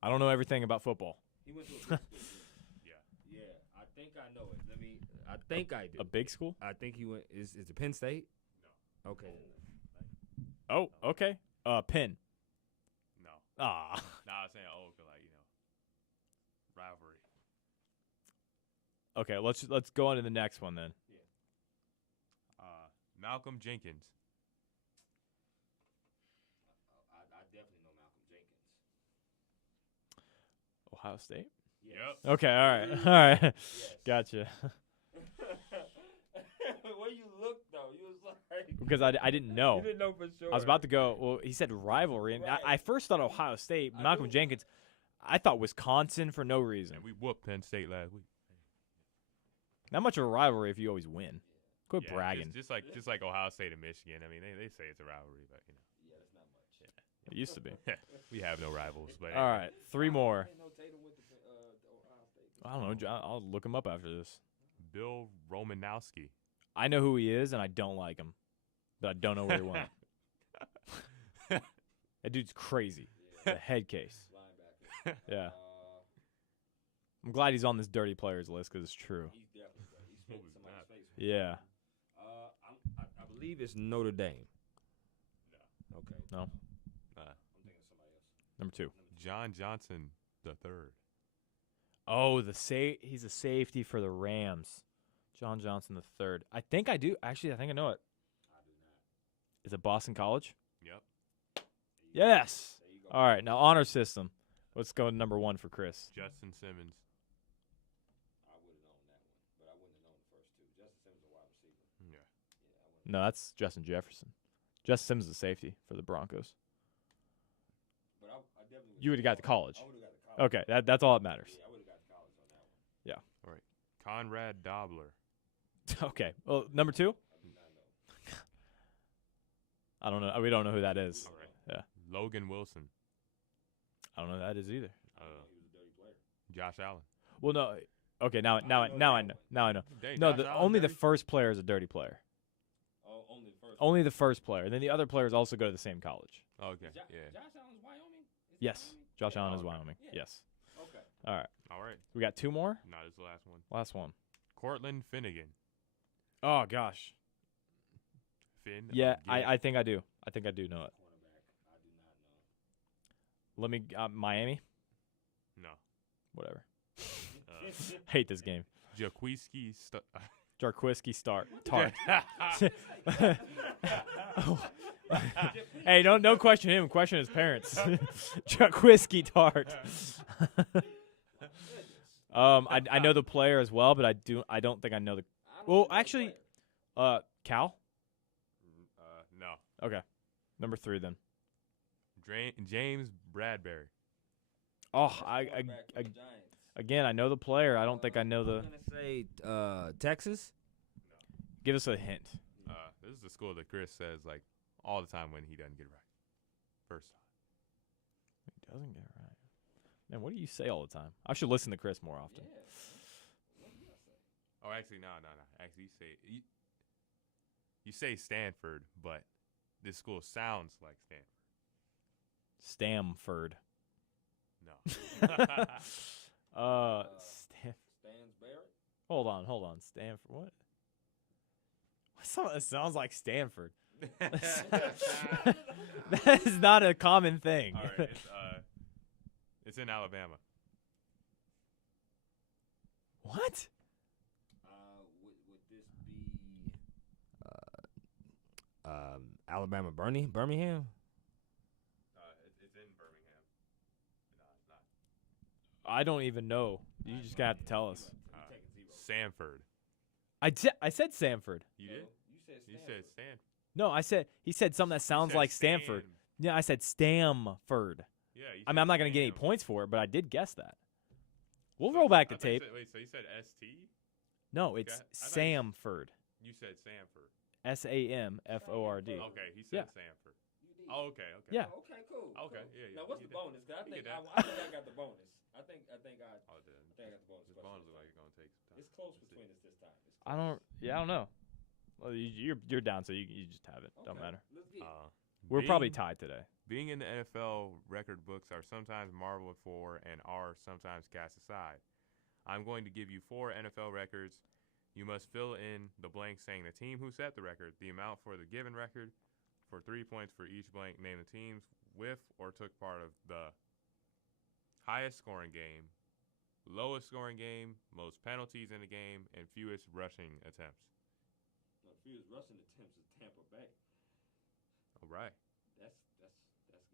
I don't know everything about football. He went to a big school. Yeah. Yeah, I think I know it. I think I do. A big school? I think he went. Is it Penn State? No. Okay. Oh, okay. Penn. No. Ah. Nah, I was saying, rivalry. Okay, let's go on to the next one then. Malcolm Jenkins. I definitely know Malcolm Jenkins. Ohio State? Yes. Yep. Okay, all right. All right. Yes. Gotcha. Where you look though, you was like Because I didn't know. You didn't know for sure. I was about to go, well, he said rivalry, and Right. I first thought Ohio State, I Malcolm knew- Jenkins. I thought Wisconsin for no reason. And we whooped Penn State last week. Not much of a rivalry if you always win. Quit Yeah, bragging. Just like Ohio State and Michigan. I mean, they say it's a rivalry, but Yeah, that's not much. It used to be. we have no rivals. But All right, 3 more. I didn't know Tatum went to Ohio State. I don't know. I'll look him up after this. Bill Romanowski. I know who he is, and I don't like him, but I don't know where he went. That dude's crazy. The head case. Linebacker. Yeah. I'm glad he's on this dirty players list because it's true. He's definitely good. He spit in Who's somebody's not? face. Yeah. I believe it's Notre Dame. No. Okay. No. I'm thinking of somebody else. Number 2. John Johnson the third. Oh, he's a safety for the Rams. John Johnson the third. I think I do. Actually, I think I know it. I do not. Is it Boston College? Yep. Yes. There you go. All right, now honor system. Let's go to number 1 for Chris. Justin Simmons. I would have known that one, but I wouldn't have known the first two. Justin Simmons a wide receiver. Yeah. Yeah, I wouldn't. No, that's Justin Jefferson. Justin Simmons is a safety for the Broncos. But I definitely. You would have got to college. I would have got to college. Okay, that's all that matters. Yeah, I would have got to college on that one. Conrad Dobler. Okay. Well, number 2? I do not know. I don't know. We don't know who that is. All right. Yeah. Logan Wilson. I don't know who that is either. He was a dirty player. Josh Allen. Well, no. Okay, now I know. Now I know. Dang, No, Josh Allen only the dirty? first player is a dirty player. Oh, only the first. Only the first player. And then the other players also go to the same college. Okay. Jo- Yeah. Josh Allen's Wyoming. Is he Yes. Wyoming? Josh Yeah, Allen is okay. Wyoming. Yeah. Yes. Okay. All right. All right. We got 2 more? Now this is the last one. Last one. Cortland Finnegan. Oh, gosh. Finn. Yeah, again. I think I do. I think I do know it. Cornerback. I do not know. Let me Miami? No. Whatever. Uh, Hate this game. Jaquiski Jarquiski Tart. Oh. Hey, don't question him. Question his parents. Jarquiski Tart. I know the player as well, but I don't think I know the. Well, actually, Cal. No. Okay, number 3 then. James Bradbury. Oh, again, I know the player. I don't think I know the. I'm gonna say Texas. Give us a hint. This is the school that Chris says like all the time when he doesn't get it right. First time. He doesn't get it right. Man, what do you say all the time? I should listen to Chris more often. Oh, actually, no. Actually, you say Stanford, but this school sounds like Stanford. Stamford. No. Stansbury. Hold on. Stanford. What? It sounds like Stanford. That is not a common thing. All right, it's in Alabama. What? Would this be Alabama Birmingham? It's in Birmingham. No, it's not. I don't even know. You just gotta have to tell us. Sanford. I said Sanford. You did? You said Stanford. No, he said something that sounds like Stanford. Yeah, I said Stamford. Yeah. I mean, I'm not gonna get any points for it, but I did guess that. We'll roll back the tape. Wait, so you said ST? No, it's Samford. You said Sanford. Samford. Okay, he said Sanford. Oh, okay. Yeah. Okay, cool. Okay, yeah. Now what's the bonus? 'Cause I think I got the bonus. I think I got the bonus. This bonus looks like it's gonna take some time. It's close between us this time. I don't know. Well, you're down, so you just have it. Don't matter. Let's get We're probably tied today. Being in the NFL record books are sometimes marveled for and are sometimes cast aside. I'm going to give you 4 NFL records. You must fill in the blank saying the team who set the record, the amount for the given record, for 3 points for each blank. Name the teams with or took part of the highest scoring game, lowest scoring game, most penalties in the game, and fewest rushing attempts. the fewest rushing attempts is Tampa Bay. All right. That's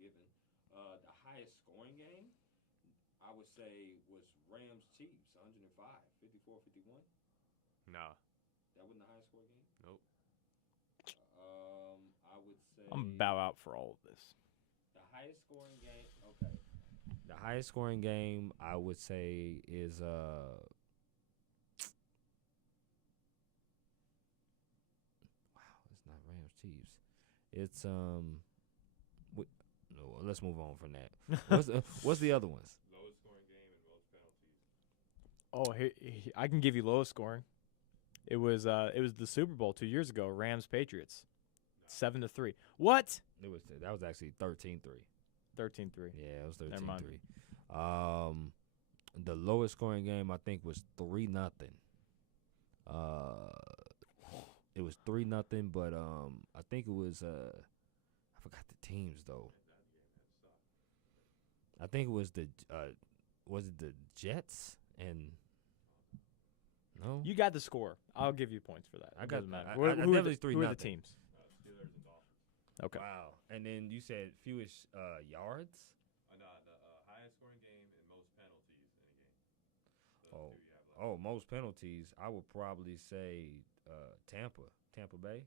given. The highest scoring game, I would say, was Rams Chiefs, 105, 54-51. Nah. That wasn't the highest scoring game. Nope. I would say I'm bow out for all of this. the highest scoring game. Okay. The highest scoring game, I would say, is wow, it's not Rams Chiefs. It's no, let's move on from that. What's the other ones? Lowest scoring game and most penalties. Oh, I can give you lowest scoring. It was the Super Bowl 2 years ago. Rams Patriots, 7-3. What? That was actually 13-3. 13-3. Yeah, it was 13-3. Never mind. The lowest scoring game I think was 3-0. It was 3-0, but I think it was I forgot the teams though. I think it was was it the Jets and no? You got the score. I'll give you points for that. I It got doesn't matter. I Who are definitely the- who are the 3-0. teams? Steelers and Dolphins. Okay. Wow. And then you said fewest yards? No, the highest scoring game and most penalties in a game. Oh. Oh, most penalties. I would probably say Tampa Bay.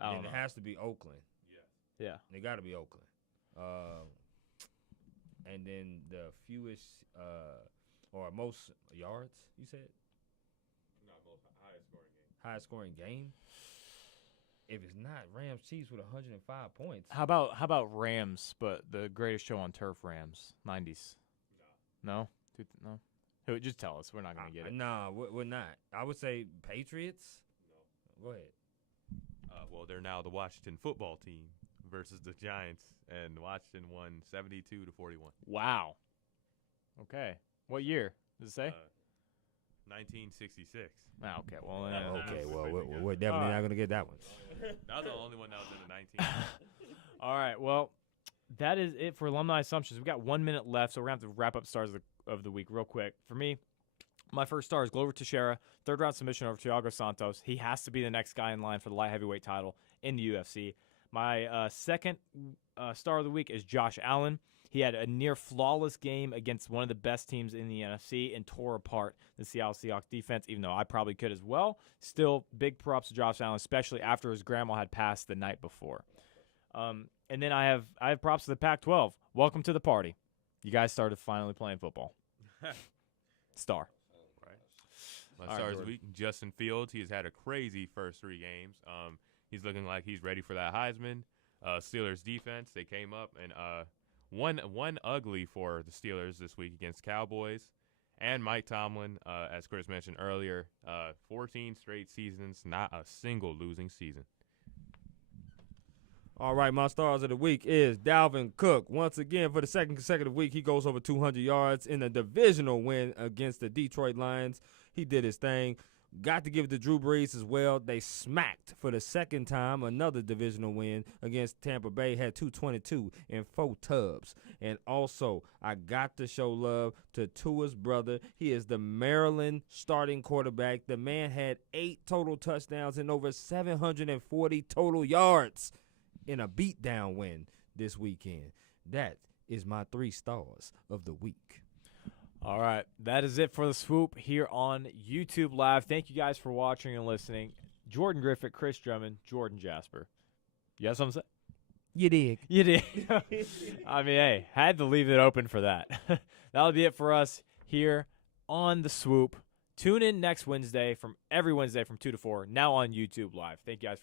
I don't Then know. it has to be Oakland. Yeah. They got to be Oakland. And then the fewest or most yards, you said? No, highest scoring game. Highest scoring game? If it's not Rams Chiefs with 105 points. How about Rams, but the greatest show on turf Rams, 90s? No? No? Who? Just tell us. We're not going to get it. Nah, we're not. I would say Patriots. No. Go ahead. Well, they're now the Washington football team versus the Giants, and Washington won 72-41. Wow. Okay. What year does it say? 1966. Okay. Well, Okay, well, we're definitely not going to get that one. That was the only one that was in the 19. All right. Well, that is it for alumni assumptions. We've got 1 minute left, so we're going to have to wrap up stars of the week real quick. For me, My first star is Glover Teixeira, third-round submission over Thiago Santos. He has to be the next guy in line for the light heavyweight title in the UFC. My second star of the week is Josh Allen. He had a near-flawless game against one of the best teams in the NFC and tore apart the Seattle Seahawks defense, even though I probably could as well. Still, big props to Josh Allen, especially after his grandma had passed the night before. And then I have props to the Pac-12. Welcome to the party. You guys started finally playing football. Star. My All right, stars of Jordan. the week, Justin Fields. He has had a crazy first 3 games. He's looking like he's ready for that Heisman. Steelers defense, they came up and won ugly for the Steelers this week against Cowboys. And Mike Tomlin, as Chris mentioned earlier, 14 straight seasons, not a single losing season. All right, my stars of the week is Dalvin Cook. Once again, for the second consecutive week, he goes over 200 yards in a divisional win against the Detroit Lions. He did his thing. Got to give it to Drew Brees as well. They smacked for the second time, another divisional win against Tampa Bay. Had 222 and 4 tubs. And also, I got to show love to Tua's brother. He is the Maryland starting quarterback. The man had 8 total touchdowns and over 740 total yards in a beatdown win this weekend. That is my 3 stars of the week. All right, that is it for the Swoop here on YouTube Live. Thank you guys for watching and listening. Jordan Griffitt, Chris Drummond, Jordan Jasper. You have something to say? You dig. You did. I mean, hey, had to leave it open for that. That'll be it for us here on the Swoop. Tune in next Wednesday every Wednesday from 2 to 4, now on YouTube Live. Thank you guys for listening.